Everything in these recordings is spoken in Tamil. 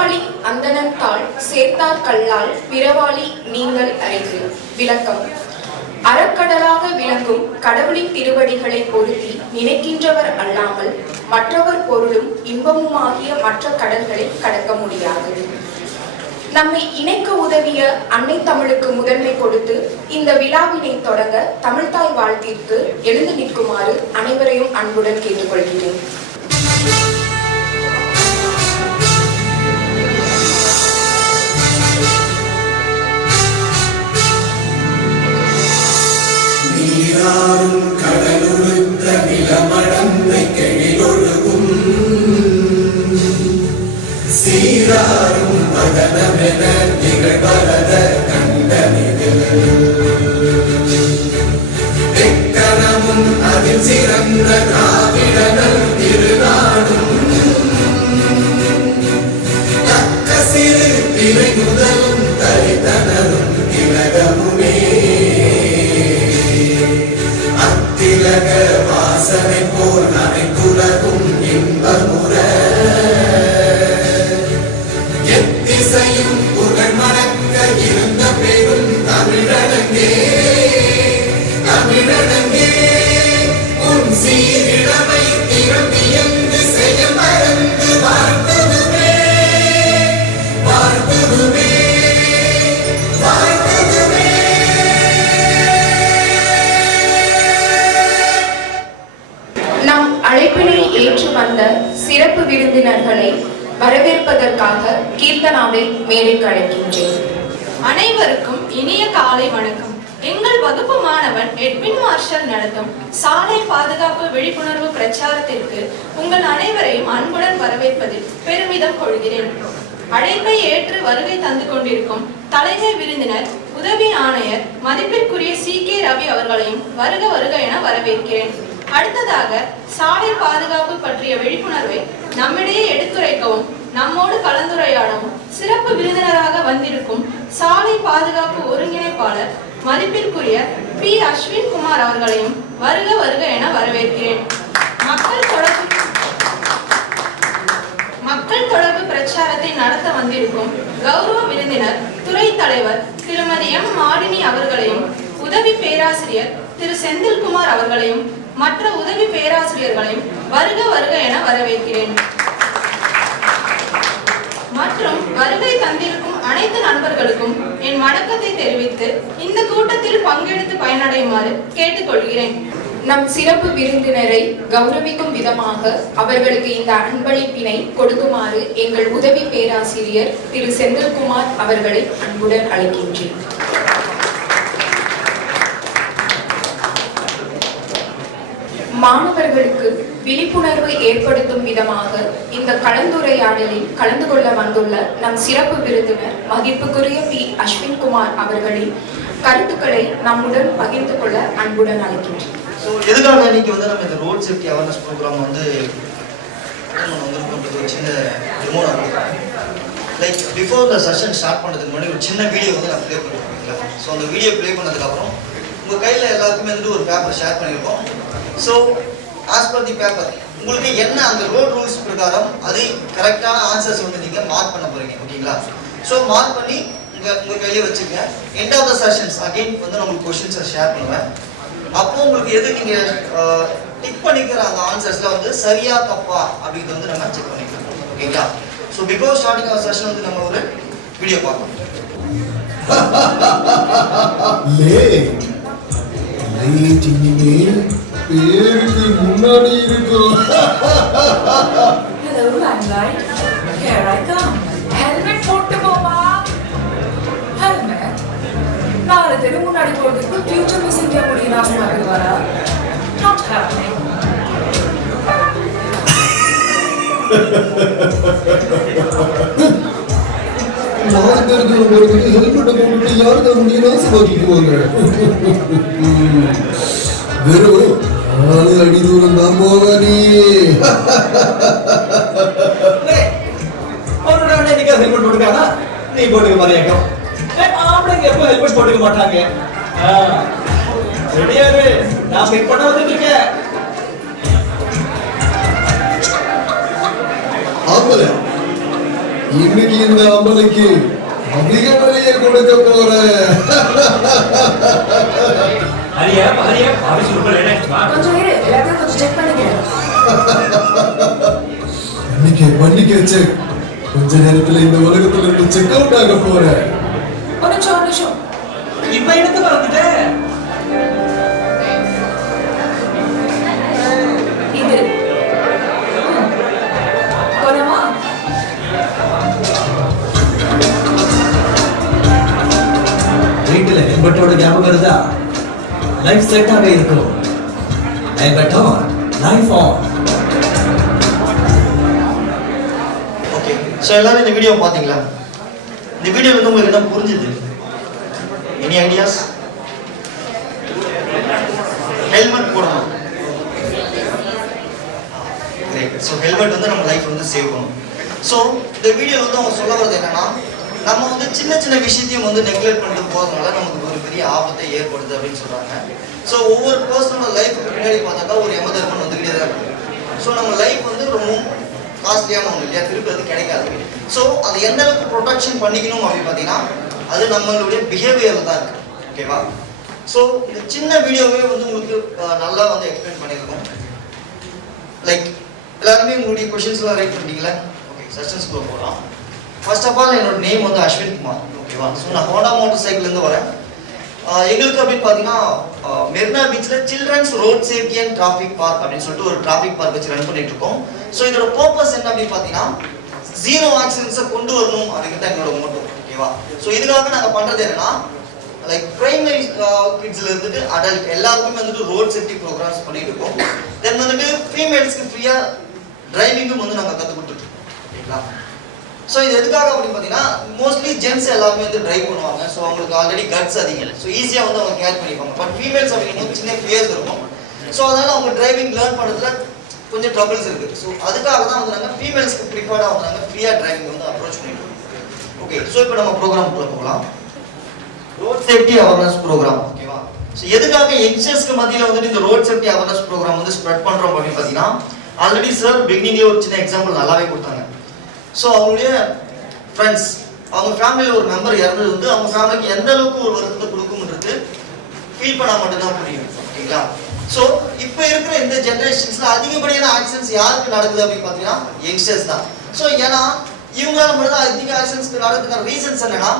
அறவாளி அந்தணன் தாள் சேர்த்தார் கல்லால் பிறவாளி நீங்கள் அறிவு. விளக்கம். அறக்கடலாக விளங்கும் கடவுளின் திருவடிகளை பொருத்தி நினைக்கின்றவர் அல்லாமல் மற்றவர் பொருளும் இன்பமுமாகிய மற்ற கடல்களை கடக்க முடியாது. நம்மை இணைக்க உதவிய அன்னை தமிழுக்கு முதன்மை கொடுத்து இந்த விழாவினை தொடங்க தமிழ்தாய் வாழ்த்திற்கு எழுந்து நிற்குமாறு அனைவரையும் அன்புடன் கேட்டுக்கொள்கிறேன். நீராறும் கடலுடுத்த நிலமடந்தை கெழிலொழுகும் சீராறும் மதனமென நிகழ்வரத கண்டனிதில் எக்கணமும் அதில் சிறந்த திராவிடனல் திருநாடும் தக்க சிறு திரை முதலும் தரிதனரும் திலகமுமே அத்திலக வாசனை போல் அனைத்துலகும் இன்பமுற எத்திசையும் புகழ் மணக்க இருந்த பெரும் தமிழனங்கே தமிழனங்கே உன் சீரிழமை திறமியந்து செய்ய மறந்து வாழ்த்துதுமே வாழ்த்துதுமே வாழ்த்துதுமே. நம் அழைப்பினை ஏற்று வந்த சிறப்பு விருந்தினர்களை வரவேற்பதற்காக கீர்த்தனாவை மேடைக்கு அழைக்கின்றேன். அனைவருக்கும் இனிய காலை வணக்கம். எங்கள் வகுப்பு மாணவன் எட்வின் மார்ஷல் நடத்தும் சாலை பாதுகாப்பு விழிப்புணர்வு பிரச்சாரத்திற்கு உங்கள் அனைவரையும் அன்புடன் வரவேற்பதில் பெருமிதம் கொள்கிறேன். அழைப்பை ஏற்று வருகை தந்து கொண்டிருக்கும் தலைமை விருந்தினர் உதவி ஆணையர் மதிப்பிற்குரிய CK ரவி அவர்களையும் வருக வருக என வரவேற்கிறேன். அடுத்ததாக சாலை பாதுகாப்பு பற்றிய விழிப்புணர்வை நம்மிடையே எடுத்துரைக்கவும் நம்மோடு கலந்துரையாடவும் சிறப்பு விருந்தினராக வந்திருக்கும் சாலை பாதுகாப்பு ஒருங்கிணைப்பாளர் மதிப்பிற்குரிய P. அஸ்வின் குமார் அவர்களையும் வருக வருக என வரவேற்கிறேன். மக்கள் தொடர்பு பிரச்சாரத்தை நடத்த வந்திருக்கும் கௌரவ விருந்தினர் துறை தலைவர் திருமதி M. மாலினி அவர்களையும் உதவி பேராசிரியர் திரு செந்தில்குமார் அவர்களையும் மற்ற உதவி பேராசிரியர்களையும் வருக வருக என வரவேற்கிறேன். மற்றும் வருகை தந்திருக்கும் அனைத்து நண்பர்களுக்கும் என் வணக்கத்தை தெரிவித்து இந்த கூட்டத்தில் பங்கெடுத்து பயனடையுமாறு கேட்டுக்கொள்கிறேன். நம் சிறப்பு விருந்தினரை கௌரவிக்கும் விதமாக அவர்களுக்கு இந்த அன்பளிப்பினை கொடுக்குமாறு எங்கள் உதவி பேராசிரியர் திரு செந்தில்குமார் அவர்களை அன்புடன் அழைக்கின்றேன். மாணவர்களுக்கு விழிப்புணர்வு ஏற்படுத்தும் விதமாக இந்த கலந்துரையாடலில் கலந்து கொள்ள வந்துள்ள நம் சிறப்பு விருந்தினர் மதிப்புக்குரிய P. அஸ்வின் குமார் அவர்களின் கருத்துக்களை நம்முடன் பகிர்ந்து கொள்ள அன்புடன் அழைக்கின்றேன். எதுக்காக இன்னைக்கு வந்து நம்ம இந்த ரோட் சேஃப்டி அவேர்னஸ் ப்ரோக்ராம் வந்து ஒரு சின்ன demo like before the session start பண்ணுறதுக்கு முன்னாடி ஒரு சின்ன வீடியோ வந்து நான் ப்ளே பண்ணிருக்கேன். ஸோ அந்த வீடியோ ப்ளே பண்ணதுக்கப்புறம் உங்கள் கையில் எல்லாருக்குமே வந்து ஒரு பேப்பர் ஷேர் பண்ணியிருக்கோம். So as per the paper உங்களுக்கு என்ன அந்த ரோட் ரூல்ஸ் பிரகாரம் அது கரெக்டான ஆன்சர்ஸ் வந்து நீங்கள் மார்க் பண்ண போகிறீங்க. ஓகேங்களா? ஸோ மார்க் பண்ணி உங்கள் கையிலே வச்சுக்கங்க. End of the sessions again வந்து நான் உங்களுக்கு கொஸ்டின்ஸை ஷேர் பண்ணுவேன். அப்போ உங்களுக்கு எது நீங்கள் டிக் பண்ணிக்கிற அந்த ஆன்சர்ஸில் வந்து சரியா தப்பா அப்படிங்கிறது வந்து நம்ம செக் பண்ணிக்கலாம். ஓகேங்களா? So before starting of session வந்து நம்ம ஒரு வீடியோ பார்ப்போம். பேருக்கு முன்னாடி இருக்கும். Hello, limelight. Here I come. Helmet போட்டு போமா. Helmet. நாலு தெரு முன்னாடி போறதுக்கு ஃபியூச்சர் மிஸ் இந்தியா முடியும் நாசமாக வரா. Not happening. நாலு தெருக்கு போறதுக்கு ஹெல்மெட்டை போட்டுட்டு யாரு தான் முடியும் நாசமாக்கிக்குவாங்க. வெறும் 4 அடி தூரம் தான் போவானே. ஹெல்மெட் போட்டுக்கானா நீ போட்டுக்க மாதிரியாக்கும். ஆம்பளைங்க எப்போ ஹெல்மெட் போட்டுக்க மாட்டாங்க. ரெடியாரு நான் பிக் பண்ண வந்துட்டு இருக்கேன். ஆம்பளை இன்னைக்கு இந்த அமலுக்கு அதிக வழியை கொடுக்க போறேன். கொஞ்சம் இரு, எல்லாத்தையும் கொஞ்சம் செக் பண்ணிக்கிறேன். பண்ணிக்க செக். கொஞ்ச நேரத்துல இந்த உலகத்துல இருந்து செக் அவுட் ஆக போறேன். ஒரு நிமிஷம். இப்ப எடுத்து வந்துட்டேன். இது போலாமா? வீட்டுல ஹெல்மெட்டோட ஞாபகம் வருதா? லைஃப் செட்டாக இருக்கும். Helmet on, life on. Okay, so எல்லாரும் இந்த வீடியோ பார்த்தீங்களா? இந்த வீடியோல இருந்து உங்களுக்கு என்ன புரிஞ்சுது? Any ideas? ஹெல்மெட் போடணும். கிரேட். ஸோ ஹெல்மெட் வந்து நம்ம லைஃப் வந்து சேவ் பண்ணும். ஸோ இந்த வீடியோ வந்து அவங்க சொல்ல வரது என்னன்னா, நம்ம வந்து சின்ன சின்ன விஷயத்தையும் வந்து நெக்லெக்ட் பண்ணிட்டு போகிறதுனால நமக்கு ஒரு பெரிய ஆபத்தை ஏற்படுது அப்படின்னு சொல்றாங்க. ஸோ ஒவ்வொரு பர்சனோட லைஃபுக்கு பின்னாடி பார்த்தாக்கா ஒரு யமதர்மன் வந்துகிட்டே தான் இருக்கும். ஸோ நம்ம லைஃப் வந்து ரொம்ப காஸ்ட்லியான ஒன்று இல்லையா, திருப்பி அது கிடைக்காது. ஸோ அதை எந்த அளவுக்கு ப்ரொடெக்ஷன் பண்ணிக்கணும் அப்படின்னு பார்த்தீங்கன்னா அது நம்மளுடைய பிஹேவியர் தான் இருக்கு. ஓகேவா? ஸோ இந்த சின்ன வீடியோவே வந்து உங்களுக்கு நல்லா வந்து எக்ஸ்பிளைன் பண்ணியிருக்கோம். லைக் எல்லாருமே உங்களுடைய கொஷின்ஸ்லாம் ரைட் பண்ணிட்டீங்களா? ஓகே, செஷன்ஸ்குள்ளே போகலாம். ஃபர்ஸ்ட் ஆஃப் ஆல் என்னோட நேம் வந்து அஸ்வின் குமார். ஓகேவா? ஸோ நான் ஹோண்டா மோட்டார் சைக்கிள்லேருந்து வரேன். எங்களுக்கு அப்படின்னு பார்த்தீங்கன்னா மெரினா பீச்சில் children's road safety and traffic park அப்படின்னு சொல்லிட்டு ஒரு டிராஃபிக் பார்க் வச்சு ரன் பண்ணிட்டு இருக்கோம். ஸோ இதோட பர்பஸ் என்ன அப்படின்னு பார்த்தீங்கன்னா 0 ஆக்சிடென்ட்ஸை கொண்டு வரணும் அப்படிங்கிறது என்னோட மோட்டோ. ஓகேவா? ஸோ இதுக்காக நாங்கள் பண்ணுறது என்னன்னா லைக் பிரைமரி கிட்ஸ்ல இருந்துட்டு அடல்ட் எல்லாருக்குமே வந்துட்டு ரோட் சேஃப்டி ப்ரோக்ராம்ஸ் பண்ணிட்டு இருக்கோம். தென் வந்துட்டு ஃபீமேல்ஸ்க்கு ஃப்ரீயாக டிரைவிங்கும் வந்து நாங்கள் கற்றுக் கொடுத்துருக்கோம். ஓகேங்களா? ஸோ இது எதுக்காக அப்படின்னு பார்த்தீங்கன்னா மோஸ்ட்லி ஜென்ஸ் எல்லாருமே வந்து டிரைவ் பண்ணுவாங்க. ஸோ அவங்களுக்கு ஆல்ரெடி கட்ஸ் அதிகம். ஸோ ஈஸியாக வந்து அவங்க கேர் பண்ணிப்பாங்க. பட் ஃபீமேல்ஸ் அப்படிங்கும்போது சின்ன ஃபியர்ஸ் இருக்கும். ஸோ அதனால அவங்க டிரைவிங் லேர்ன் பண்ணுறதுல கொஞ்சம் ட்ரபிள்ஸ் இருக்குது. ஸோ அதுக்காக தான் வந்து நாங்கள் ஃபீமேல்ஸ்க்கு ப்ரிஃபர்டாக வந்து நாங்கள் ஃப்ரீயாக டிரைவிங் வந்து அப்ரோச் பண்ணிட்டு இருக்கோம். ஓகே, ஸோ இப்போ நம்ம ப்ரோக்ராம்குள்ளே போகலாம். Road safety awareness program. ஓகேவா? ஸோ எதுக்காக யங்ஸ்டர்ஸ்க்கு மத்தியில் வந்துட்டு இந்த ரோட் சேஃப்டி அவேர்னஸ் ப்ரோக்ராம் வந்து ஸ்ப்ரெட் பண்ணுறோம் அப்படின்னு பார்த்தீங்கன்னா ஆல்ரெடி சார் பிகினிங்லேயே ஒரு சின்ன எக்ஸாம்பிள் நல்லாவே கொடுத்தாங்க. ஸோ அவங்களுடைய ஃப்ரெண்ட்ஸ் அவங்க ஃபேமிலியில் ஒரு மெம்பர் இறந்தது வந்து அவங்க ஃபேமிலிக்கு எந்த அளவுக்கு ஒரு வருத்தத்தை கொடுக்கும்ன்றது ஃபீல் பண்ணால் மட்டும்தான் புரியும். ஓகேங்களா? ஸோ இப்போ இருக்கிற இந்த ஜென்ரேஷன்ஸில் அதிகப்படியான ஆக்சிடென்ட்ஸ் யாருக்கு நடக்குது அப்படின்னு பார்த்தீங்கன்னா யங்ஸ்டர்ஸ் தான். ஸோ ஏன்னா இவங்களால மட்டும் தான் அதிக ஆக்சிடென்ட்ஸ் நடக்கிறதுக்கான ரீசன்ஸ் என்னன்னா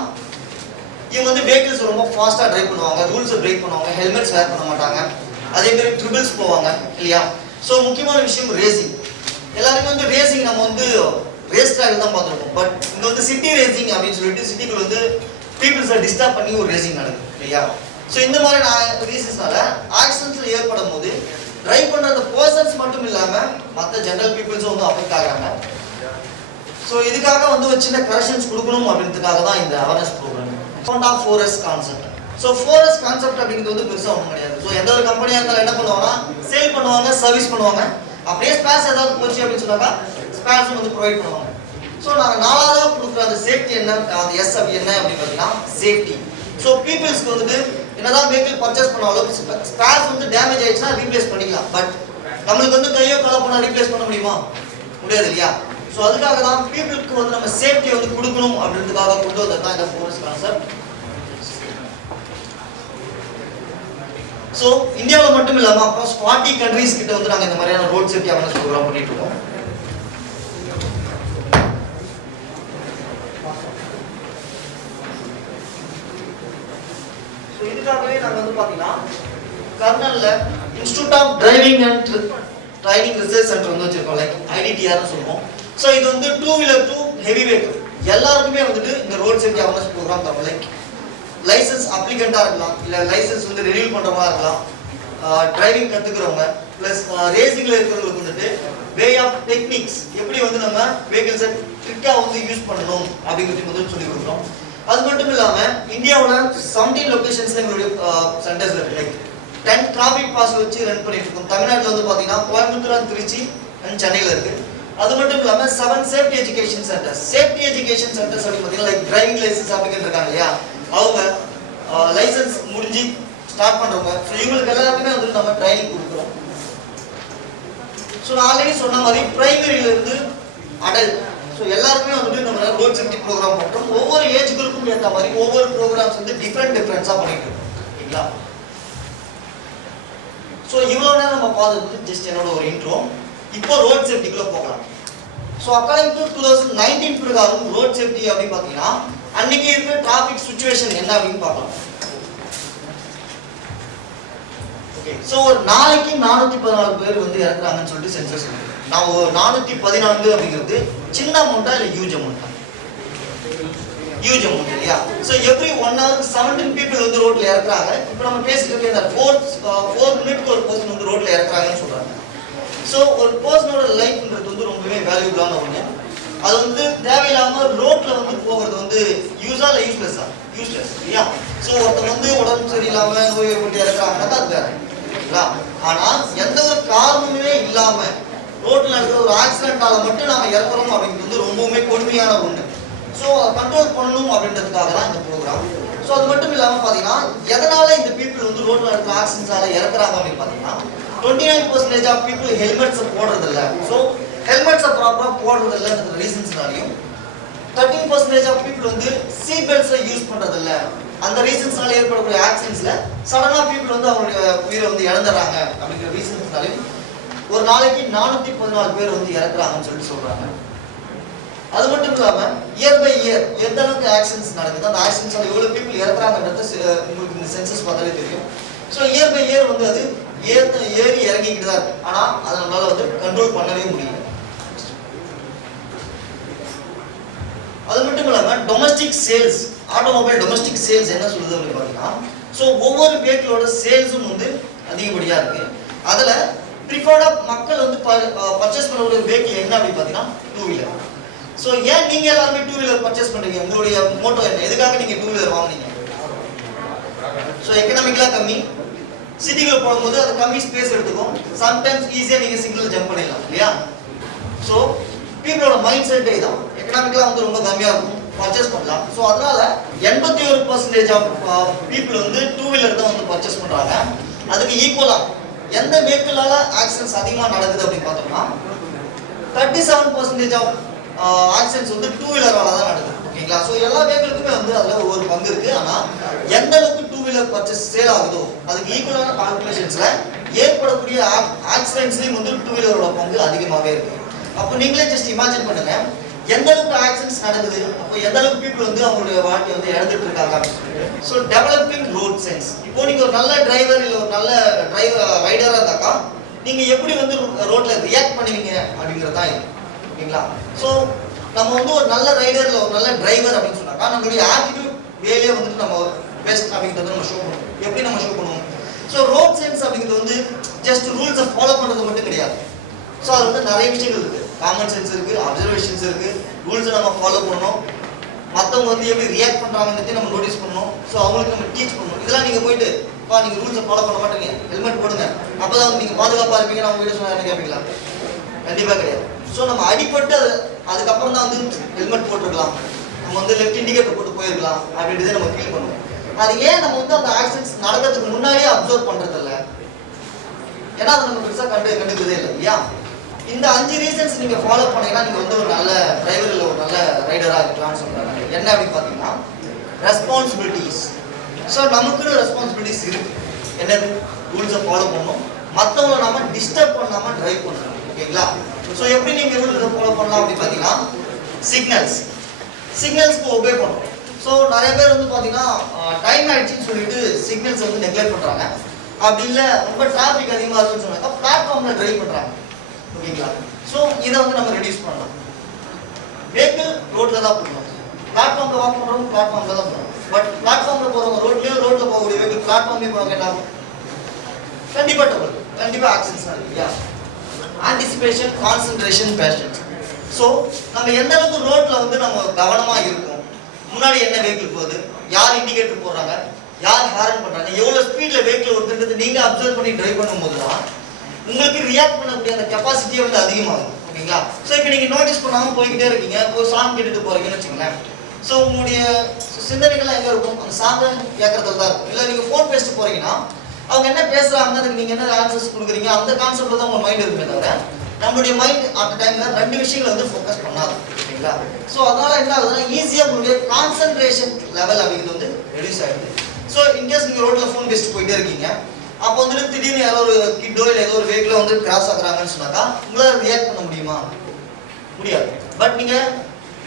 இவங்க வந்து வெஹிக்கிள்ஸ் ரொம்ப ஃபாஸ்ட்டாக ட்ரைவ் பண்ணுவாங்க, ரூல்ஸை பிரேக் பண்ணுவாங்க, ஹெல்மெட்ஸ் வேர் பண்ண மாட்டாங்க, அதே மாதிரி ட்ரிபிள்ஸ் போவாங்க இல்லையா? ஸோ முக்கியமான விஷயம் ரேசிங். எல்லாருமே வந்து ரேசிங் நம்ம வந்து ரேஸ் ட்ராக் தான் பார்த்துருக்கோம். பட் இங்கே வந்து சிட்டி ரேசிங் அப்படின்னு சொல்லிட்டு சிட்டிக்குள்ள வந்து பீப்புள்ஸை டிஸ்டர்ப் பண்ணி ஒரு ரேசிங் நடக்குது இல்லையா? ஸோ இந்த மாதிரி ரீசன்ஸ்னால ஆக்சிடென்ட்ஸில் ஏற்படும் போது ட்ரைவ் பண்ணுற அந்த பர்சன்ஸ் மட்டும் இல்லாமல் மற்ற ஜென்ரல் பீப்புள்ஸும் வந்து அஃபெக்ட் ஆகிறாங்க. ஸோ இதுக்காக வந்து ஒரு சின்ன கரெக்ஷன்ஸ் கொடுக்கணும் அப்படின்றதுக்காக தான் இந்த awareness program. Honda 4S concept. So 4S concept அப்படிங்கிறது வந்து பெருசாக ஒன்றும் கிடையாது. ஸோ எந்த ஒரு கம்பெனியாக இருந்தாலும் என்ன பண்ணுவாங்கன்னா சேல் பண்ணுவாங்க, சர்வீஸ் பண்ணுவாங்க. அப்படியே ஸ்பேர்ஸ் ஏதாவது போச்சு அப்படின்னு சொன்னாக்கா ஸ்பேர்ஸும் வந்து ப்ரொவைட் பண்ணுவாங்க. ஸோ நாங்கள் நாலாவதாக கொடுக்குற அந்த சேஃப்டி என்ன, அந்த எஸ் அப்படி என்ன அப்படின்னு பார்த்தீங்கன்னா சேஃப்டி. ஸோ பீப்புள்ஸ்க்கு வந்துட்டு என்னதான் வெஹிக்கிள் பர்ச்சேஸ் பண்ணாலும் ஸ்பேர்ஸ் வந்து டேமேஜ் ஆயிடுச்சுன்னா ரீப்ளேஸ் பண்ணிக்கலாம். பட் நம்மளுக்கு வந்து கையோ காலோ பண்ணால் ரீப்ளேஸ் பண்ண முடியுமா? முடியாது இல்லையா? ஸோ அதுக்காக தான் பீப்புளுக்கு வந்து நம்ம சேஃப்டியை வந்து கொடுக்கணும் அப்படின்றதுக்காக கொண்டு வந்தது தான் இந்த 4S கான்செப்ட். ஸோ இந்தியாவில் மட்டும் இல்லாமல் அப்ராக்ஸ் 40 கண்ட்ரீஸ் கிட்ட வந்து நாங்கள் இந்த மாதிரியான ரோட் சேஃப்டி அவேர்னஸ் ப்ரோக்ராம் பண்ணிட்டு இருக்கோம். ஸோ இதுக்காகவே நாங்கள் வந்து பார்த்தீங்கன்னா கர்னலில் institute of driving and training research centre வந்து வச்சிருக்கோம். லைக் IDTRன்னு சொல்லுவோம். ஸோ இது வந்து 2 வீலர் டு ஹெவி வெஹிக்கிள் எல்லாருக்குமே வந்துட்டு இந்த ரோட் சேஃப்டி அவேர்னஸ் ப்ரோக்ராம் தரும். லைக் லைசன்ஸ் அப்ளிகண்ட்டாக இருக்கலாம், இல்லை லைசன்ஸ் வந்து ரெனியூல் பண்ணுறவங்களா இருக்கலாம், டிரைவிங் கற்றுக்கிறவங்க, ப்ளஸ் ரேசிங்கில் இருக்கிறவங்களுக்கு வந்துட்டு வே ஆஃப் டெக்னிக்ஸ் எப்படி வந்து நம்ம வெஹிக்கிள்ஸை ட்ரிக்காக வந்து யூஸ் பண்ணணும் அப்படிங்கிறது வந்து சொல்லிக் கொடுக்குறோம். அது மட்டும் இல்லாமல் இந்தியாவில் 17 லொக்கேஷன்ஸில் எங்களுடைய சென்டர்ஸ் இருக்குது. லைக் 10 டிராஃபிக் பாஸ் வச்சு ரன் பண்ணிட்டு இருக்கோம். தமிழ்நாட்டில் வந்து பார்த்தீங்கன்னா கோயம்புத்தூர் அண்ட் திருச்சி அண்ட் சென்னையில் இருக்குது. அது மட்டும் இல்லாமல் 7 safety education centres. Safety education centres அப்படின்னு பார்த்தீங்கன்னா லைக் டிரைவிங் லைசன்ஸ் அப்ளிகண்ட் இருக்காங்க இல்லையா, அவங்க லைசன்ஸ் முடிஞ்சு ஸ்டார்ட் பண்ணுறவங்க. ஸோ இவங்களுக்கு எல்லாருக்குமே வந்து நம்ம ட்ரைனிங் கொடுக்குறோம். ஸோ நான் ஆல்ரெடி சொன்ன மாதிரி பிரைமரியிலேருந்து அடல்ட், ஸோ ஸோ எல்லாருமே வந்துட்டு நம்ம ரோட் சேஃப்டி ப்ரோக்ராம் பண்ணுறோம். ஒவ்வொரு ஏஜ் குரூப்புக்கும் ஏற்ற மாதிரி ஒவ்வொரு ப்ரோக்ராம்ஸ் வந்து டிஃப்ரெண்ட்ஸாக பண்ணிட்டு இருக்கோம். ஓகேங்களா? ஸோ இவ்வளோ நேரம் நம்ம பார்த்தது ஜஸ்ட் என்னோட ஒரு இன்ட்ரோ. இப்போ ரோட் சேஃப்டிக்குள்ளே போகலாம். ஸோ அக்கார்டிங் டு 2019 பிரகாரம் ரோட் சேஃப்டி அப்படின்னு பார்த்தீங்கன்னா அன்னைக்கு இருக்கிற டிராஃபிக் சுச்சுவேஷன் என்ன அப்படின்னு பார்க்கலாம். ஓகே, ஸோ ஒரு நாளைக்கு 414 பேர் வந்து இறக்குறாங்கன்னு சொல்லிட்டு சென்சஸ் இருக்கு. நான் 414 அப்படிங்கிறது சின்ன அமௌண்ட்டா இல்லை ஹியூஜ் அமௌண்ட்டா? ஹியூஜ் அமௌண்ட் இல்லையா? ஸோ எவ்ரி 1 ஹவருக்கு 17 பீப்புள் வந்து ரோட்ல இறக்குறாங்க. இப்போ நம்ம பேசிட்டு இருக்க 4 மினிட்க்கு ஒரு பர்சன் வந்து ரோட்ல இறக்குறாங்கன்னு சொல்றாங்க. ஸோ ஒரு பர்சனோட லைஃப்ன்றது வந்து ரொம்பவே வேல்யூபிளான ஒன்று. அது வந்து தேவையில்லாம ரோட்ல வந்து போகிறது வந்து யூஸா இல்லை யூஸ்லெஸ்ஸா? யூஸ்லெஸ் இல்லையா? ஸோ ஒருத்தர் வந்து உடம்பு சரியில்லாம நோயை போட்டு இறக்குறாங்கன்னா அது வேற. ஆனா எந்த ஒரு காரணமுமே இல்லாம ரோட்ல நடக்கிற ஒரு ஆக்சிடென்டால மட்டும் நாம இறக்குறோம் அப்படிங்கிறது வந்து ரொம்பவுமே கொடுமையான ஒண்ணு. ஸோ கண்ட்ரோல் பண்ணணும் அப்படின்றதுக்காக தான் இந்த ப்ரோக்ராம். ஸோ அது மட்டும் இல்லாமல் பார்த்தீங்கன்னா எதனால இந்த பீப்புள் வந்து ரோட்ல நடக்கிற ஆக்சிடென்ட்ஸால இறக்குறாங்க அப்படின்னு பார்த்தீங்கன்னா 29% ஆஃப் பீப்புள் ஹெல்மெட்ஸை போடுறது இல்லை. ஸோ ஹெல்மெட்ஸை ப்ராப்பராக போடுறது இல்லைன்ற ரீசன்ஸ்னாலையும் 13% ஆஃப் பீப்புள் வந்து சீட் பெல்ட்ஸை யூஸ் பண்றது இல்லை. அந்த ரீசன்ஸ்னால ஏற்படக்கூடிய ஆக்சிடென்ட்ஸ்ல சடனா பீப்புள் வந்து அவங்களுடைய உயிரை வந்து இழந்துடுறாங்க அப்படிங்கிற ரீசன்ஸ்னாலையும் ஒரு நாளைக்கு 414 பேர் வந்து இறக்குறாங்கன்னு சொல்லிட்டு சொல்றாங்க. அது மட்டும் இல்லாம இயர் பை இயர் எந்த அளவுக்கு ஆக்சிடென்ட்ஸ் நடக்குது, அந்த ஆக்சிடென்ட்ஸ்ல எவ்வளவு பீப்புள் இறக்குறாங்கன்றது உங்களுக்கு இந்த சென்சஸ் பார்த்தாலே தெரியும். ஸோ இயர் பை இயர் வந்து அது ஏறி இறங்கிக்கிட்டு தான் இருக்கு. ஆனா அதை நம்மளால வந்து கண்ட்ரோல் பண்ணவே முடியல. அது மட்டும் இல்லாம domestic sales, automobile domestic sales என்ன சொல்லுது அப்படின்னு பார்த்தீங்கன்னா, ஸோ ஒவ்வொரு வெஹிக்கிளோட சேல்ஸும் வந்து அதிகப்படியா இருக்கு. அதுல ப்ரிஃபர்டா மக்கள் வந்து பர்ச்சேஸ் பண்ணக்கூடிய வெஹிக்கிள் என்ன அப்படின்னு பார்த்தீங்கன்னா 2 வீலர். ஸோ ஏன் நீங்க எல்லாருமே 2 வீலர் பர்ச்சேஸ் பண்றீங்க? உங்களுடைய மோட்டோ என்ன? எதுக்காக நீங்க 2 வீலர் வாங்குனீங்க? ஸோ எக்கனாமிக்கலா கம்மி, சிட்டிக்குள்ள போகும்போது அது கம்மி ஸ்பேஸ் எடுத்துக்கும், சம்டைம்ஸ் ஈஸியா நீங்க சிங்கிள் ஜம்ப் பண்ணிடலாம் இல்லையா? ஸோ பீப்புளோட மைண்ட் செட்டே தான் எக்கனாமிக்கலா வந்து ரொம்ப கம்மியா இருக்கும், பர்ச்சேஸ் பண்ணலாம். ஸோ அதனால 81% ஆஃப் பீப்புள் வந்து 2 வீலர் தான் வந்து பர்ச்சேஸ் பண்றாங்க. அதுக்கு ஈக்குவலா எந்த வெஹிக்கிளால ஆக்சிடென்ட்ஸ் அதிகமாக நடக்குது அப்படின்னு பார்த்தோம்னா 37% ஆஃப் ஆக்சிடென்ட்ஸ் வந்து 2 வீலரால தான் நடக்குது. ஓகேங்களா? ஸோ எல்லா வெஹிக்கிளுக்குமே வந்து அதுல ஒவ்வொரு பங்கு இருக்கு. ஆனா எந்த அளவுக்கு 2 வீலர் பர்ச்சேஸ் சேல் ஆகுதோ அதுக்கு ஈக்குவலான கால்குலேஷன்ஸ்ல ஏற்படக்கூடிய ஆக்சிடென்ட்ஸ்லயும் வந்து 2 வீலரோட பங்கு அதிகமாகவே இருக்கு. அப்போ நீங்களே ஜஸ்ட் இமேஜின் பண்ணுங்க, எந்த அளவுக்கு ஆக்சிடென்ட்ஸ் நடக்குது, அப்போ எந்த அளவுக்கு பீப்புள் வந்து அவங்களுடைய வாழ்க்கையை வந்து இழந்துட்டு இருக்காங்க அப்படின்னு சொல்லிட்டு. So developing road sense. இப்போ நீங்க ஒரு நல்ல டிரைவர் இல்லை ஒரு நல்ல ரைடரா இருந்தாக்கா நீங்க எப்படி வந்து ரோட்ல ரியாக்ட் பண்ணுவீங்க அப்படிங்கிறது தான் இது. ஓகேங்களா? ஸோ நம்ம வந்து ஒரு நல்ல ரைடர் இல்லை ஒரு நல்ல டிரைவர் அப்படின்னு சொன்னாக்கா நம்மளுடைய ஆட்டிடியூட் வேலையே வந்துட்டு நம்ம பெஸ்ட் அப்படிங்கிறத நம்ம ஷோ பண்ணுவோம். எப்படி நம்ம ஷோ பண்ணுவோம்? ஸோ ரோட் சென்ஸ் அப்படிங்கிறது வந்து ஜஸ்ட் ரூல்ஸை ஃபாலோ பண்ணுறது மட்டும் கிடையாது. ஸோ அது வந்து நிறைய விஷயங்கள் இருக்கு. காமன் சென்ஸ் இருக்கு, அப்சர்வேஷன்ஸ் இருக்கு, ரூல்ஸை நம்ம ஃபாலோ பண்ணணும், மற்றவங்க வந்து எப்படி ரியாக்ட் பண்ணுறாங்கன்னு நம்ம நோட்டீஸ் பண்ணணும். ஸோ அவங்களுக்கு நம்ம டீச் பண்ணணும். இதெல்லாம் நீங்கள் போயிட்டு நீங்கள் ரூல்ஸை ஃபாலோ பண்ண மாட்டீங்க, ஹெல்மெட் போடுங்க, அப்போ தான் நீங்கள் பாதுகாப்பாக இருப்பீங்க, நம்ம வீடு சொன்னா கேட்பீங்களா? கண்டிப்பாக கிடையாது. ஸோ நம்ம அடிப்பட்டு அதுக்கப்புறம் தான் வந்து ஹெல்மெட் போட்டுருக்கலாம், நம்ம வந்து லெஃப்ட் இண்டிகேட்டர் போட்டு போயிருக்கலாம் அப்படின்றதே நம்ம ஃபீல் பண்ணுவோம். அது ஏன் நம்ம வந்து அந்த ஆக்சிடென்ட்ஸ் நடக்கிறதுக்கு முன்னாடியே அப்சர்வ் பண்ணுறது இல்லை? ஏன்னா அது நம்ம பெருசாக கண்டுக்கிறதே இல்லை இல்லையா? இந்த 5 ரீசன்ஸ் நீங்க ஃபாலோ பண்ணீங்கன்னா நீங்க வந்து ஒரு நல்ல டிரைவர் இல்லை ஒரு நல்ல ரைடரா இருக்கலாம்னு சொல்றாங்க. என்ன அப்படின்னு பார்த்தீங்கன்னா ரெஸ்பான்சிபிலிட்டிஸ். ஸோ நமக்குன்னு ரெஸ்பான்சிபிலிட்டிஸ் இருக்கு. என்னது? ரூல்ஸை ஃபாலோ பண்ணணும், மற்றவங்களை நாம டிஸ்டர்ப் பண்ணாம டிரைவ் பண்ணணும். ஓகேங்களா? ஸோ எப்படி நீங்க ரூல்ஸை ஃபாலோ பண்ணலாம் அப்படின்னு பார்த்தீங்கன்னா சிக்னல்ஸ்க்கு ஒபே பண்ணணும். ஸோ நிறைய பேர் வந்து பார்த்தீங்கன்னா டைம் ஆயிடுச்சுன்னு சொல்லிட்டு சிக்னல்ஸ் வந்து நெக்லெக்ட் பண்றாங்க. அப்படி இல்லை ரொம்ப டிராஃபிக் அதிகமாக இருக்குன்னு சொன்னாக்கா பிளாட்ஃபார்ம்ல டிரைவ் பண்றாங்க. ஓகேங்களா? ஸோ இதை வந்து நம்ம ரெடியூஸ் பண்ணலாம். வெஹிக்கிள் ரோட்ல தான் போகணும், பிளாட்ஃபார்ம்ல வாக் பண்றவங்க பிளாட்ஃபார்ம்ல தான் போகணும். பட் பிளாட்ஃபார்ம்ல போறவங்க ரோட்ல போகக்கூடிய வெஹிக்கிள் பிளாட்ஃபார்ம்லேயே போறாங்க, என்ன ஆகும்? கண்டிப்பா ஆக்சிடென்ட்ஸ் நடக்கும் இல்லையா? Anticipation, concentration, patience. ஸோ நம்ம எந்த அளவுக்கு ரோட்ல வந்து நம்ம கவனமா இருக்கும், முன்னாடி என்ன வெஹிக்கிள் போகுது, யார் இண்டிகேட்டர் போடுறாங்க, யார் ஹாரன் பண்றாங்க, எவ்வளவு ஸ்பீட்ல வெஹிக்கிள் வருதுன்றது நீங்க அப்சர்வ் பண்ணி டிரைவ் பண்ணும்போது தான் உங்களுக்கு ரியாக்ட் பண்ணக்கூடிய அந்த கெப்பாசிட்டியே வந்து அதிகமாகும். ஓகேங்களா? ஸோ இப்போ நீங்க நோட்டீஸ் பண்ணாம போய்கிட்டே இருக்கீங்க, ஒரு சாங் கேட்டுட்டு போறீங்கன்னு வச்சுங்களேன். ஸோ உங்களுடைய சிந்தனைகள்லாம் எங்க இருக்கும்? அந்த சாங்கை கேட்கறதுல தான் இருக்கும். இல்லை நீங்க ஃபோன் பேசிட்டு போறீங்கன்னா அவங்க என்ன பேசுறாங்க, அதுக்கு நீங்க என்ன ஆன்சர்ஸ் கொடுக்குறீங்க, அந்த கான்செப்ட்ல தான் உங்க மைண்ட் இருக்குமே தவிர நம்மளுடைய மைண்ட் அந்த டைம்ல 2 விஷயங்களை வந்து ஃபோக்கஸ் பண்ணாது. ஓகேங்களா? ஸோ அதனால என்ன ஆகுதுன்னா ஈஸியாக உங்களுடைய கான்சன்ட்ரேஷன் லெவல் அப்படிங்கிறது வந்து ரெடியூஸ் ஆகிடுது. ஸோ இன்கேஸ் நீங்கள் ரோட்டில் ஃபோன் பேசிட்டு போயிட்டே இருக்கீங்க, அப்போ வந்துட்டு திடீர்னு யாரோ ஒரு கிட்டோ இல்லை ஏதோ ஒரு வெஹிக்கில் வந்து கிராஸ் ஆகுறாங்கன்னு சொன்னாக்கா உங்களால் ரியாக்ட் பண்ண முடியுமா? முடியாது. பட் நீங்கள்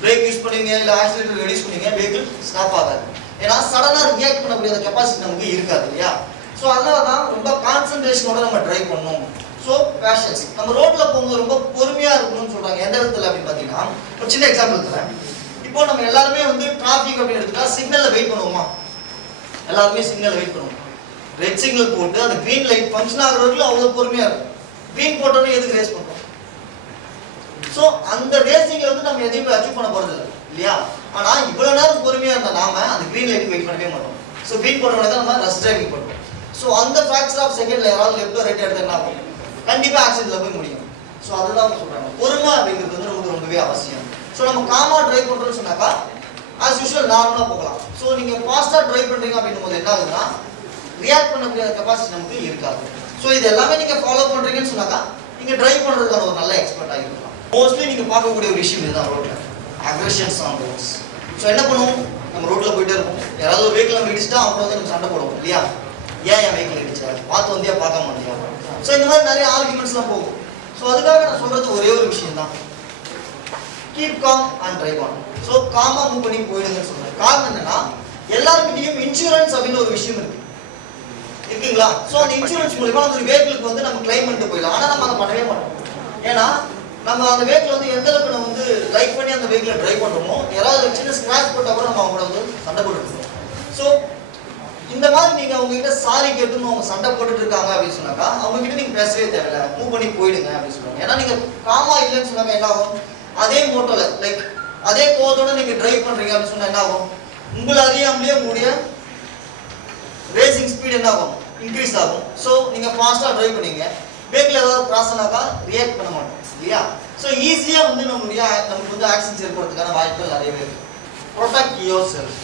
பிரேக் யூஸ் பண்ணுவீங்க, இல்லை ஆக்சிலேட்டர் ரெடியூஸ் பண்ணுவீங்க, வெஹிக்கிள் ஸ்டாப் ஆகாது. ஏன்னா சடனாக ரியாக்ட் பண்ணக்கூடிய கெப்பாசிட்டி நமக்கு இருக்காது இல்லையா? ஸோ அதனால தான் ரொம்ப கான்சன்ட்ரேஷனோட நம்ம ட்ரைவ் பண்ணணும். ஸோ பேஷன்ஸ், நம்ம ரோட்டில் போகும்போது ரொம்ப பொறுமையாக இருக்கணும்னு சொல்கிறாங்க. எந்த விதத்தில் அப்படின்னு பார்த்தீங்கன்னா, ஒரு சின்ன எக்ஸாம்பிள் தரேன். இப்போ நம்ம எல்லாருமே வந்து டிராஃபிக் அப்படின்னு எடுத்துட்டா சிக்னலில் வெயிட் பண்ணுவோமா? எல்லாருமே சிக்னல் வெயிட் பண்ணுவோம். ரெட் சிக்னல் போட்டு அந்த கிரீன் லைட் ஃபங்க்ஷன் ஆகிற வரைக்கும் அவ்வளோ பொறுமையாக இருக்கும். கிரீன் போட்டோன்னே எதுக்கு ரேஸ் பண்ணுறோம்? ஸோ அந்த ரேசிங்கில் வந்து நம்ம எதையும் போய் அச்சீவ் பண்ண போகிறது இல்லை இல்லையா? ஆனால் இவ்வளோ நேரம் பொறுமையாக இருந்தால் நாம அந்த கிரீன் லைட்டுக்கு வெயிட் பண்ணவே மாட்டோம். ஸோ கிரீன் போட்டோன்னே தான் நம்ம ரஷ் டிரைவிங் பண்ணுறோம். ஸோ அந்த ஃப்ராக்சர் ஆஃப் செகண்டில் யாராவது லெஃப்ட் ரைட் எடுத்து என்ன ஆகும்? கண்டிப்பாக ஆக்சிடென்ட்ல போய் முடியும். ஸோ அதுதான் சொல்கிறாங்க, பொறுமை அப்படிங்கிறது வந்து நமக்கு ரொம்பவே அவசியம். ஸோ நம்ம காமாக ட்ரைவ் பண்ணுறோம்னு சொன்னாக்கா ஆஸ் யூஷுவல் நார்மலாக போகலாம். ஸோ நீங்கள் ஃபாஸ்ட்டாக ட்ரைவ் பண்ணுறீங்க அப்படின்னும் போது என்ன ஆகுதுன்னா ரியாக்ட் பண்ணக்கூடிய கெப்பாசிட்டி நமக்கு இருக்காது. ஸோ இது எல்லாமே நீங்கள் ஃபாலோ பண்ணுறீங்கன்னு சொன்னாக்கா நீங்கள் ட்ரைவ் பண்ணுறதுக்கான ஒரு நல்ல எக்ஸ்பர்ட்டாக இருக்கலாம். மோஸ்ட்லி நீங்கள் பார்க்கக்கூடிய ஒரு விஷயம் இதுதான் ரோட்டில் அக்ரெஷன்ஸ் ஆன் ரோட்ஸ். ஸோ என்ன பண்ணுவோம், நம்ம ரோட்டில் போயிட்டே இருப்போம், யாராவது ஒரு வெஹிக்கிள் நம்ம இடிச்சிட்டா அவங்க வந்து நம்ம சண்டை போடுவோம் இல்லையா? ஏன் என் வெஹிக்கிள் இடிச்சா, பார்த்து வந்தியா பார்க்க மாட்டியா? ஸோ இந்த மாதிரி நிறைய ஆர்குமெண்ட்ஸ்லாம் போகும். ஸோ அதுக்காக நான் சொல்கிறது ஒரே ஒரு விஷயம் தான், keep calm and drive on. So காமாக மூவ் பண்ணி போயிடுங்கன்னு சொல்கிறேன். காரணம் என்னன்னா எல்லாருக்கிட்டையும் இன்சூரன்ஸ் அப்படின்னு ஒரு விஷயம் இருக்குங்களா? ஸோ அந்த இன்சூரன்ஸ் மூலிமா அந்த வெஹிக்கிளுக்கு வந்து நம்ம கிளைம் பண்ணிட்டு போயிடலாம். ஆனால் நம்ம அதை பண்ணவே மாட்டோம். ஏன்னா நம்ம அந்த வெஹிக்கிள் வந்து எந்த அளவுக்கு நம்ம வந்து லைக் பண்ணி அந்த வெஹிக்கிளை ட்ரைவ் பண்ணுறோமோ, யாராவது சின்ன ஸ்க்ராட்ச் போட்டால் கூட நம்ம அவங்கள வந்து சண்டை போட்டுருக்கோம். ஸோ இந்த மாதிரி நீங்கள் அவங்ககிட்ட சாரி கேட்டுன்னு அவங்க சண்டை போட்டுட்டு இருக்காங்க அப்படின்னு சொன்னாக்கா அவங்ககிட்ட நீங்கள் பேசவே தேவையில்ல, மூவ் பண்ணி போயிடுங்க அப்படின்னு சொல்லுவாங்க. ஏன்னா நீங்கள் காமா இல்லைன்னு சொன்னாக்க என்ன ஆகும், அதே மோட்டோல லைக் அதே கோதோட நீங்கள் ட்ரைவ் பண்ணுறீங்க அப்படின்னு சொன்னால் என்ன ஆகும், உங்களை அறியாமலேயே உங்களுடைய ரேசிங் ஸ்பீட் என்ன ஆகும், இன்க்ரீஸ் ஆகும். ஸோ நீங்கள் ஃபாஸ்ட்டாக ட்ரைவ் பண்ணீங்க, பிரேக்கில் ஏதாவது கிராஸ் ஆனாக்கா ரியாக்ட் பண்ண மாட்டோம் இல்லையா? ஸோ ஈஸியாக வந்து நமக்கு வந்து ஆக்சிடென்ட்ஸ் ஏற்படுறதுக்கான வாய்ப்புகள் நிறையவே இருக்கு. Protect your self.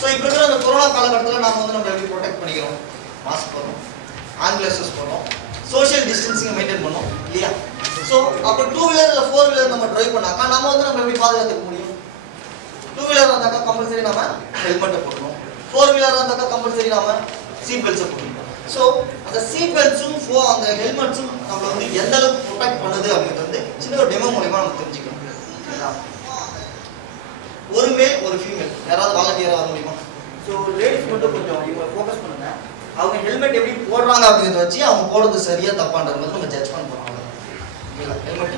ஸோ இப்போ இருக்கிற அந்த கொரோனா காலகட்டத்தில் நம்ம வந்து நம்ம எப்படி ப்ரொடெக்ட் பண்ணிக்கிறோம், மாஸ்க் போடுறோம், ஹேண்ட் கிளவுஸ் போடுறோம், சோஷியல் டிஸ்டன்சிங் மெயின்டைன் பண்ணோம் இல்லையா? ஸோ அப்போ 2 வீலர் இல்லை 4 வீலர் நம்ம ட்ரைவ் பண்ணாக்கா நம்ம வந்து நம்ம எப்படி பாதுகாத்துக்க முடியும்? 2 வீலர் இருந்தாக்கா கம்பல்சரி நம்ம ஹெல்மெட்டை போடணும், 4 வீலர் இருந்தாக்கா கம்பல்சரி நம்ம சீட் பெல்ட்ஸை போடணும். ஸோ அந்த சீட் பெல்ட்ஸும் அந்த ஹெல்மெட்ஸும் நம்மளை வந்து எந்த அளவுக்கு ப்ரொடெக்ட் பண்ணுது அப்படிங்கிறது வந்து சின்ன ஒரு டெமோ மூலமா நம்ம தெரிஞ்சுக்கணும். ஒரு மேல் ஒரு ஃபீமேல் யாராவது வாலண்டியராக வர முடியுமா? ஸோ லேடிஸ் மட்டும் கொஞ்சம் இவங்க ஃபோக்கஸ் பண்ணுங்க. அவங்க ஹெல்மெட் எப்படி போடுறாங்க அப்படிங்கிறத வச்சு அவங்க போடுறது சரியா தப்பான்றது வந்து நம்ம ஜட்ஜ் பண்ண போகிறோம். ஓகேங்களா? Helmet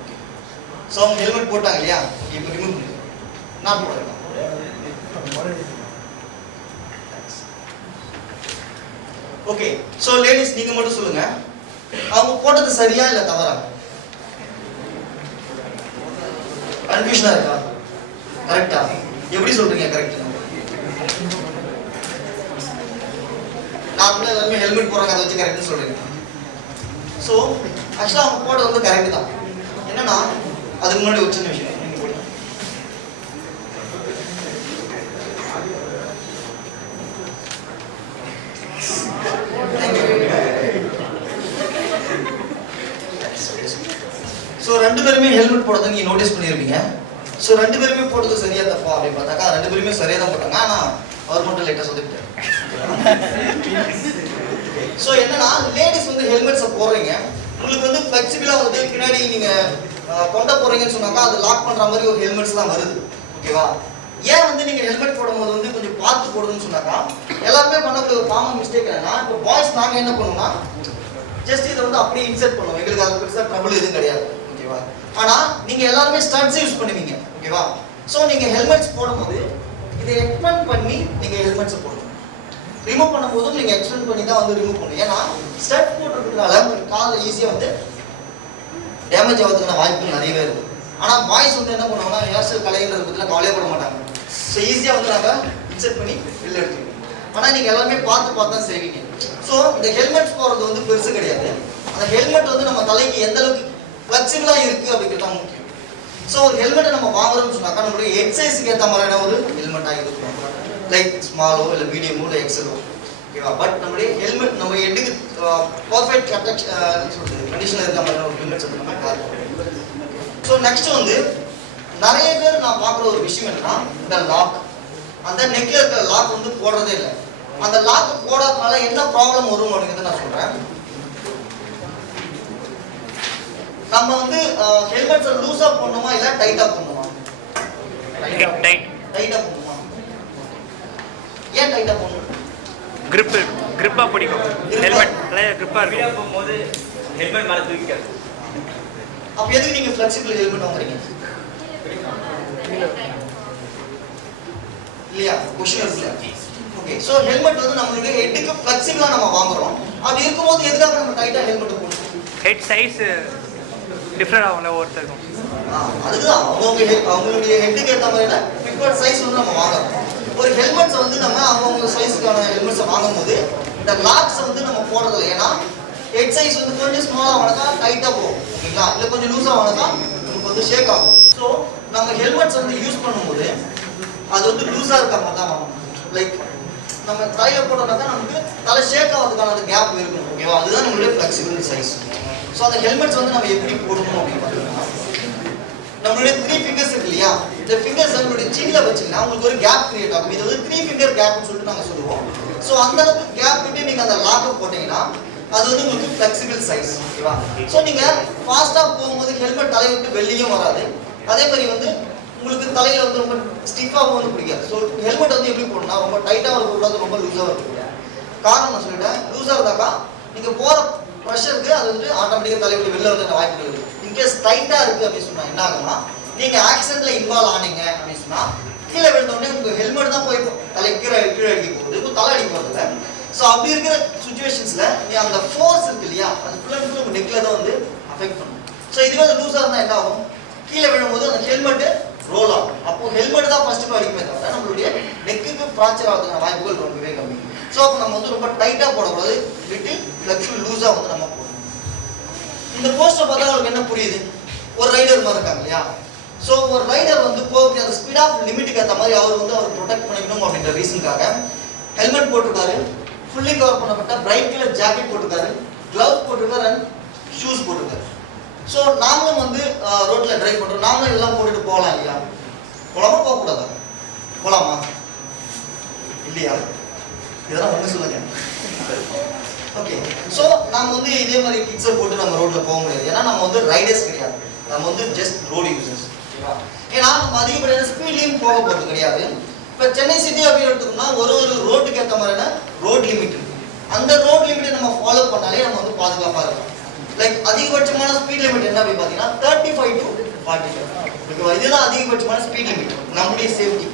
okay. ஸோ அவங்க ஹெல்மெட் போட்டாங்க இல்லையா? இப்போ ரிமூவ் பண்ணி நான் போடுறேன். ஓகே. ஸோ லேடிஸ் நீங்க மட்டும் சொல்லுங்க, அவங்க போட்டது சரியா இல்ல தவறா? கன்ஃபியூஷனா இருக்கா? கரெக்டா? எப்படி சொல்றீங்க கரெக்ட்? நார்மலா எல்லாருமே ஹெல்மெட் போடுறாங்க, அதை வச்சு கரெக்ட்னு சொல்றீங்க. ஸோ ஆக்சுவலா அவங்க போட்டது வந்து கரெக்ட் தான். என்னன்னா அதுக்கு முன்னாடி ஒரு சின்ன விஷயம். ஸோ 2 பேருமே ஹெல்மெட் போடுறதை நீங்கள் நோட்டீஸ் பண்ணியிருப்பீங்க. ஸோ 2 பேருமே போட்டது சரியா தப்பா அப்படின்னு பார்த்தாக்கா 2 பேருமே சரியாக தான் போட்டாங்க. ஆனால் அவர் மட்டும் லைட்டாக சொல்லிவிட்டார். ஸோ என்னன்னா லேடிஸ் வந்து ஹெல்மெட்ஸை போடுறீங்க, உங்களுக்கு வந்து ஃப்ளெக்சிபிளாக வந்து பின்னாடி நீங்கள் கொண்ட போடுறீங்கன்னு சொன்னாக்கா அது லாக் பண்ணுற மாதிரி ஒரு ஹெல்மெட்ஸ்லாம் வருது. ஓகேவா? ஏன் வந்து நீங்கள் ஹெல்மெட் போடும்போது வந்து கொஞ்சம் பார்த்து போடுதுன்னு சொன்னாக்கா எல்லாருமே பண்ணக்கூடிய ஒரு காமன் மிஸ்டேக் என்னன்னா, இப்போ பாய்ஸ் நாங்கள் என்ன பண்ணுவோம்னா ஜஸ்ட் இதை வந்து அப்படியே இன்செர்ட் பண்ணுவோம், எங்களுக்கு அது பெருசாக ட்ரபிள் எதுவும் கிடையாது. ஓகேவா? ஆனா நீங்க எல்லாருமே ஸ்டட்ஸ் யூஸ் பண்ணுவீங்க. ஓகேவா? சோ நீங்க ஹெல்மெட்ஸ் போடும்போது இதை எக்ஸ்பெண்ட் பண்ணி நீங்க ஹெல்மெட்ஸ் போடணும். ரிமூவ் பண்ணும்போதும் நீங்க எக்ஸ்டெண்ட் பண்ணி தான் வந்து ரிமூவ் பண்ணணும். ஏன்னா ஸ்டட் போடுறதுனால உங்களுக்கு கால் ஈஸியா வந்து டேமேஜ் ஆகிறதுக்கான வாய்ப்புகள் நிறையவே இருக்கு. ஆனா பாய்ஸ் வந்து என்ன பண்ணுவாங்கன்னா ஹேர் ஸ்டைல் கலைன்றத பத்திலாம் கவலையப்பட மாட்டாங்க. ஸோ ஈஸியா வந்து நாங்க இன்செர்ட் பண்ணி வெளில எடுத்துக்கணும். ஆனா நீங்க எல்லாமே பார்த்து தான் செய்வீங்க. ஸோ இந்த ஹெல்மெட்ஸ் போடுறது வந்து பெருசு கிடையாது. அந்த ஹெல்மெட் வந்து நம்ம தலைக்கு எந்த அளவுக்கு ஃப்ளெக்சிபிளா இருக்கு அப்படிங்கிறது தான் முக்கியம். ஸோ ஒரு ஹெல்மெட்டை நம்ம வாங்குறோம்னு சொன்னாக்கா நம்மளுடைய ஹெட் சைஸுக்கு ஏற்ற மாதிரியான ஒரு ஹெல்மெட்டாக இருக்கும். லைக் ஸ்மாலோ இல்லை மீடியமோ இல்லை எக்ஸலோ. ஓகேவா. பட் நம்மளுடைய ஹெல்மெட் நம்ம ஹெட்டுக்கு பர்ஃபெக்ட் கண்டிஷனில் இருக்க மாதிரி ஒரு ஹெல்மெட்ஸ் வந்து நம்ம கேர் பண்ணுவோம். ஸோ நெக்ஸ்ட் வந்து நிறைய பேர் நான் பார்க்குற ஒரு விஷயம் என்னன்னா, இந்த லாக், அந்த நெக்ல இருக்கிற லாக் வந்து போடுறதே இல்லை. அந்த லாக் போடாதனால என்ன ப்ராப்ளம் வரும் அப்படிங்கிறத நான் சொல்றேன். நம்ம வந்து ஹெல்மெட்ஸை லூஸா போடணுமா இல்ல டைட்டா போடணுமா? டைட்டா போடணுமா? ஏன் டைட்டா போடணும்? கிரிப்பா பிடிக்கும். ஹெல்மெட் கிரிப்பா இருக்கும். போகும்போது ஹெல்மெட் மேல தூக்கிக்காது. அப்ப எதுக்கு நீங்க ஃபிளெக்சிபிள் ஹெல்மெட் வாங்குறீங்க? இல்லையா? क्वेश्चन இருக்குல்ல. ஓகே, சோ ஹெல்மெட் வந்து நம்மளுடைய ஹெட்க்கு ஃபிளெக்சிபிளா நம்ம வாங்குறோம். அப்படி இருக்கும்போது எதுக்காக நம்ம டைட்டா ஹெல்மெட் போடணும்? ஹெட் சைஸ் டிஃபரண்ட் ஆகும்ல ஒவ்வொருத்தருக்கும். அதுதான் அவங்களுடைய ஹெட்டுக்கு ஏற்ற மாதிரியான ஃபிக்ஸட் சைஸ் வந்து நம்ம வாங்குறோம். ஒரு ஹெல்மெட்ஸ் வந்து நம்ம அவங்க சைஸ்க்கான ஹெல்மெட்ஸை வாங்கும்போது இந்த லாக்ஸ் வந்து நம்ம போடுறதில்ல. ஏன்னா ஹெட் சைஸ் வந்து கொஞ்சம் ஸ்மாலாக வாங்கினா டைட்டாக போகும், ஓகேங்களா, இல்லை கொஞ்சம் லூஸாக வாங்கினா நமக்கு வந்து ஷேக் ஆகும். ஸோ நம்ம ஹெல்மெட்ஸ் வந்து யூஸ் பண்ணும்போது அது வந்து லூஸாக இருக்க மாதிரி தான் வாங்கணும். லைக் நம்ம தலையில் போட்டோம்னாக்கா நமக்கு தலை ஷேக் ஆகிறதுக்கான அந்த கேப் இருக்கணும், ஓகேவா. அதுதான் நம்மளுடைய ஃப்ளெக்சிபிள் சைஸ். ஸோ அந்த ஹெல்மெட்ஸ் வந்து நம்ம எப்படி போடணும் அப்படின்னு பார்த்தீங்கன்னா, நம்மளுடைய 3 ஃபிங்கர்ஸ் இருக்கு இல்லையா, இந்த ஃபிங்கர்ஸ் நம்மளுடைய சின்ல வச்சீங்கன்னா உங்களுக்கு ஒரு கேப் கிரியேட் ஆகும். இது வந்து 3 ஃபிங்கர் கேப்னு சொல்லிட்டு நாங்கள் சொல்லுவோம். ஸோ அந்த அளவுக்கு கேப் விட்டு நீங்கள் அந்த லாக்கை போட்டீங்கன்னா அது வந்து உங்களுக்கு ஃப்ளெக்சிபிள் சைஸ், ஓகேவா. ஸோ நீங்கள் ஃபாஸ்ட்டாக போகும்போது ஹெல்மெட் தலையை விட்டு வெளியும் வராது. அதே மாதிரி வந்து உங்களுக்கு தலையில் வந்து ரொம்ப ஸ்டிஃபாகவும் வந்து பிடிக்காது. ஸோ ஹெல்மெட் வந்து எப்படி போடணும்னா ரொம்ப டைட்டாக இருக்கக்கூடாது, ரொம்ப லூஸாக இருக்கக்கூடாது. காரணம் நான் சொல்லிட்டேன், லூஸாக இருந்தாக்கா நீங்கள் போகிற ப்ரெஷருக்கு அது வந்து ஆட்டோமேட்டிக்காக தலைவலி வெளில வந்து வாய்ப்பு இருக்குது. இன்கேஸ் டைட்டாக இருக்குது அப்படின்னு சொன்னால் என்ன ஆகும்னா, நீங்கள் ஆக்சிடென்ட்டில் இன்வால்வ் ஆனீங்க அப்படின்னு சொன்னால் கீழே விழுந்தோடனே உங்கள் ஹெல்மெட் தான் போய் தலை கீழே அடிக்க போகுது, இப்போ தலை அடிக்க போகிறதில்ல. ஸோ அப்படி இருக்கிற சுச்சுவேஷன்ஸில் நீ அந்த ஃபோர்ஸ் இருக்கு இல்லையா, அது ஃபுல் அண்ட் ஃபுல் உங்கள் நெக்கில் தான் வந்து அஃபெக்ட் பண்ணும். ஸோ இதுவே அது லூஸாக இருந்தால் என்ன ஆகும், கீழே விழும்போது அந்த ஹெல்மெட்டு ரோல் ஆகும். அப்போ ஹெல்மெட் தான் ஃபர்ஸ்ட் போய் அடிக்குமே தவிர நம்மளுடைய நெக்குக்கு ஃப்ராக்சர் ஆகிறதுக்கான வாய்ப்புகள் ரொம்பவே கம்மி. ஸோ அப்போ நம்ம வந்து ரொம்ப டைட்டாக போடக்கூடாது, லிட்டில் ஃப்ளெக்சிபிள் லூஸாக வந்து நம்ம போடணும். இந்த போஸ்டர் பார்த்தா உங்களுக்கு என்ன புரியுது, ஒரு ரைடர் மாதிரி இருக்காங்க இல்லையா. ஸோ ஒரு ரைடர் வந்து போகக்கூடிய அந்த ஸ்பீட் ஆஃப் லிமிட்டுக்கு ஏற்ற மாதிரி அவர் வந்து அவர் ப்ரொடெக்ட் பண்ணிக்கணும் அப்படின்ற ரீசனுக்காக ஹெல்மெட் போட்டிருக்காரு, ஃபுல்லி கவர் பண்ணப்பட்ட பிரைட் கலர் ஜாக்கெட் போட்டிருக்காரு, கிளவுஸ் போட்டிருக்காரு அண்ட் ஷூஸ் போட்டிருக்காரு. ஸோ நாமளும் வந்து ரோட்டில் ட்ரைவ் பண்ணுறோம், நாமளும் இதெல்லாம் போட்டுட்டு போகலாம் இல்லையா? போகலாமா போகக்கூடாதா? போகலாமா இல்லையா? இதெல்லாம் ஒன்று சொல்லுங்க. ஓகே, ஸோ நம்ம வந்து இதே மாதிரி கிட்ஸை போட்டு நம்ம ரோட்டில் போக முடியாது. ஏன்னா நம்ம வந்து ரைடர்ஸ் கிடையாது, நம்ம வந்து ஜஸ்ட் ரோடு யூசர்ஸ். ஏன்னா நம்ம அதிகப்படியான ஸ்பீட்லேயும் போக போகிறது கிடையாது. இப்போ சென்னை சிட்டி அப்படின்னு எடுத்துக்கோம்னா ஒரு ரோட்டுக்கு ஏற்ற மாதிரியான ரோட் லிமிட் இருக்கு. அந்த ரோட் லிமிட்டை நம்ம ஃபாலோ பண்ணாலே நம்ம வந்து பாதுகாப்பாக இருக்கலாம். லைக் அதிகபட்சமான ஸ்பீட் லிமிட் என்ன அப்படின்னு பார்த்தீங்கன்னா 35 to 45. ஓகேவா, இதுதான் அதிகபட்சமான ஸ்பீட் லிமிட் நம்முடைய சேஃப்டி.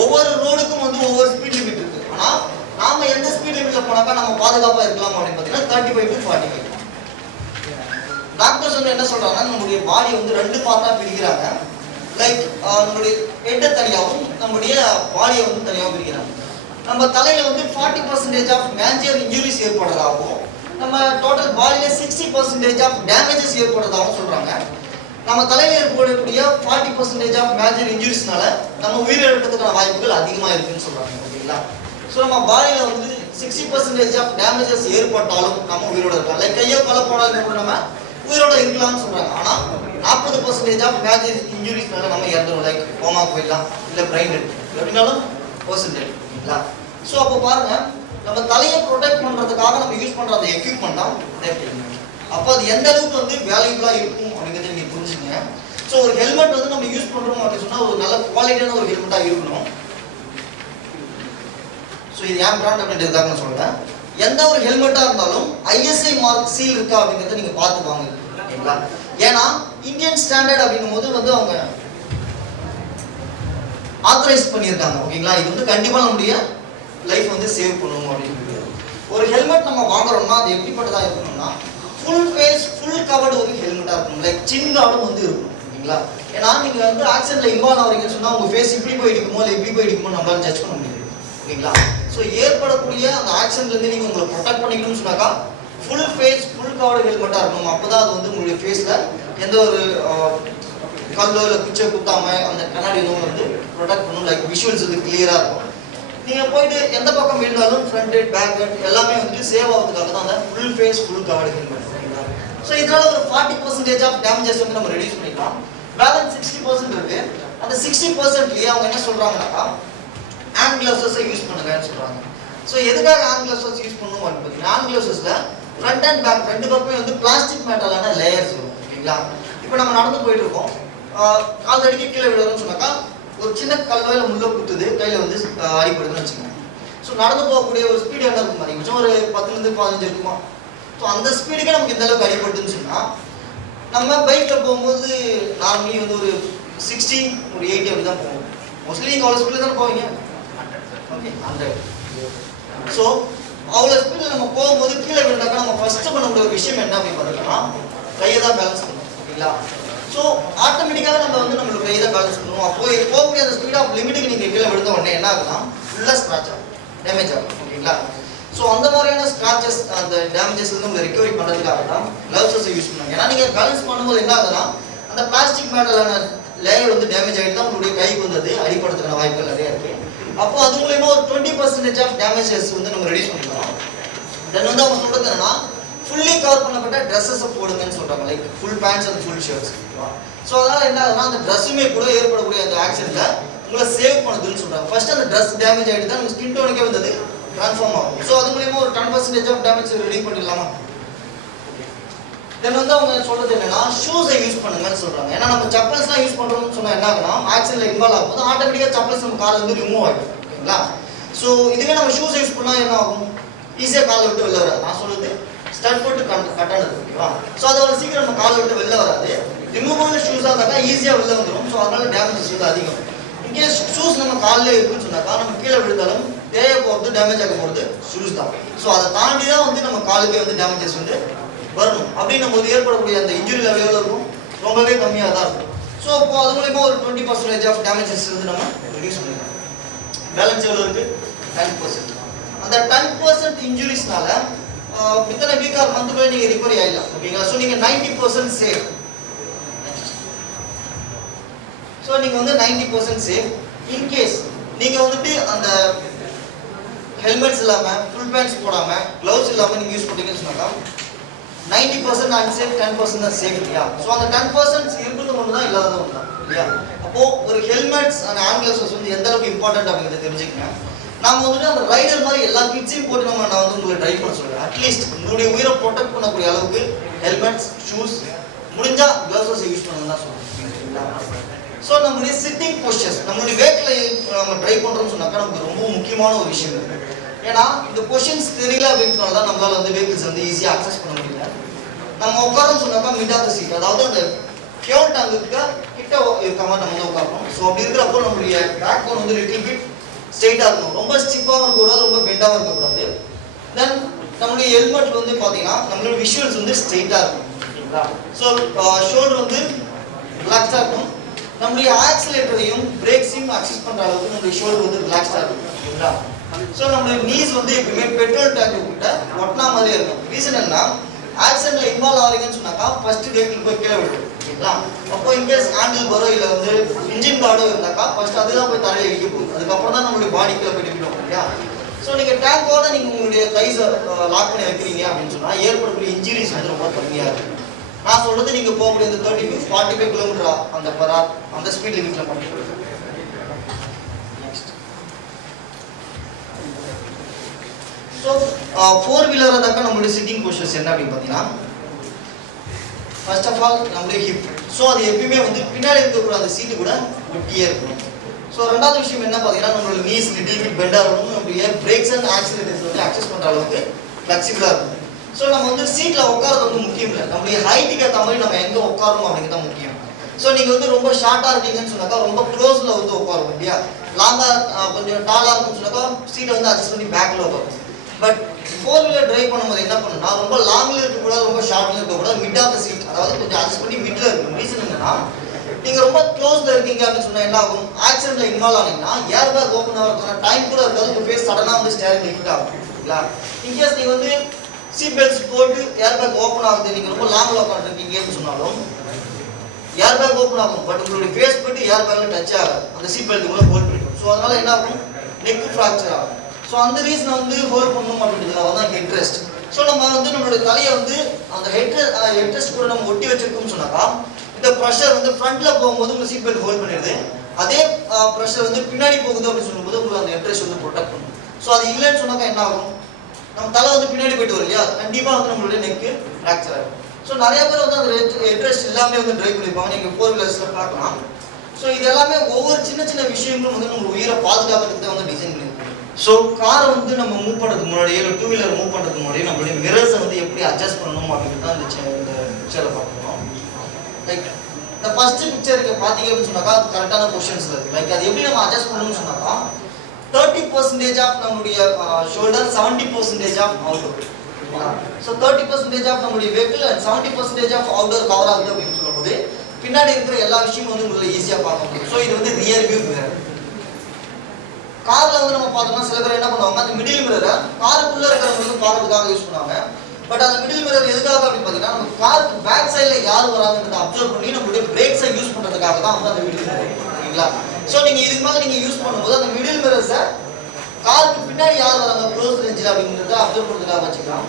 ஒவ்வொரு ரோடுக்கும் வந்து ஒவ்வொரு ஸ்பீட் லிமிட் இருக்கு. ஆனால் நாம எந்த ஸ்பீட் லிமிட்ல போனாக்கா நம்ம பாதுகாப்பாக இருக்கலாம் அப்படின்னு பார்த்தீங்கன்னா 35 to 45. டாக்டர்ஸ் வந்து என்ன சொல்றாங்கன்னா, நம்மளுடைய பாடி வந்து 2 பார்ட்டாக பிரிக்கிறாங்க. லைக் நம்மளுடைய ஹெட்டை தனியாகவும் நம்மளுடைய பாடியை வந்து தனியாகவும் பிரிக்கிறாங்க. நம்ம தலையில வந்து 40% ஆஃப் மேஜர் இன்ஜுரிஸ் ஏற்படுறதாகவும், நம்ம டோட்டல் பாடியில 60% ஆஃப் டேமேஜஸ் ஏற்படுறதாகவும் சொல்றாங்க. நம்ம தலையில ஏற்படக்கூடிய 40% ஆஃப் மேஜர் இன்ஜுரிஸ்னால நம்ம உயிரிழக்கிறதுக்கான வாய்ப்புகள் அதிகமாக இருக்குன்னு சொல்றாங்க, ஓகேங்களா. ஸோ நம்ம பாடியில வந்து 60% ஆஃப் டேமேஜஸ் ஏற்பட்டாலும் நம்ம உயிரோட இருக்கலாம். லைக் கையோ காலை போடாது கூட நம்ம உயிரோட இருக்கலாம்னு சொல்றாங்க. ஆனால் 40% ஆஃப் மேஜர் இன்ஜுரிஸ்னால நம்ம இறந்துடும். லைக் கோமா போயிடலாம், இல்லை பிரெயின் டெட், எப்படினாலும் பர்சன்டேஜ், ஓகேங்களா. ஸோ அப்போ பாருங்க, நம்ம தலையை ப்ரொடெக்ட் பண்றதுக்காக நம்ம யூஸ் பண்ற அந்த எக்யூப்மெண்ட் தான் ஹெல்மெட். அப்போ அது எந்த அளவுக்கு வந்து வேல்யூபிளா இருக்கும் அப்படிங்கிறத நீங்க புரிஞ்சுங்க. ஸோ ஒரு ஹெல்மெட் வந்து நம்ம யூஸ் பண்றோம் அப்படின்னு சொன்னா ஒரு நல்ல குவாலிட்டியான ஒரு ஹெல்மெட்டா இருக்கணும். ஸோ இது ஏன் பிராண்ட் அப்படின்றதுக்காக நான் சொல்றேன். எந்த ஒரு ஹெல்மெட்டா இருந்தாலும் ISI மார்க் சீல் இருக்கா அப்படிங்கிறத நீங்க பார்த்து வாங்க, ஓகேங்களா. ஏன்னா இந்தியன் ஸ்டாண்டர்ட் அப்படிங்கும் போது வந்து அவங்க ஆத்தரைஸ் பண்ணியிருக்காங்க, ஓகேங்களா. இது வந்து கண்டிப்பா நம்முடைய லைஃப் வந்து சேவ் பண்ணுவோம் அப்படின்னு. ஒரு ஹெல்மெட் நம்ம வாங்குறோம்னா அது எப்படிப்பட்டதா இருக்கணும்னா ஃபுல் ஃபேஸ் ஃபுல் கவர்டு ஒரு ஹெல்மெட்டா இருக்கணும். லைக் சின்காலும் வந்து இருக்கணும், ஓகேங்களா. ஏன்னா நீங்க வந்து ஆக்சிடென்ட்ல இன்வால்வ் ஆகிறீங்கன்னு சொன்னா உங்க ஃபேஸ் இப்படி போய் இருக்குமோ இல்லை இப்படி போய் இருக்குமோ நம்மளால ஜட்ஜ் பண்ண முடியாது, ஓகேங்களா. ஸோ ஏற்படக்கூடிய அந்த ஆக்சிடென்ட்ல இருந்து நீங்க உங்களை ப்ரொடெக்ட் பண்ணிக்கணும்னு சொன்னாக்கா ஃபுல் ஃபேஸ் ஃபுல் கவர்டு ஹெல்மெட்டா இருக்கணும். அப்போதான் அது வந்து உங்களுடைய ஃபேஸ்ல எந்த ஒரு கல்லோ இல்லை குச்சை குத்தாம அந்த கண்ணாடி வந்து ப்ரொடெக்ட் பண்ணணும். லைக் விஷுவல்ஸ் வந்து கிளியரா இருக்கும். நீங்கள் போயிட்டு எந்த பக்கம் விழுந்தாலும் ஃப்ரண்ட் ஹெட் பேக் ஹெட் எல்லாமே வந்துட்டு சேவ் ஆகிறதுக்காக தான் அந்த full face full covered helmet. ஓகேங்களா? ஸோ இதனால ஒரு 40% ஆஃப் டேமேஜஸ் வந்து நம்ம ரெடியூஸ் பண்ணிக்கலாம். பேலன்ஸ் 60% இருக்கு. அந்த 60%லயே அவங்க என்ன சொல்றாங்கன்னாக்கா ஹேண்ட் கிளவுஸஸை யூஸ் பண்ணுங்கன்னு சொல்றாங்க. ஸோ எதுக்காக ஹேண்ட் கிளவுஸஸ் யூஸ் பண்ணணும் அப்படின்னு ஹேண்ட் கிளவுஸஸ்ல ஃப்ரண்ட் அண்ட் பேக் ரெண்டு பக்கமே வந்து பிளாஸ்டிக் மெட்டலான லேயர்ஸ் வரும். ஓகேங்களா? இப்போ நம்ம நடந்து போயிட்டு இருக்கோம், கால் அடிக்க கீழே விழுறோம்னு சொன்னாக்கா ஒரு சின்ன கல்வாயில் முள்ள குத்துது, கையில் வந்து அடிப்படுதுன்னு வச்சுக்கோங்க. ஸோ நடந்து போகக்கூடிய ஒரு ஸ்பீடு என்ன இருக்கும் பார்த்தீங்கன்னா ஒரு 10 to 15 இருக்குமா. ஸோ அந்த ஸ்பீடுக்கே நமக்கு இந்த அளவுக்கு அடிபட்டுன்னு சொன்னால் நம்ம பைக்கில் போகும்போது நார்மலி வந்து ஒரு 60 ஒரு 80 அப்படி தான் போவோம். மோஸ்ட்லி நீங்கள் அவ்வளோ ஸ்பீடில் தான் போவீங்க. ஓகே 100. ஸோ அவ்வளோ ஸ்பீடில் நம்ம போகும்போது கீழே விழுந்தாக்கா நம்ம ஃபஸ்ட்டு பண்ணக்கூடிய ஒரு விஷயம் என்ன அப்படின்னு பார்த்தீங்கன்னா கையை தான் பேலன்ஸ் பண்ணணும். ஓகேங்களா? ஸோ ஆட்டோமேட்டிக்காக நம்ம வந்து நம்மளுக்கு கையை தான் பேலன்ஸ் பண்ணுவோம். அப்போ போகக்கூடிய அந்த ஸ்பீட் ஆஃப் லிமிட்டுக்கு நீங்கள் கீழே விழுந்த உடனே என்ன ஆகுதுன்னா ஃபுல்லாக ஸ்க்ராட்ச் ஆகும், டேமேஜ் ஆகும். ஓகேங்களா? ஸோ அந்த மாதிரியான ஸ்க்ராச்சஸ் அந்த டேமேஜஸ் வந்து உங்களை ரிகவரி பண்ணுறதுக்காக தான் கிளவுஸஸ் யூஸ் பண்ணுவாங்க. ஏன்னா நீங்கள் பேலன்ஸ் பண்ணும்போது என்ன ஆகுதுன்னா அந்த பிளாஸ்டிக் மேட்டலான லேயர் வந்து டேமேஜ் ஆகிட்டு தான் உங்களுடைய கைக்கு வந்து அது அடிப்படுறதுக்கான வாய்ப்புகள் நிறைய இருக்குது. அப்போ அது மூலயமா ஒரு 20% ஆஃப் டேமேஜஸ் வந்து நம்ம ரெடியூஸ் பண்ணிக்கலாம். தென் வந்து அவங்க சொல்கிறது என்னன்னா ஃபுல்லி கவர் பண்ணப்பட்ட ட்ரெஸ்ஸஸை போடுங்கன்னு சொல்கிறாங்க, like full pants and full shirts. So அதனால் என்ன ஆகுதுன்னா அந்த ட்ரெஸ்ஸுமே கூட ஏற்படக்கூடிய அந்த ஆக்சிடென்ட்டில் உங்களை சேவ் பண்ணுதுன்னு சொல்கிறாங்க. ஃபர்ஸ்ட் அந்த ட்ரெஸ் டேமேஜ் ஆகிட்டு தான் நம்ம ஸ்கின் டோனுக்கே வந்தது ட்ரான்ஸ்ஃபார்ம் ஆகும். ஸோ அது மூலயமா ஒரு 10% ஆஃப் டேமேஜ் ரெடியூஸ் பண்ணிடலாமா. தென் வந்து அவங்க சொல்றது என்னன்னா ஷூஸை யூஸ் பண்ணுங்கன்னு சொல்றாங்க. ஏன்னா நம்ம செப்பல்ஸ்லாம் யூஸ் பண்றோம்னு சொன்னா என்ன ஆகுனா ஆக்சிடென்ட்ல இன்வால்வ் ஆகும்போது ஆட்டோமேட்டிக்கா செப்பல்ஸ் நம்ம கால்ல இருந்து ரிமூவ் ஆகிடும். ஓகேங்களா? ஸோ இதுவே நம்ம ஷூஸ் யூஸ் பண்ணா என்ன ஆகும், ஈஸியாக காலை விட்டு வெளில வராது. நான் சொல்றது ஸ்டட் போட்டு கட்டானது. ஓகேவா? ஸோ அது அவ்வளோ சீக்கிரம் நம்ம காலை விட்டு வெளில வராது. ரிமூவபிள் ஷூஸாக இருந்தாக்கா ஈஸியாக வெளில வந்துடும். ஸோ அதனால டேமேஜஸ் வந்து அதிகம். இன்கேஸ் ஷூஸ் நம்ம காலில் இருக்குன்னு சொன்னாக்கா நம்ம கீழே விழுந்தாலும் தேய போகிறது டேமேஜ் ஆக போகிறது ஷூஸ் தான். ஸோ அதை தாண்டி தான் வந்து நம்ம காலுக்கே வந்து டேமேஜஸ் வந்து வரணும். அப்படின்னும் போது ஏற்படக்கூடிய அந்த இன்ஜுரி லெவல் எவ்வளோ இருக்கும், ரொம்பவே கம்மியாக தான் இருக்கும். ஸோ அப்போ அது மூலயமா ஒரு 20% ஆஃப் டேமேஜஸ் வந்து நம்ம ரெடியூஸ் பண்ணிக்கலாம். பேலன்ஸ் எவ்வளோ இருக்குது 10%. அந்த 10% இன்ஜுரிஸ்னால இத்தனை வீக் ஆர் மந்த்துக்குள்ளே நீங்கள் ரிகவரி ஆகிடலாம். ஓகேங்களா? ஸோ நீங்கள் 90% சேஃப். ஸோ நீங்கள் வந்து 90% சேஃப். இன்கேஸ் நீங்கள் வந்துட்டு அந்த ஹெல்மெட்ஸ் இல்லாமல் ஃபுல் பேண்ட்ஸ் போடாமல் க்ளவுஸ் இல்லாமல் நீங்கள் யூஸ் பண்ணுறீங்கன்னு சொன்னாக்கா 90% அன்சேஃப், 10% தான் சேஃப். இல்லையா? ஸோ அந்த 10% இருக்கிறது ஒன்று தான், இல்லாதது ஒன்று தான். இல்லையா? அப்போது ஒரு ஹெல்மெட்ஸ் அண்ட் ஹேண்ட் கிளவுஸஸ் வந்து எந்த அளவுக்கு இம்பார்ட்டன்ட் அப்படிங்கிறத தெரிஞ்சுக்கங்க. நம்ம வந்துட்டு அந்த ரைடர் மாதிரி எல்லா கிட்ஸையும் போட்டு நான் வந்து உங்களை ட்ரைவ் பண்ண சொல்கிறேன். அட்லீஸ்ட் உங்களுடைய உயிரை ப்ரொடெக்ட் பண்ணக்கூடிய அளவுக்கு ஹெல்மெட்ஸ், ஷூஸ், முடிஞ்சால் கிளவுஸஸ் யூஸ் பண்ணணும்னு தான் சொல்லுவேன். ஸோ நம்மளுடைய சிட்டிங் போஸ்டர்ஸ், நம்மளுடைய வேக்கில் நம்ம ட்ரைவ் பண்ணுறோம்னு சொன்னாக்கா நமக்கு ரொம்ப முக்கியமான ஒரு விஷயம் இருக்குது. ஏன்னா இந்த கொஷின்ஸ் தெரியல அப்படின்றனால தான் நம்மளால் வந்து வெஹிக்கிள்ஸ் வந்து ஈஸியாக அக்சஸ் பண்ண முடியல. நம்ம உட்காரோம்னு சொன்னாக்கா மிட் ஆஃப் த சீட், அதாவது அந்த ஃபியூல் டேங்குக்கு கிட்ட இருக்க மாதிரி நம்ம வந்து உட்காரணும். ஸோ அப்படி இருக்கிறப்போ நம்மளுடைய பேக் போன் வந்து லிட்டில் பிட் ஸ்ட்ரெயிட்டாக இருக்கணும், ரொம்ப ஸ்டிப்பாகவும் இருக்கக்கூடாது, ரொம்ப பெண்டாகவும் இருக்கக்கூடாது. தென் நம்மளுடைய ஹெல்மெட் வந்து பார்த்தீங்கன்னா நம்மளுடைய விஷுவல்ஸ் வந்து ஸ்ட்ரெயிட்டாக இருக்கும். ஓகேங்களா? ஸோ ஷோல்டர் வந்து ரிலாக்ஸாக இருக்கும். நம்மளுடைய ஆக்சிலேட்டரையும் பிரேக்ஸையும் அக்சஸ் பண்ணுற அளவுக்கு நம்மளுடைய ஷோல்டர் வந்து ரிலாக்ஸாக இருக்கும். ஓகேங்களா? ஸோ நம்மளுடைய நீஸ் வந்து எப்பவுமே பெட்ரோல் டேங்க் கிட்ட ஒட்டினா மாதிரியே இருக்கும். ரீசன் என்ன, ஆக்சிடென்ட்ல இன்வால்வ் ஆகிறீங்கன்னு சொன்னாக்கா ஃபர்ஸ்ட் வெஹிக்கிள் போய் கீழே விடும். ஓகேங்களா? அப்போ இன்கேஸ் ஹேண்டில் பரோ இல்லை வந்து இன்ஜின் கார்டோ இருந்தாக்கா ஃபர்ஸ்ட் அதுதான் போய் தலையில் இடிக்க போகுது. அதுக்கப்புறம் தான் நம்மளுடைய பாடிக்குள்ள போய் நிற்கணும். இல்லையா? ஸோ நீங்கள் டேங்கோட நீங்கள் உங்களுடைய கைஸை லாக் பண்ணி வைக்கிறீங்க அப்படின்னு சொன்னால் ஏற்படக்கூடிய இன்ஜுரிஸ் வந்து ரொம்ப கம்மியாக இருக்கும். நான் சொல்றது நீங்கள் போகக்கூடிய இந்த 30 to 45 கிலோமீட்டர் அந்த பர் ஹவர் அந்த ஸ்பீட் லிமிட்டில் பண்ணிட்டு. ஸோ 4 வீலர் இருந்தாக்கா நம்மளுடைய சிட்டிங் பொசிஷன்ஸ் என்ன அப்படின்னு பார்த்தீங்கன்னா ஃபர்ஸ்ட் ஆஃப் ஆல் நம்மளுடைய ஹிப். ஸோ அது எப்பயுமே வந்து பின்னாடி இருக்கக்கூடிய அந்த சீட்டு கூட ஒட்டியே இருக்கணும். ஸோ ரெண்டாவது விஷயம் என்ன பார்த்தீங்கன்னா நம்மளோட நீஸ் லிட்டில் பிட் பெண்டாக இருக்கணும். நம்மளுடைய பிரேக்ஸ் அண்ட் ஆக்சிலேட்டர்ஸ் வந்து அக்சஸ் பண்ணுற அளவுக்கு ஃப்ளெக்சிபிளாக இருக்கும். ஸோ நம்ம வந்து சீட்டில் உட்காரது வந்து முக்கியம் இல்லை, நம்மளுடைய ஹைட்டுக்கு ஏற்ற மாதிரி நம்ம எங்கே உட்காரணும் அப்படிங்கிறது தான் முக்கியம். ஸோ நீங்கள் வந்து ரொம்ப ஷார்ட்டாக இருக்கீங்கன்னு சொன்னாக்கா ரொம்ப க்ளோஸில் வந்து உட்காரும். இல்லையா? லாங்காக கொஞ்சம் டாலாக இருக்குன்னு சொன்னாக்கா சீட்டை வந்து அட்ஜஸ்ட் பண்ணி பேக்கில் உட்காரும். பட் 4 வீலர் டிரைவ் பண்ணும்போது என்ன பண்ணணும்னா ரொம்ப லாங்கில் இருக்கக்கூடாது, ரொம்ப ஷார்ட்ல இருக்கக்கூடாது, மிட் ஆஃப் த சீட், அதாவது கொஞ்சம் அட்ஜஸ்ட் பண்ணி மிட்ல இருக்கணும். ரீசன் என்னன்னா நீங்கள் ரொம்ப க்ளோஸில் இருக்கீங்க அப்படின்னு சொன்னால் என்ன ஆகும், ஆக்சிடென்ட்ல இன்வால்வ் ஆனீங்கன்னா ஏர் பேக் ஓப்பன் ஆகிறதுக்கான டைம் கூட இருக்காது, உங்கள் ஃபேஸ் சடனாக வந்து ஸ்டேரிங் ஹிட் ஆகும். இல்லைங்களா? இன்கேஸ் நீங்கள் வந்து சீட் பெல்ட்ஸ் போட்டு ஏர் பேக் ஓப்பன் ஆகுது, நீங்கள் ரொம்ப லாங்கில் உட்காந்துருக்கீங்கன்னு சொன்னாலும் ஏர் பேக் ஓப்பன் ஆகும், பட் உங்களுடைய ஃபேஸ் போயிட்டு ஏர் பேக்கில் டச் ஆகாது, அந்த சீட் பெல்ட் கூட ஹோல்ட் பண்ணிடும். ஸோ அதனால என்ன ஆகும், நெக் ஃப்ராக்சர் ஆகும். ஸோ அந்த ரீசனை வந்து ஹோல்ட் பண்ணணும் அப்படின்றதுக்காக தான் ஹெட் ரெஸ்ட். ஸோ நம்ம வந்து நம்மளுடைய தலையை வந்து அந்த ஹெட் ரெஸ்ட் கூட நம்ம ஒட்டி வச்சிருக்கோம்னு சொன்னாக்கா இந்த ப்ரெஷர் வந்து ஃப்ரண்ட்ல போகும்போது உங்க சீட் பெல்ட் ஹோல்ட் பண்ணிடுது. அதே ப்ரெஷர் வந்து பின்னாடி போகுது அப்படின்னு சொல்லும்போது உங்களுக்கு அந்த ஹெட் ரெஸ்ட் வந்து ப்ரொடெக்ட் பண்ணும். ஸோ அது இல்லைன்னு சொன்னாக்கா என்ன ஆகும், நம்ம தலை வந்து பின்னாடி போயிட்டு வரும் இல்லையா, கண்டிப்பாக வந்து நம்மளுடைய நெக்கு ஃப்ராக்சர் ஆகும். ஸோ நிறைய பேர் வந்து அந்த ஹெட் ரெஸ்ட் எல்லாமே வந்து ட்ரைவ் பண்ணியிருப்பாங்க, நீங்கள் 4 வீலர்ஸில் பார்க்கலாம். ஸோ இது எல்லாமே ஒவ்வொரு சின்ன சின்ன விஷயங்களும் வந்து நம்ம உயிரை பாதுகாக்கிறதுக்கு தான் வந்து டிசைன் பண்ணியிருக்கோம். ஸோ காரை வந்து நம்ம மூவ் பண்ணுறதுக்கு முன்னாடியே இல்லை 2 வீலர் மூவ் பண்ணுறதுக்கு முன்னாடியே நம்மளுடைய மிரர்ஸை வந்து எப்படி அட்ஜஸ்ட் பண்ணணும் அப்படின்னு தான் இந்த பிக்சரில் பார்க்கணும். லைக் இந்த ஃபர்ஸ்ட் பிக்சர் இங்கே பார்த்தீங்க அப்படின்னு சொன்னாக்கா அது கரெக்டான பொசிஷன்ஸில் இருக்குது. லைக் அது எப்படி நம்ம அட்ஜஸ்ட் பண்ணணும்னு சொன்னாக்கா 30% ஆஃப் நம்மளுடைய shoulder, 70% of outdoor. So 30% of நம்மளுடைய vehicle and 70% of outdoor cover ஆகுது அப்படின்னு சொல்லும்போது பின்னாடி இருக்கிற எல்லா விஷயமும் வந்து உங்களை ஈஸியாக பார்க்க முடியும். ஸோ இது வந்து ரியர் வியூ மிரர். கார்ல வந்து நம்ம பார்த்தோம்னா சில பேர் என்ன பண்ணுவாங்க, அந்த மிடில் மிரரை காருக்குள்ள இருக்கிறவங்களுக்கு பார்க்கறதுக்காக யூஸ் பண்ணுவாங்க. பட் அந்த மிடில் மிரர் எதுக்காக அப்படின்னு பார்த்தீங்கன்னா நம்ம காருக்கு பேக் சைடில் யார் வராங்கன்றதை அப்சர்வ் பண்ணி நம்மளுடைய பிரேக்ஸை யூஸ் பண்ணுறதுக்காக தான் வந்து அந்த மிடில் மிரர். ஓகேங்களா? ஸோ நீங்கள் இதுக்கு மேலே நீங்கள் யூஸ் பண்ணும்போது அந்த மிடில் மிரர்ஸை காருக்கு பின்னாடி யார் வராங்க, க்ளோஸ் ரேஞ்சில் அப்படிங்கிறத அப்சர்வ் பண்ணுறதுக்காக வச்சுக்கலாம்.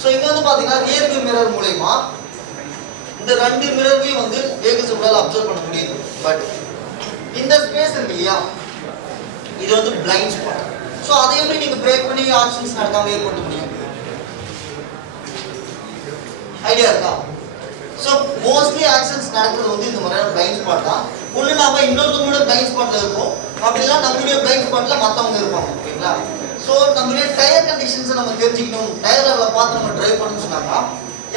ஸோ இங்கே வந்து பார்த்தீங்கன்னா ரியர் வியூ மிரர் மூலயமா இந்த 2 மிரர்லையும் வந்து வெஹிக்கிள்ஸ் உங்களால் அப்சர்வ் பண்ண முடியுது. பட் இந்த ஸ்பேஸ் இருக்கு இல்லையா, இது வந்து பிளைண்ட் ஸ்பாட். ஸோ அதை எப்படி நீங்கள் பிரேக் பண்ணி ஆக்ஷன்ஸ் நடக்காம ஏற்படுத்த முடியும்? ஐடியா இருக்கா? ஸோ மோஸ்ட்லி ஆக்ஷன்ஸ் நடக்கிறது வந்து இந்த மாதிரியான பிளைண்ட் ஸ்பாட் தான். ஒன்று நாம இன்னொருத்தவங்களோட பிளைண்ட் ஸ்பாட்ல இருப்போம், அப்படிலாம் நம்மளுடைய பிளைண்ட் ஸ்பாட்ல மற்றவங்க இருப்பாங்க. ஓகேங்களா? ஸோ நம்மளுடைய டயர் கண்டிஷன்ஸை நம்ம தெரிஞ்சுக்கணும். டயர் லெவலில் பார்த்து நம்ம டிரைவ் பண்ணணும்னு சொன்னாக்கா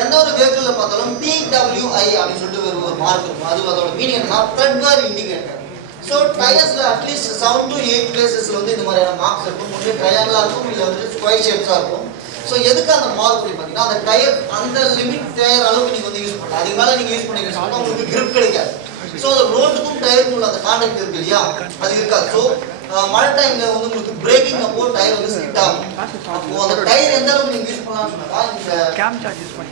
எந்த ஒரு வெஹிக்கிளில் பார்த்தாலும் TWI அப்படின்னு சொல்லிட்டு ஒரு மார்க் இருக்கும். அது அதோட மீனிங் என்னன்னா த்ரெட்வேர் இண்டிகேட்டர். ஸோ டயர்ஸ்ல அட்லீஸ்ட் 7 to 8 பிளேசஸ்ல வந்து இந்த மாதிரியான மார்க்ஸ் இருக்கும். ஒன்று ட்ரையாங்கிளா இருக்கும், இல்லை வந்து ஸ்கொயர் ஷேப்ஸா இருக்கும். ஸோ எதுக்கு அந்த மார்க் அப்படி பார்த்தீங்கன்னா அந்த டயர் அந்த லிமிட் டயர் அளவுக்கு நீங்கள் வந்து யூஸ் பண்ணலாம். அதுக்கு மேலே நீங்கள் யூஸ் பண்ணீங்கன்னா உங்களுக்கு கிரிப் கிடைக்காது. ஸோ அந்த ரோட்டுக்கும் டயருக்கும் உள்ள அந்த கான்டாக்ட் இருக்கு இல்லையா, அது இருக்காது. ஸோ மழை டைம்ல வந்து உங்களுக்கு பிரேக்கிங் அப்போ டயர் வந்து ஸ்கிட் ஆகும். அப்போ அந்த டயர் எந்த அளவுக்கு நீங்கள் யூஸ் பண்ணலாம்னு சொன்னாக்கா இந்த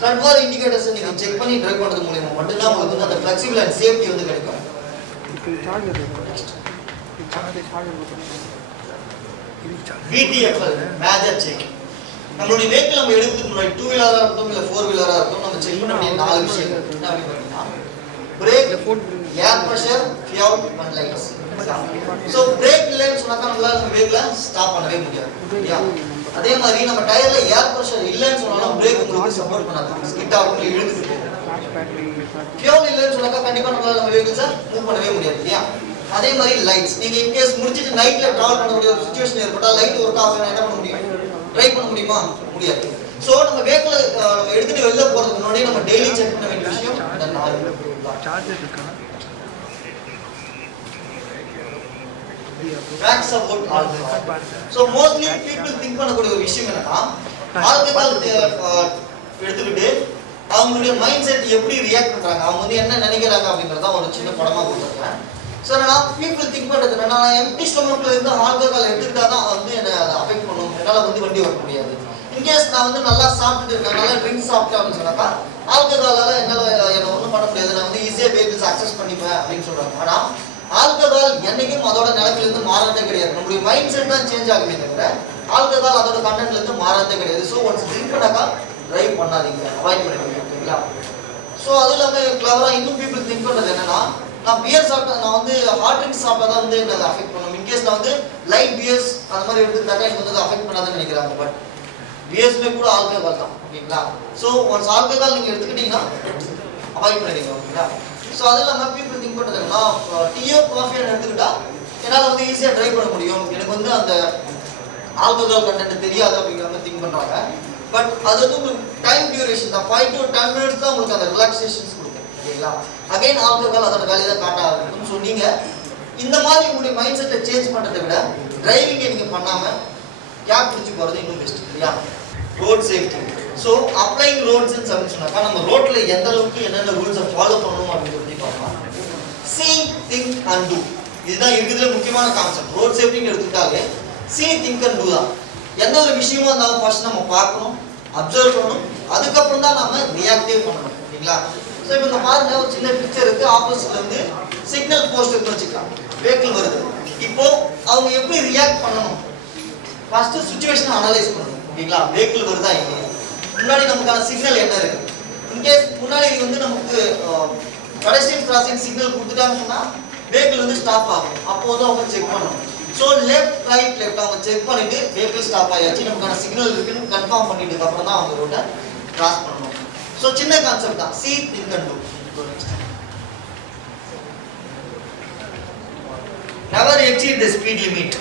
த்ரெட்வேர் இண்டிகேட்டர்ஸ் நீங்கள் செக் பண்ணி டிரைவ் பண்ணுறது மூலியமா மட்டும்தான் உங்களுக்கு வந்து அந்த ஃபிளெக்சிபிள் அண்ட் சேஃப்டி வந்து கிடைக்கும். BTFL major check. நம்மளுடைய வெஹிக்கிள் நம்ம எடுக்கிறதுக்கு முன்னாடி 2 வீலரா இருக்கட்டும் இல்லை 4 வீலரா இருக்கட்டும் நம்ம செக் பண்ண வேண்டிய 4 விஷயங்கள் என்ன அப்படின்னு பார்த்தீங்கன்னா break, air pressure, fuel and lights. So break இல்லைன்னு சொன்னாக்கா நம்மளால நம்ம வெஹிக்கிளை ஸ்டாப் பண்ணவே முடியாது இல்லையா? அதே மாதிரி நம்ம டயர்ல ஏர் பிரஷர் இல்லைன்னு சொன்னாலும் பிரேக் உங்களுக்கு சப்போர்ட் பண்ணாது, ஸ்கிட் ஆகும், இழுத்துட்டு போகும். ஃபியூல் இல்லைன்னு சொன்னாக்கா கண்டிப்பா நம்மளால நம்ம வெஹிக்கிள்ஸை மூவ் பண்ணவே முடியாது இல்லையா? அதே மாதிரி லைட்ஸ், நீங்க இன்கேஸ் முடிச்சிட்டு நைட்ல டிராவல் பண்ணக்கூடிய ஒரு சிச்சுவேஷன் ஏற்பட்டா லைட் ஒர்க் ஆகணும், என்ன பண்ண முடியும்? டிரைவ் பண்ண முடியுமா? முடியாது. ஸோ நம்ம வெஹிக்கிளை நம்ம எடுத்துட்டு வெளில போறதுக்கு முன்னாடி நம்ம டெய்லி செக் பண்ண வேண்டிய விஷயம் இந்த 4 சார்ஜர் இருக்கா? facts about alcohol. So mostly people think பண்ணக்கூடிய ஒரு விஷயம் என்னன்னா ஆல்கஹால் எடுத்துக்கிட்டு அவங்களுடைய மைண்ட் செட் எப்படி ரியாக்ட் பண்றாங்க, அவங்க வந்து என்ன நினைக்கிறாங்க அப்படிங்கறத ஒரு சின்ன படமா கொடுத்துருக்கேன். ஸோ நான் பீப்புள் திங்க் பண்ணுறது என்னன்னா எம்டி ஸ்டொமக்ல இருந்து ஆல்கஹால் எடுத்துக்கிட்டா தான் வந்து என்னை அதை அஃபெக்ட் பண்ணும், என்னால் வந்து வண்டி ஓட்ட முடியாது. இன்கேஸ் நான் வந்து நல்லா சாப்பிட்டுட்டு இருக்கேன், நல்லா ட்ரிங்க்ஸ் சாப்பிட்டேன் அப்படின்னு சொன்னாக்கா ஆல்கஹாலால என்னால் என்னை ஒன்றும் பண்ண முடியாது, நான் வந்து ஈஸியாக வெஹிக்கிள்ஸ் அக்சஸ் பண்ணிப்பேன் அப்படின்னு சொல்றாங்க. ஆனால் ஆல்கஹால் என்னைக்கும் அதோட நிலைமையிலிருந்து மாறதே கிடையாது. நம்மளுடைய மைண்ட் செட் தான் சேஞ்ச் ஆகுமே தவிர ஆல்கஹால் அதோட கண்டென்ட்ல இருந்து மாறதே கிடையாது. ஸோ ஒன்ஸ் ட்ரிங்க் பண்ணாக்கா டிரைவ் பண்ணாதீங்க, அவாய்ட் பண்ணிடுங்க. ஓகேங்களா? ஸோ அதுவும் இல்லாமல் கிளவராக இன்னும் பீப்புள் திங்க் பண்ணுறது என்னன்னா நான் பியர் சாப்பிட்டா, நான் வந்து ஹார்ட் ட்ரிங்க்ஸ் சாப்பிட்டா தான் வந்து எனக்கு அஃபெக்ட் பண்ணும். இன்கேஸ் நான் வந்து லைட் பியர்ஸ் அந்த மாதிரி எடுத்துக்கிட்டாக்கா எனக்கு வந்து அஃபெக்ட் பண்ணாதுன்னு நினைக்கிறாங்க. பட் பியர்ஸ்மே கூட ஆல்கஹால் தான். ஓகேங்களா? ஸோ ஒன்ஸ் ஆல்கஹால் நீங்கள் எடுத்துக்கிட்டீங்கன்னா அவாய்ட் பண்ணிடுங்க. ஓகேங்களா? ஸோ அது இல்லாமல் பீப்புள் திங்க் பண்ணுறது என்னன்னா டீயோ காஃபியோ எடுத்துக்கிட்டா என்னால் வந்து ஈஸியாக ட்ரைவ் பண்ண முடியும், எனக்கு வந்து அந்த ஆல்கஹால் கண்டென்ட் தெரியாது அப்படிங்கிற மாதிரி திங்க் பண்ணுறாங்க. பட் அது வந்து உங்களுக்கு டைம் டியூரேஷன் தான், 5 to 10 minutes தான் உங்களுக்கு அந்த ரிலாக்ஸேஷன்ஸ் கொடுக்கும். ஓகேங்களா? அகைன் ஆல்கஹால் அதோட வேலையை தான் காட்ட ஆரம்பிக்கும். ஸோ நீங்கள் இந்த மாதிரி உங்களுடைய மைண்ட் செட்டை சேஞ்ச் பண்ணுறதை விட டிரைவிங்கை நீங்கள் பண்ணாமல் கேப் பிடிச்சி போகிறது இன்னும் பெஸ்ட் இல்லையா? Road safety. So applying road sense அப்படின்னு சொன்னாக்கா நம்ம ரோட்டில் எந்த அளவுக்கு என்னென்ன ரூல்ஸை ஃபாலோ பண்ணணும் அப்படின்னு சொல்லி பார்க்கலாம். See, think and do. இதுதான் இருக்கிறதுல முக்கியமான கான்செப்ட். ரோட் சேஃப்டின்னு எடுத்துக்கிட்டாலே see, think and do தான். எந்த ஒரு விஷயமும் இருந்தாலும் ஃபர்ஸ்ட் நம்ம பார்க்கணும், அப்சர்வ் பண்ணணும், அதுக்கப்புறம் தான் நம்ம ரியாக்டிவ் பண்ணணும். ஓகேங்களா? ஸோ இப்போ இந்த பாருங்க, ஒரு சின்ன பிக்சர் இருக்கு, ஆப்போசிட்ல இருந்து சிக்னல் போஸ்ட் இருக்குன்னு வச்சுக்கலாம், வெஹிக்கிள் வருது. இப்போ அவங்க எப்படி ரியாக்ட் பண்ணணும் ஃபர்ஸ்ட் சுச்சுவேஷனை அனலைஸ் பண்ணணும். ஓகேங்களா? வெஹிக்கிள் வருதா இல்லையா, முன்னாடி நமக்கான சிக்னல் என்ன இருக்கு, இன்கேஸ் முன்னாடி வந்து நமக்கு பெடஸ்ட்ரியன் கிராசிங் சிக்னல் கொடுத்துட்டாங்கன்னு சொன்னா வெஹிக்கிள் வந்து ஸ்டாப் ஆகும். அப்போ வந்து அவங்க செக் பண்ணணும். ஸோ லெஃப்ட் அவங்க செக் பண்ணிட்டு வெஹிக்கிள் ஸ்டாப் ஆயாச்சு, நமக்கான சிக்னல் இருக்குன்னு கன்ஃபார்ம் பண்ணிட்டு அப்புறம் தான் அவங்க ரோட்டை கிராஸ் பண்ணணும். ஸோ சின்ன கான்செப்ட் தான், see think and do. Never exceed the speed limit.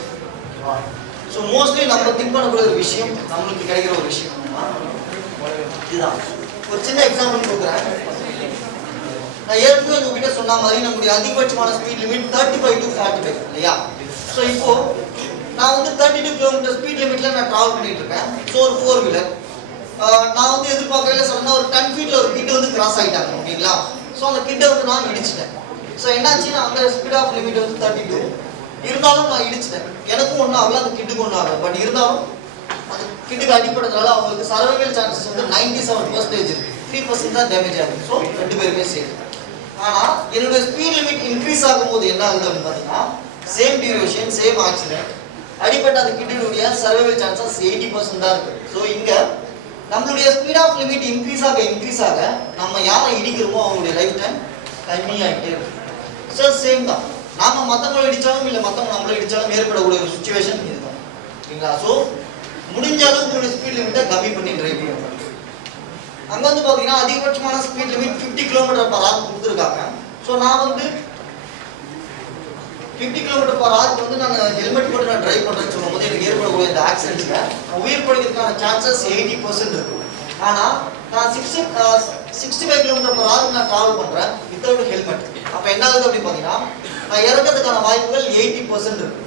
So mostly நம்ம திங்க் பண்ணக்கூடிய ஒரு விஷயம், நம்மளுக்கு கிடைக்கிற ஒரு விஷயம் இதுதான். ஒரு சின்ன எக்ஸாம்பிள் கொடுக்குறேன். நான் ஏற்கனவே உங்ககிட்ட சொன்ன மாதிரி நம்முடைய அதிகபட்சமான ஸ்பீட் லிமிட் 35 to 45 இல்லையா? ஸோ இப்போ நான் வந்து 32 கிலோமீட்டர் ஸ்பீட் லிமிட்ல நான் டிராவல் பண்ணிட்டு இருக்கேன். ஸோ ஒரு 4 வீலர் நான் வந்து எதிர்பார்க்கல, சொன்னா ஒரு 10 ஃபீட்ல ஒரு கிட் வந்து கிராஸ் ஆயிட்டாங்க. ஓகேங்களா? ஸோ அந்த கிட்ட வந்து நான் இடிச்சிட்டேன். ஸோ என்னாச்சு, நான் அந்த ஸ்பீட் ஆஃப் லிமிட் வந்து 32 இருந்தாலும் நான் இடிச்சிட்டேன். எனக்கும் ஒன்றும் ஆகல, அந்த கிட்டுக்கு ஒன்றும் ஆகல. பட் இருந்தாலும் அந்த கிட்டுக்கு அடிப்பட்டதுனால அவங்களுக்கு சர்வைவல் சான்சஸ் வந்து 97% இருக்கு, 3% தான் டேமேஜ் ஆகுது. ஸோ 2 பேருமே சேஃப். ஆனால் என்னுடைய ஸ்பீட் லிமிட் இன்க்ரீஸ் ஆகும்போது என்ன ஆகுது அப்படின்னு பார்த்தீங்கன்னா, சேம் டியூரேஷன் சேம் ஆக்சிடென்ட், அடிப்பட்ட அந்த கிட்டுடைய சர்வைவல் சான்சஸ் 80% தான் இருக்கு. ஸோ இங்கே நம்மளுடைய ஸ்பீட் ஆஃப் லிமிட் இன்க்ரீஸ் ஆக நம்ம யாரை இடிக்கிறோமோ அவங்களுடைய லைஃப் டைம் கம்மியாகிட்டே இருக்கு. ஸோ சேம் தான், நாம மற்றவங்களை இடிச்சாலும் இல்லை மற்றவங்க நம்மளை இடிச்சாலும் ஏற்படக்கூடிய ஒரு சுச்சுவேஷன் இதுதான். ஓகேங்களா? ஸோ முடிஞ்ச அளவுக்கு உங்களுடைய ஸ்பீட் லிமிட்டை கம்மி பண்ணி டிரைவ் பண்ணுங்க. அங்கே வந்து பார்த்தீங்கன்னா அதிகபட்சமான ஸ்பீட் லிமிட் 50 km/h கொடுத்துருக்காங்க. ஸோ நான் வந்து 50 km/h வந்து நான் ஹெல்மெட் போட்டு நான் டிரைவ் பண்ணுறேன்னு சொல்லும்போது எனக்கு ஏற்படக்கூடிய இந்த ஆக்சிடென்ட்ஸில் உயிர் படுக்கிறதுக்கான சான்சஸ் 80% இருக்கு. ஆனால் நான் 65 km/h நான் ட்ராவல் பண்ணுறேன் வித்தவுட் ஹெல்மெட். அப்போ என்ன ஆகுது அப்படின்னு பார்த்தீங்கன்னா, நான் இறக்கிறதுக்கான வாய்ப்புகள் 80% இருக்கு.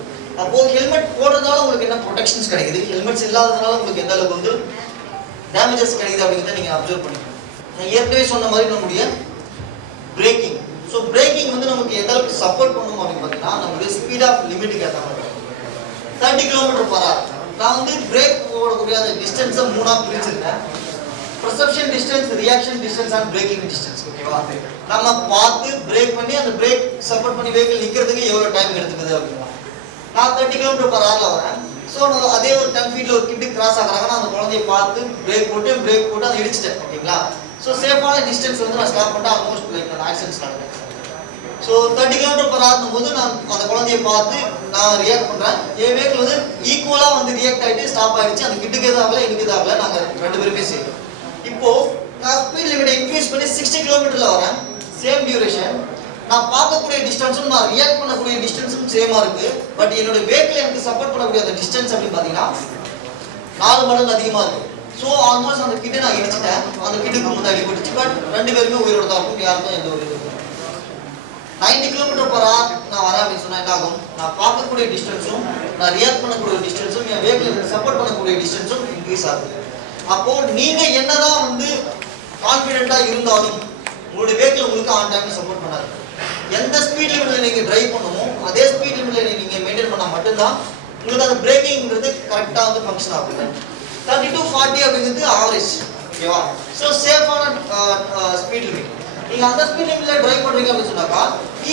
அப்போது ஹெல்மெட் போடுறதுனால உங்களுக்கு என்ன ப்ரொடெக்ஷன்ஸ் கிடைக்குது, ஹெல்மெட்ஸ் இல்லாததுனால உங்களுக்கு எந்த அளவுக்கு வந்து டேமேஜஸ் கிடைக்குது அப்படிங்கிறத நீங்கள் அப்சர்வ் பண்ணிக்கணும். நான் ஏற்கனவே சொன்ன மாதிரி நம்முடைய பிரேக்கிங், ஸோ பிரேக்கிங் வந்து நமக்கு எந்த அளவுக்கு சப்போர்ட் பண்ணணும் அப்படின்னு பார்த்தீங்கன்னா, நம்மளுடைய ஸ்பீட் ஆஃப் லிமிட்டுக்கு ஏற்ற மாதிரி 30 km/h. நான் வந்து பிரேக் போடக்கூடிய அந்த டிஸ்டன்ஸை 3ஆக பிரிச்சிருக்கேன். perception distance, reaction distance and braking distance. ஓகேவா? நம்ம பார்த்து பிரேக் பண்ணி அந்த பிரேக் சப்போர்ட் பண்ணி வெஹிக்கிள் நிக்கிறதுக்கு எவ்வளவு டைம் எடுத்துக்குது அப்படினா, நான் 30 km/h வரேன். ஸோ நான் அதே ஒரு 10 ஃபீட்ல ஒரு கிட் கிராஸ் ஆகுறாங்கன்னா அந்த குழந்தையை பார்த்து பிரேக் போட்டு அதை இடிச்சிட்டேன். ஓகேங்களா? ஸோ சேஃபான டிஸ்டன்ஸ் வந்து நான் ஸ்டாப் பண்ணிட்டு ஆல்மோஸ்ட் லைக் அந்த ஆக்சிடென்ட்ஸ் நடக்குது. ஸோ 30 km/h போது நான் அந்த குழந்தையை பார்த்து நான் ரியாக்ட் பண்றேன். என் வெஹிக்கிள் வந்து ஈக்குவலா வந்து ரியாக்ட் ஆகிட்டு ஸ்டாப் ஆயிடுச்சு. அந்த கிட்டுக்கு எதாகல எனக்கு எதாகல, நாங்கள் 2 பேருமே சேஃப். இப்போ நான் ஸ்பீட் லிமிட்டை இன்க்ரீஸ் பண்ணி 60 km/h வரேன். சேம் டியூரேஷன், நான் பார்க்கக்கூடிய டிஸ்டன்ஸும் நான் ரியாக்ட் பண்ணக்கூடிய டிஸ்டன்ஸும் சேமா இருக்கு. பட் என்னோட வெஹிக்கிள் எனக்கு சப்போர்ட் பண்ணக்கூடிய அந்த டிஸ்டன்ஸ் அப்படின்னு பார்த்தீங்கன்னா 4 மடங்கு அதிகமா இருக்கு. ஸோ ஆல்மோஸ்ட் அந்த கிட்ட நான் இடிச்சிட்டேன். அந்த கிட்டுக்கு வந்து அடிபட்டுச்சு. பட் 2 பேருமே உயிரோட தான் இருக்கும், யாருக்கும் எந்த ஒரு இது. 90 km/h நான் வரேன் அப்படின்னு சொன்னா என்ன ஆகும், நான் பார்க்கக்கூடிய டிஸ்டன்ஸும் நான் ரியாக்ட் பண்ணக்கூடிய டிஸ்டன்ஸும் என் வெஹிக்கிள் சப்போர்ட் பண்ணக்கூடிய டிஸ்டன்ஸும் இன்க்ரீஸ் ஆகுது. அப்போ நீங்க என்னதான் வந்து கான்ஃபிடென்ட்டா இருந்தாலும் உங்களுடைய வெஹிக்கிள் உங்களுக்கு ஆன் டைம்ல சப்போர்ட் பண்ணாது. எந்த ஸ்பீட் லிமிட்ல நீங்க டிரைவ் பண்ணுமோ அதே ஸ்பீட் லிமிட்ல நீங்க மெயின்டைன் பண்ணா மட்டும்தான் உங்களுக்கு அந்த பிரேக்கிங்ன்றது கரெக்டா வந்து ஃபங்க்ஷன் ஆகுது. 30 to 40 அப்படிங்கிறது ஆவரேஜ். ஓகேவா? ஸோ சேஃபான ஸ்பீட் லிமிட். நீங்க அந்த ஸ்பீட் லிமிட்ல டிரைவ் பண்றீங்க அப்படின்னு சொன்னாக்கா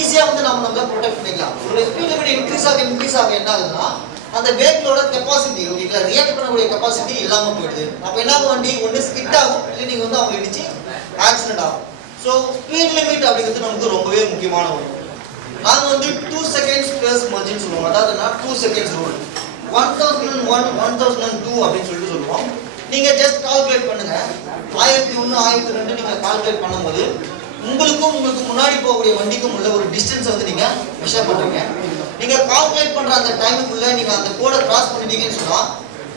ஈஸியா வந்து நம்மள ப்ரொடெக்ட் பண்ணிக்கலாம். உங்களுடைய ஸ்பீட் லிமிட் இன்க்ரீஸ் ஆக என்ன ஆகுதுன்னா, அந்த வெஹிக்கிளோட கெப்பாசிட்டி, ஓகேங்களா, ரியாக்ட் பண்ணக்கூடிய கெப்பாசிட்டி இல்லாம போயிடுது. அப்ப என்ன ஆகும், வண்டி ஒன்று ஸ்கிட் ஆகும், இல்லை நீங்க வந்து அவங்க இடிச்சு ஆக்சிடென்ட் ஆகும். ஸோ ஸ்பீட் லிமிட் அப்படிங்கிறது நமக்கு ரொம்பவே முக்கியமான ஒன்று. நாங்கள் வந்து 2 seconds ஸ்பேஸ் மர்ஜின்னு சொல்லுவோம். அதாவது 2 seconds ரூல், 1001, 1002 அப்படின்னு சொல்லிட்டு சொல்லுவோம். நீங்க ஜஸ்ட் கால்குலேட் பண்ணுங்க. 1001, 1002 நீங்க கால்குலேட் பண்ணும்போது உங்களுக்கு முன்னாடி போகக்கூடிய வண்டிக்கும் உள்ள ஒரு டிஸ்டன்ஸ் வந்து நீங்க மெஷர் பண்றீங்க. நீங்க கால்குலேட் பண்ற அந்த டைமுக்குள்ள நீங்க அந்த கோடை கிராஸ் பண்ணிட்டீங்கன்னு சொன்னா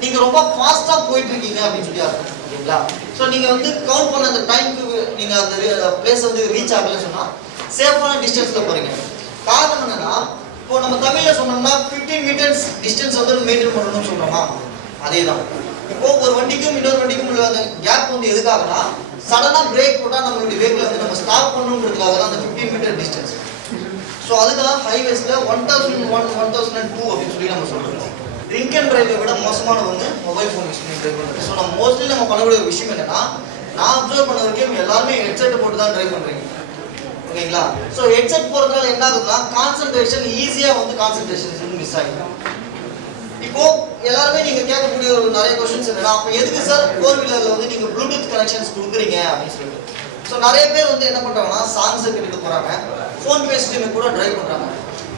நீங்க ரொம்ப ஃபாஸ்டா போயிட்டு இருக்கீங்க அப்படின்னு சொல்லி அர்த்தம். ஓகேங்களா? ஸோ நீங்க வந்து கவுண்ட் பண்ண அந்த டைமுக்கு நீங்க அந்த பிளேஸ் வந்து ரீச் ஆகலன்னு சொன்னா சேஃபான டிஸ்டன்ஸ்ல போறீங்க. காரணம் என்னன்னா, இப்போ நம்ம தமிழ்ல சொன்னோம்னா 15 meters டிஸ்டன்ஸ் வந்து மெயின்டைன் பண்ணணும்னு சொல்றோமா, அதே தான். இப்போ ஒரு வண்டிக்கும் இன்னொரு வண்டிக்கும் உள்ள அந்த கேப் வந்து எதுக்காகனா, சடனா பிரேக் போட்டா நம்மளுடைய வெஹிக்கிள் வந்து நம்ம ஸ்டாப் பண்ணணுன்றதுக்காக தான் அந்த 15 meter டிஸ்டன்ஸ். ஸோ அதுக்கெல்லாம் ஹைவேஸ்ல 1001, 1002 அப்படின்னு சொல்லி நம்ம சொல்றோம். ட்ரிங்க் அண்ட் டிரைவை விட மோசமான வந்து மொபைல் ஃபோன் யூஸ் பண்ணி டிரைவ் பண்ணுறது. ஸோ நம்ம மோஸ்ட்லி நம்ம பண்ணக்கூடிய ஒரு விஷயம் என்னன்னா, நான் அப்சர்வ் பண்ண வரைக்கும் எல்லாருமே ஹெட்செட் போட்டு தான் டிரைவ் பண்றீங்க. ஓகேங்களா? ஸோ ஹெட்செட் போடுறதுனால என்ன ஆகுதுன்னா, கான்சன்ட்ரேஷன் ஈஸியாக வந்து கான்சன்ட்ரேஷன் மிஸ் ஆகிடும். இப்போ எல்லாருமே நீங்க கேட்கக்கூடிய ஒரு நிறைய क्वेश्चंस என்னன்னா அப்ப எதுக்கு சார் 4 வீலர்ல வந்து நீங்க ப்ளூடூத் கனெக்ஷன்ஸ் கொடுக்குறீங்க அப்படின்னு சொல்லிட்டு. ஸோ நிறைய பேர் வந்து என்ன பண்றாங்கன்னா சாங்ஸ் கேட்டுட்டு போறாங்க, ஃபோன் பேசிட்டு கூட டிரைவ் பண்றாங்க.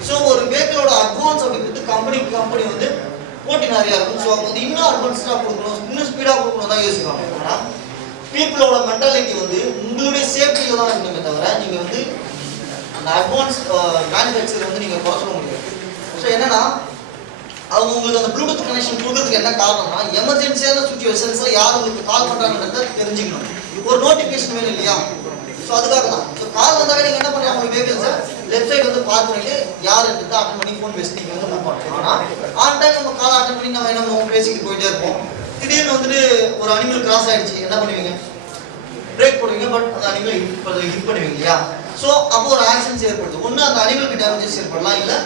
ஸோ ஒரு வெஹிக்கிளோட அட்வான்ஸ் அப்படிங்கிறது கம்பெனி வந்து போட்டி நிறைய இருக்கும். ஸோ அவங்க வந்து இன்னும் அட்வான்ஸ்டாக கொடுக்கணும், இன்னும் ஸ்பீடாக கொடுக்கணும் தான் யோசிப்பாங்க. ஆனால் பீப்புளோட மென்டாலிட்டி வந்து உங்களுடைய சேஃப்டியில் தான் இருக்கணுமே தவிர நீங்கள் வந்து அந்த அட்வான்ஸ் மேனுஃபேக்சர் வந்து நீங்கள் குறைச்சிட முடியாது. ஸோ என்னன்னா அவங்க உங்களுக்கு அந்த ப்ளூடூத் கனெக்ஷன் கொடுக்கறதுக்கு என்ன காரணம்னா எமர்ஜென்சியான சுச்சுவேஷன்ஸ்ல யார் உங்களுக்கு கால் பண்றாங்கன்றத தெரிஞ்சுக்கணும். ஒரு நோட்டிஃபிகேஷன் வேணும் இல்லையா? ஸோ அதுக்காக தான். ஸோ கால் வந்தாவே நீங்கள் என்ன பண்ணுறாங்க, உங்களுக்கு வெஹிக்கிள்ஸை லெஃப்ட் சைடு வந்து பார்க் பண்ணிட்டு யாருன்றது அட்டன் பண்ணி ஃபோன் பேசி நீங்கள் வந்து மூவ் பண்ணணும். ஆனால் ஆன் டைம் நம்ம கால் அட்டன் பண்ணி நம்ம என்ன பேசிக்கிட்டு போயிட்டே இருப்போம். திடீர்னு வந்துட்டு ஒரு அனிமல் கிராஸ் ஆயிடுச்சு, என்ன பண்ணுவீங்க? பிரேக் போடுவீங்க, பட் அந்த அனிமல் ஹிட் பண்ணுவீங்க இல்லையா? ஸோ அப்போ ஒரு ஆக்சிடென்ட்ஸ் ஏற்படுது. ஒன்று அந்த அனிமலுக்கு டேமேஜஸ் ஏற்படலாம், இல்லை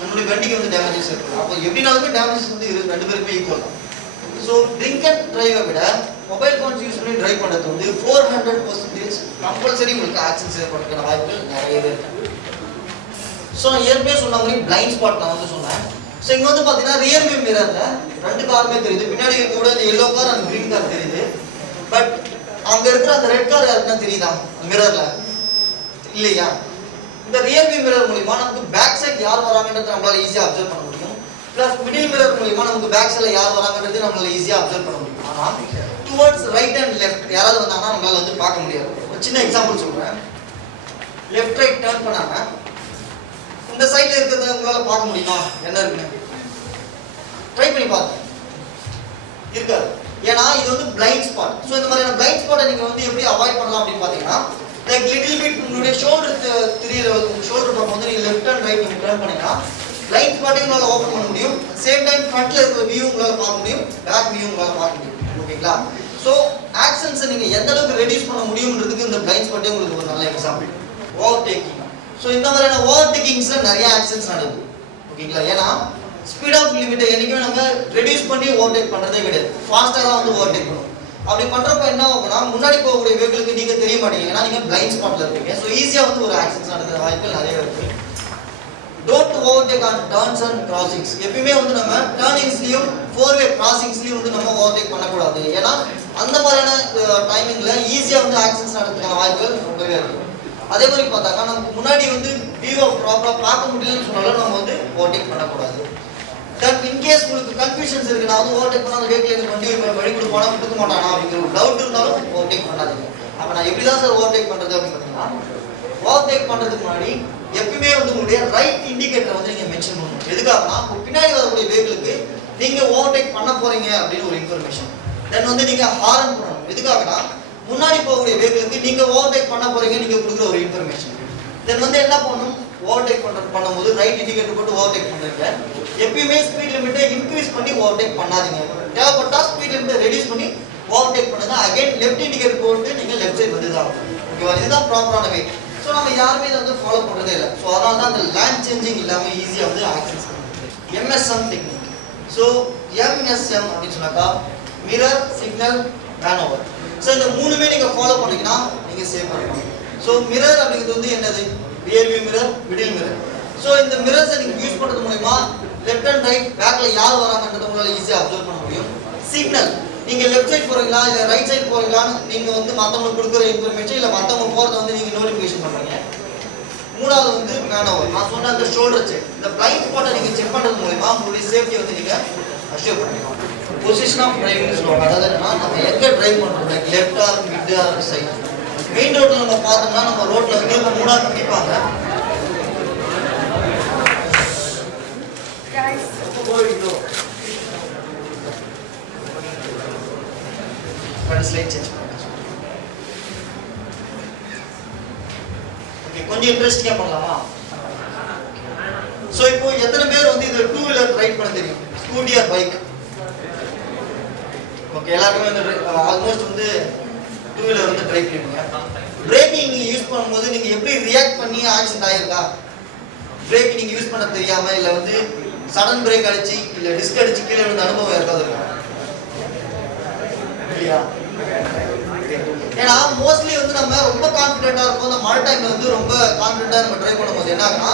நம்மளுடைய வண்டிக்கு வந்து டேமேஜஸ் ஏற்படும். அப்போ எப்படினாலுமே டேமேஜஸ் வந்து ரெண்டு பேருக்குமே ஈக்குவல் தான். ஸோ ட்ரிங்க் அண்ட் டிரைவை விட மொபைல் ஃபோன்ஸ் யூஸ் பண்ணி டிரைவ் பண்ணுறது வந்து 400% கம்பல்சரி உங்களுக்கு ஆக்சிடென்ட்ஸ் ஏற்படுறதுக்கான வாய்ப்புகள் நிறையவே இருக்கு. ஸோ நான் ஏற்கனவே சொன்ன மாதிரி பிளைண்ட் ஸ்பாட் நான் வந்து சொன்னேன். ஸோ இங்கே வந்து பார்த்தீங்கன்னா ரியர் வியூ மிரரில் 2 காருமே தெரியுது. பின்னாடி கூட இந்த yellow car and green car தெரியுது. பட் அங்கே இருக்கிற அந்த ரெட் கார் யாருக்குன்னா தெரியுதா மிரரில்? இல்லையா? இந்த ரியர் வியூ மிரர் மூலமா நமக்கு பேக் சைடு யார் வராங்கன்றது நம்மளால ஈஸியா அப்சர்வ் பண்ண முடியும். பிளஸ் மிடில் மிரர் மூலமா நமக்கு பேக் சைடுல யார் வராங்கன்றது நம்மளால ஈஸியா அப்சர்வ் பண்ண முடியும். ஆனா டுவர்ட்ஸ் ரைட் அண்ட் லெஃப்ட் யாராவது வந்தாங்கன்னா நம்மளால வந்து பார்க்க முடியாது. ஒரு சின்ன எக்ஸாம்பிள் சொல்றேன். லெஃப்ட் ரைட் டர்ன் பண்ணாம இந்த சைடுல இருக்கிறத உங்களால பார்க்க முடியுமா என்ன இருக்குன்னு? ட்ரை பண்ணி பாருங்க. இருக்காது. ஏன்னா இது வந்து பிளைண்ட் ஸ்பாட். ஸோ இந்த மாதிரியான பிளைண்ட் ஸ்பாட்டை நீங்க வந்து எப்படி அவாய்ட் பண்ணலாம் அப்படின்னு பாத்தீங்கன்னா லைக் லிட்டில் பிட் உங்களுடைய ஷோல்டர் தெரியற ஷோல்டர் பக்கம் வந்து நீங்க லெஃப்ட் அண்ட் ரைட் நீங்க டர்ன் பண்ணீங்கன்னா பிளைண்ட் ஸ்பாட்டையும் உங்களால ஓப்பன் பண்ண முடியும். சேம் டைம் ஃப்ரண்ட்ல இருக்கிற வியூ உங்களால பார்க்க முடியும், பேக் வியூ உங்களால பார்க்க முடியும். ஓகேங்களா? ஸோ ஆக்ஷன்ஸை நீங்க எந்த அளவுக்கு ரெடியூஸ் பண்ண முடியும்ன்றதுக்கு இந்த பிளைண்ட் ஸ்பாட்டே உங்களுக்கு ஒரு நல்ல எக்ஸாம்பிள். Over taking. ஸோ இந்த மாதிரியான ஓவர் டேக்கிங்ஸ்ல நிறைய ஆக்ஷன்ஸ் நடக்குது. ஓகேங்களா? ஏன்னா ஸ்பீட் ஆஃப் லிமிட்டை என்னைக்குமே நம்ம ரெடியூஸ் பண்ணி ஓவர் டேக் பண்றதே கிடையாது. ஃபாஸ்டா தான் வந்து ஓவர் டேக் பண்ணுவோம். அப்படி பண்றப்ப என்ன ஆகும்னா முன்னாடி போகக்கூடிய வெஹிக்கிளுக்கு நீங்க தெரிய மாட்டீங்க, ஏன்னா நீங்க பிளைண்ட் ஸ்பாட்ல இருக்கீங்க. ஸோ ஈஸியா வந்து ஒரு ஆக்சிடென்ட் நடக்கிற வாய்ப்புகள் நிறைய இருக்கு. Don't overtake on turns and crossings. எப்பயுமே வந்து நம்ம டர்னிங்ஸ்லயும் 4-வே கிராசிங்ஸ்லயும் வந்து நம்ம ஓவர்டேக் பண்ணக்கூடாது. ஏன்னா அந்த மாதிரியான டைமிங்ல ஈஸியா வந்து ஆக்சிடென்ட்ஸ் நடக்கிறதுக்கான வாய்ப்புகள் ரொம்பவே இருக்கு. அதே மாதிரி பார்த்தாக்கா நமக்கு முன்னாடி வந்து வியூவை ப்ராப்பரா பார்க்க முடியலன்னு சொன்னாலும் நம்ம வந்து ஓவர்டேக் பண்ணக்கூடாது. தென் இன்கேஸ் உங்களுக்கு கன்ஃபியூஷன்ஸ் இருக்கு, நான் வந்து ஓவர்டேக் பண்ணா அந்த வெஹிக்கிள் வண்டி வழி கொடுப்பானா கொடுக்க மாட்டானா அப்படிங்கிற ஒரு டவுட் இருந்தாலும் ஓவர்டேக் பண்ணாதீங்க. அப்போ நான் எப்படி தான் சார் ஓவர்டேக் பண்றது அப்படின்னு பார்த்தீங்கன்னா ஓவர்டேக் பண்றதுக்கு முன்னாடி எப்பயுமே வந்து உங்களுடைய ரைட் இண்டிகேட்டரை வந்து நீங்க மென்ஷன் பண்ணணும். எதுக்காகனா பின்னாடி வரக்கூடிய வெஹிக்கிளுக்கு நீங்க ஓவர்டேக் பண்ண போறீங்க அப்படின்னு ஒரு இன்ஃபர்மேஷன். தென் வந்து நீங்க ஹாரன் பண்ணணும். எதுக்காகனா முன்னாடி போகக்கூடிய வெஹிக்கிளுக்கு நீங்க ஓவர்டேக் பண்ண போறீங்க நீங்க கொடுக்குற ஒரு இன்ஃபர்மேஷன். தென் வந்து என்ன பண்ணணும், ஓவர்டேக் பண்ணும்போது ரைட் இண்டிகேட்டர் போட்டு ஓவர்டேக் பண்ணுறீங்க. எப்பயுமே ஸ்பீட் லிமிட்டை இன்க்ரீஸ் பண்ணி ஓவர்டேக் பண்ணாதீங்க. தேவைப்பட்டா ஸ்பீட் லிமிட்டை ரெடியூஸ் பண்ணி ஓவர்டேக் பண்ணுங்க. அகைன் லெஃப்ட் இண்டிகேட்டர் போட்டு நீங்க லெஃப்ட் சைடு வந்து தான். ஓகேவா? இதுதான் ப்ராப்பரான வே. ஸோ நம்ம யாருமே இதை வந்து ஃபாலோ பண்ணுறதே இல்லை. ஸோ அதனால தான் அந்த லேண்ட் சேஞ்சிங் இல்லாமல் ஈஸியாக வந்து ஆக்சன்ஸ் பண்ணுறது. MSM technique. ஸோ எம்எஸ்எம் அப்படின்னு சொன்னாக்கா mirror, signal, man over. So இந்த 3மே நீங்கள் ஃபாலோ பண்ணீங்கன்னா நீங்கள் சேவ் பண்ணலாம். ஸோ மிரர் அப்படிங்கிறது வந்து என்னது? Rear view mirror, middle mirror. So இந்த மிரர்ஸை நீங்கள் யூஸ் பண்ணுறது மூலமா லெஃப்ட் அண்ட் ரைட் பேக்ல யார் வராங்கன்றத உங்களால் ஈஸியாக அப்சர்வ் பண்ண முடியும். சிக்னல், நீங்க லெஃப்ட் சைடு போறீங்களா இல்ல ரைட் சைடு போறீங்களான்னு நீங்க வந்து மத்தவங்களுக்கு கொடுக்குற இன்ஃபர்மேஷன், இல்ல மத்தவங்க போறத வந்து நீங்க நோட்டிஃபிகேஷன் பண்றீங்க. 3வது வந்து மேன் ஓவர். நான் சொன்ன அந்த ஷோல்டர் செக், இந்த பிளைண்ட் ஸ்பாட்டை நீங்க செக் பண்றது மூலமா உங்களுடைய சேஃப்டியை வந்து நீங்க அஷ்யூர் பண்ணிக்கலாம். பொசிஷன் ஆஃப் டிரைவிங் சொல்லுவாங்க. அதாவது என்னன்னா நம்ம எங்க டிரைவ் பண்றோம், like left or mid or side. Main ரோட்ல நம்ம பார்த்தோம்னா நம்ம ரோட்ல வந்து 3 நிற்பாங்க. ஸ்லைட் சேஞ்ச் பண்ணுங்க. ஓகே, கொஞ்சம் இன்ட்ரெஸ்டிங்கா பண்ணலாமா? சோ இப்போ எத்தனை பேர் வந்து இந்த 2 வீலர் ரைட் பண்ண தெரியும்? Scooty or bike? ஓகே, எல்லாருமே வந்து ஆல்மோஸ்ட் வந்து 2 வீலர் வந்து டிரைவ் பண்ணுவீங்க. பிரேக்கிங் நீங்க யூஸ் பண்ணும்போது நீங்க எப்படி ரியாக்ட் பண்ணி ஆக்சிடென்ட் ஆயிருக்கா? பிரேக் நீங்க யூஸ் பண்ண தெரியாம இல்ல வந்து சடன் பிரேக் அடிச்சு இல்ல டிஸ்க் அடிச்சு கீழே விழுந்த அனுபவம் யாருக்காவது இருக்கா? இல்லையா? ஏன்னா மோஸ்ட்லி வந்து நம்ம ரொம்ப கான்ஃபிடென்ட்டா இருக்கும். அந்த மழை டைம்ல வந்து ரொம்ப கான்ஃபிடென்ட்டா நம்ம டிரைவ் பண்ணும்போது என்ன ஆகும்னா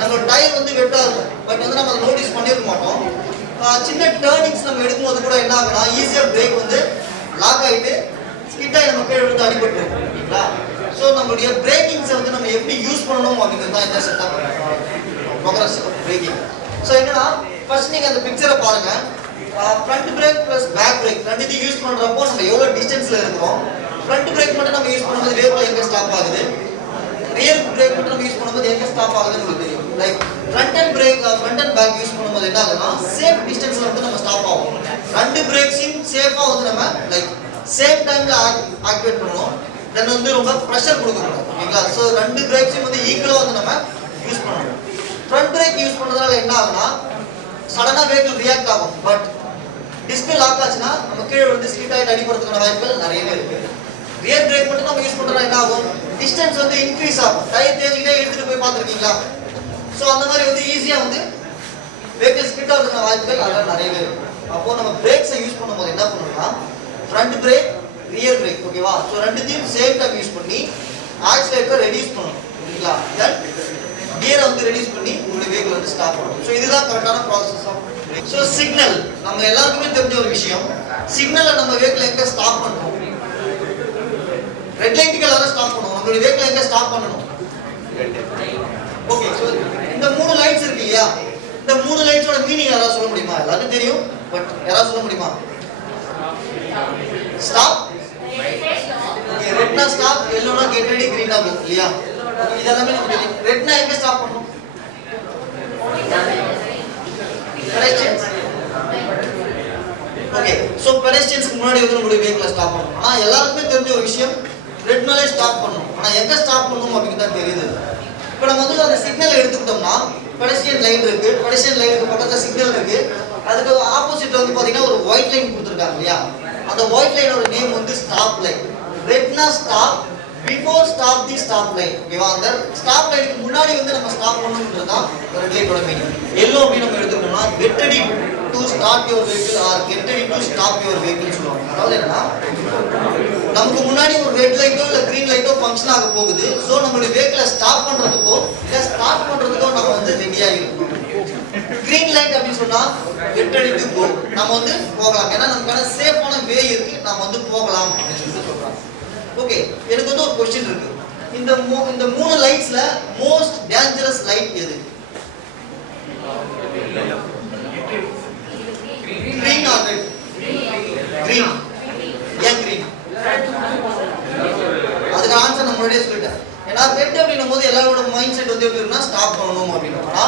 நம்ம டயர் வந்து வெட்டா இருக்கும். பட் வந்து நம்ம அதை நோட்டீஸ் பண்ணிருக்க மாட்டோம். சின்ன டர்னிங்ஸ் நம்ம எடுக்கும்போது கூட என்ன ஆகுனா ஈஸியா பிரேக் வந்து லாக் ஆயிட்டு ஸ்கிட் ஆகி நம்ம கீழே விழுந்து அடிபட்டு ஓகேங்களா. ஸோ நம்மளுடைய பிரேக்கிங்ஸை வந்து நம்ம எப்படி யூஸ் பண்ணணும் அப்படிங்கிறது தான் இந்த செட்டப் ப்ரோக்ரஸ் பிரேக்கிங். ஸோ என்னன்னா ஃபர்ஸ்ட் நீங்க அந்த பிக்சரை பாருங்க. Front brake plus back brake ரெண்டுத்தையும் யூஸ் பண்றப்போ நம்ம எவ்வளவு டிஸ்டன்ஸ்ல இருக்கிறோம். ஃப்ரண்ட் பிரேக் மட்டும் நம்ம யூஸ் பண்ணும்போது வேவ்ல எங்க ஸ்டாப் ஆகுது, ரியர் பிரேக் மட்டும் நம்ம யூஸ் பண்ணும்போது எங்க ஸ்டாப் ஆகுதுன்னு உங்களுக்கு தெரியும். Like front and back use பண்ணும்போது என்ன ஆகுதுன்னா சேம் டிஸ்டன்ஸ்ல வந்து நம்ம ஸ்டாப் ஆகும். ரெண்டு பிரேக்ஸையும் சேஃபா வந்து நம்ம லைக் சேம் டைம்ல ஆக்டிவேட் பண்ணணும். தென் வந்து ரொம்ப ப்ரெஷர் கொடுக்கக்கூடாது ஓகேங்களா. ஸோ ரெண்டு பிரேக்ஸையும் வந்து ஈக்குவலா வந்து நம்ம யூஸ் பண்ணணும். ஃப்ரண்ட் பிரேக் யூஸ் பண்றதுனால என்ன ஆகுனா சடனா வெஹிக்கிள் ரியாக்ட் ஆகும். பட் டிஸ்பிளே லாக் ஆச்சுன்னா நம்ம கீழே வந்து ஸ்கிட் ஆகிட்டு அடிப்படுறதுக்கான வாய்ப்புகள் நிறையவே இருக்கு. ரியர் பிரேக் மட்டும் நம்ம யூஸ் பண்றோம்னா என்ன ஆகும், டிஸ்டன்ஸ் வந்து இன்க்ரீஸ் ஆகும். டயர் தேஞ்சிக்கிட்டே எடுத்துட்டு போய் பார்த்துருக்கீங்களா. ஸோ அந்த மாதிரி வந்து ஈஸியா வந்து வெஹிக்கிள் ஸ்கிட் ஆகிறதுக்கான வாய்ப்புகள் அதெல்லாம் நிறையவே இருக்கு. அப்போ நம்ம பிரேக்ஸை யூஸ் பண்ணும்போது என்ன பண்ணணும்னா ஃப்ரண்ட் பிரேக் ரியர் பிரேக் ஓகேவா. ஸோ ரெண்டுத்தையும் சேம் டைம் யூஸ் பண்ணி ஆக்சிலேட்டரை ரெடியூஸ் பண்ணணும் ஓகேங்களா. தென் கியரை வந்து ரெடியூஸ் பண்ணி உங்களுடைய வெஹிக்கிள் வந்து ஸ்டாப் பண்ணணும். ஸோ இதுதான் கரெக்டான process of brake. So signal நம்ம எல்லாருக்குமே தெரிஞ்ச ஒரு விஷயம். சிக்னலை நம்ம வெஹிக்கிள் எங்க ஸ்டாப் பண்றோம், ரெட் லைட்டுக்கு எல்லாரும் ஸ்டாப் பண்ணுவோம். நம்மளுடைய வெஹிக்கிள் எங்க ஸ்டாப் பண்ணணும், ஓகே. ஸோ இந்த 3 லைட்ஸ் இருக்கு இல்லையா, இந்த 3 லைட்ஸோட மீனிங் யாராவது சொல்ல முடியுமா? எல்லாருக்கும் தெரியும், பட் யாராவது சொல்ல முடியுமா? ஸ்டாப், ரெட்னா ஸ்டாப், எல்லோனா கெட் ரெடி, கிரீனா கோ இல்லையா. இதெல்லாமே நமக்கு தெரியும். ரெட்னா எங்க ஸ்டாப் பண்ணணும், பெடஸ்ட்ரியன்ஸ் ஓகே. ஸோ பெடஸ்ட்ரியன்ஸ்க்கு முன்னாடி வந்து நம்மளுடைய வெஹிக்கிளை ஸ்டாப் பண்ணணும். ஆனால் எல்லாருக்குமே தெரிஞ்ச ஒரு விஷயம் ரெட்னாலே ஸ்டாப் பண்ணணும். ஆனால் எங்க ஸ்டாப் பண்ணணும் அப்படின்னு தான் தெரியுது. இப்போ நம்ம வந்து அந்த சிக்னல் எடுத்துக்கிட்டோம்னா பெடஸ்ட்ரியன் லைன் இருக்கு, பெடஸ்ட்ரியன் லைனுக்கு பக்கத்துல சிக்னல் இருக்கு, அதுக்கு ஆப்போசிட்ல வந்து பாத்தீங்கன்னா ஒரு ஒயிட் லைன் கொடுத்துருக்காங்க இல்லையா. அந்த ஒயிட் லைனோட நேம் வந்து ஸ்டாப் லைன். ரெட்னா stop, before stop the stop line ஓகேவா. அந்த ஸ்டாப் லைனுக்கு முன்னாடி வந்து நம்ம ஸ்டாப் பண்ணணும்ன்றது தான் ரெட் லைட்டோட மீனிங். எல்லோ அப்படின்னு நம்ம எடுத்துக்கிட்டோம்னா get ready to start your vehicle or get ready to stop your vehicle சொல்லுவாங்க. அதாவது என்னன்னா நமக்கு முன்னாடி ஒரு ரெட் லைட்டோ இல்ல கிரீன் லைட்டோ ஃபங்க்ஷன் ஆக போகுது. ஸோ நம்மளுடைய வெஹிக்கிளை ஸ்டாப் பண்றதுக்கோ இல்ல ஸ்டார்ட் பண்றதுக்கோ நம்ம வந்து ரெடியா இருக்கணும். கிரீன் லைட் அப்படின்னு சொன்னா கெட் ரெடி டு கோ, நம்ம வந்து போகலாம். ஏன்னா நமக்கான சேஃபான வே இருக்கு, நம்ம வந்து போகலாம் அப்படின்னு சொல்லிட்டு சொல்றாங்க. ஓகே, எனக்கு வந்து ஒரு क्वेश्चन இருக்கு. இந்த 3 லைட்ஸ்ல மோஸ்ட் டேஞ்சரஸ் லைட் எது? Green or red? கிரீன். ஏன் கிரீன்? அதுக்கு ஆன்சர் நான் முன்னாடியே சொல்லிட்டேன். ஏன்னா ரெட் அப்படின்னும் போது எல்லாரோட மைண்ட் செட் வந்து எப்படி இருக்குன்னா ஸ்டாப் பண்ணணும் அப்படின்னு. ஆனா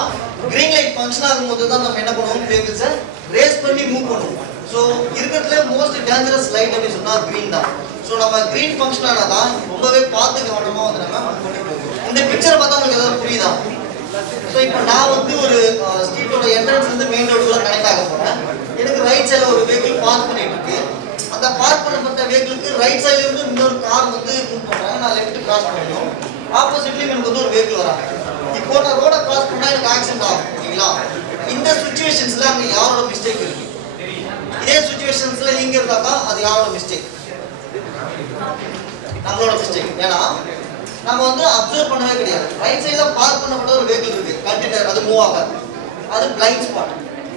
கிரீன் லைட் ஃபங்க்ஷன் ஆகும்போது தான் நம்ம என்ன பண்ணுவோம், வெஹிக்கிள்ஸை ரேஸ் பண்ணி மூவ் பண்ணுவோம். ஸோ இருக்கிறதுல மோஸ்ட் டேஞ்சரஸ் லைட் அப்படின்னு சொன்னா கிரீன் தான். ஸோ நம்ம கிரீன் ஃபங்க்ஷன் ஆனாதான் ரொம்பவே பார்த்து கவனமா வந்து நம்ம மூவ் பண்ணி போகிறோம். இந்த பிக்சரை பார்த்தா உங்களுக்கு ஏதாவது புரியுதா? ஸோ இப்போ நான் வந்து ஒரு ஸ்ட்ரீட்டோட என்ட்ரன்ஸ் வந்து மெயின் ரோடுக்குள்ள கனெக்ட் ஆக போறேன். எனக்கு ரைட் சைடில் ஒரு வெஹிக்கிள் பார்க் பண்ணிட்டு இருக்கு. அந்த பார்க் பண்ணப்பட்ட வெஹிக்கிளுக்கு ரைட் சைடுல இருந்து இன்னொரு கார் வந்து மூவ் பண்றாங்க. நான் லெஃப்ட் கிராஸ் பண்ணணும். ஆப்போசிட்லயும் எனக்கு வந்து ஒரு வெஹிக்கிள் வராங்க. இப்போ நான் ரோட கிராஸ் பண்ணா எனக்கு ஆக்சிடென்ட் ஆகும் ஓகேங்களா. இந்த சுச்சுவேஷன்ஸ்ல அங்க யாரோட மிஸ்டேக் இருக்கு? இதே சுச்சுவேஷன்ஸ்ல நீங்க இருந்தாக்கா அது யாரோட மிஸ்டேக்? நம்மளோட மிஸ்டேக். ஏன்னா நம்ம வந்து அப்சர்வ் பண்ணவே கிடையாது. ரைட் சைடுல பார்க் பண்ணப்பட்ட ஒரு வெஹிக்கிள் இருக்கு, கண்டெய்னர், அது மூவ் ஆகாது, அது பிளைண்ட் ஸ்பாட்.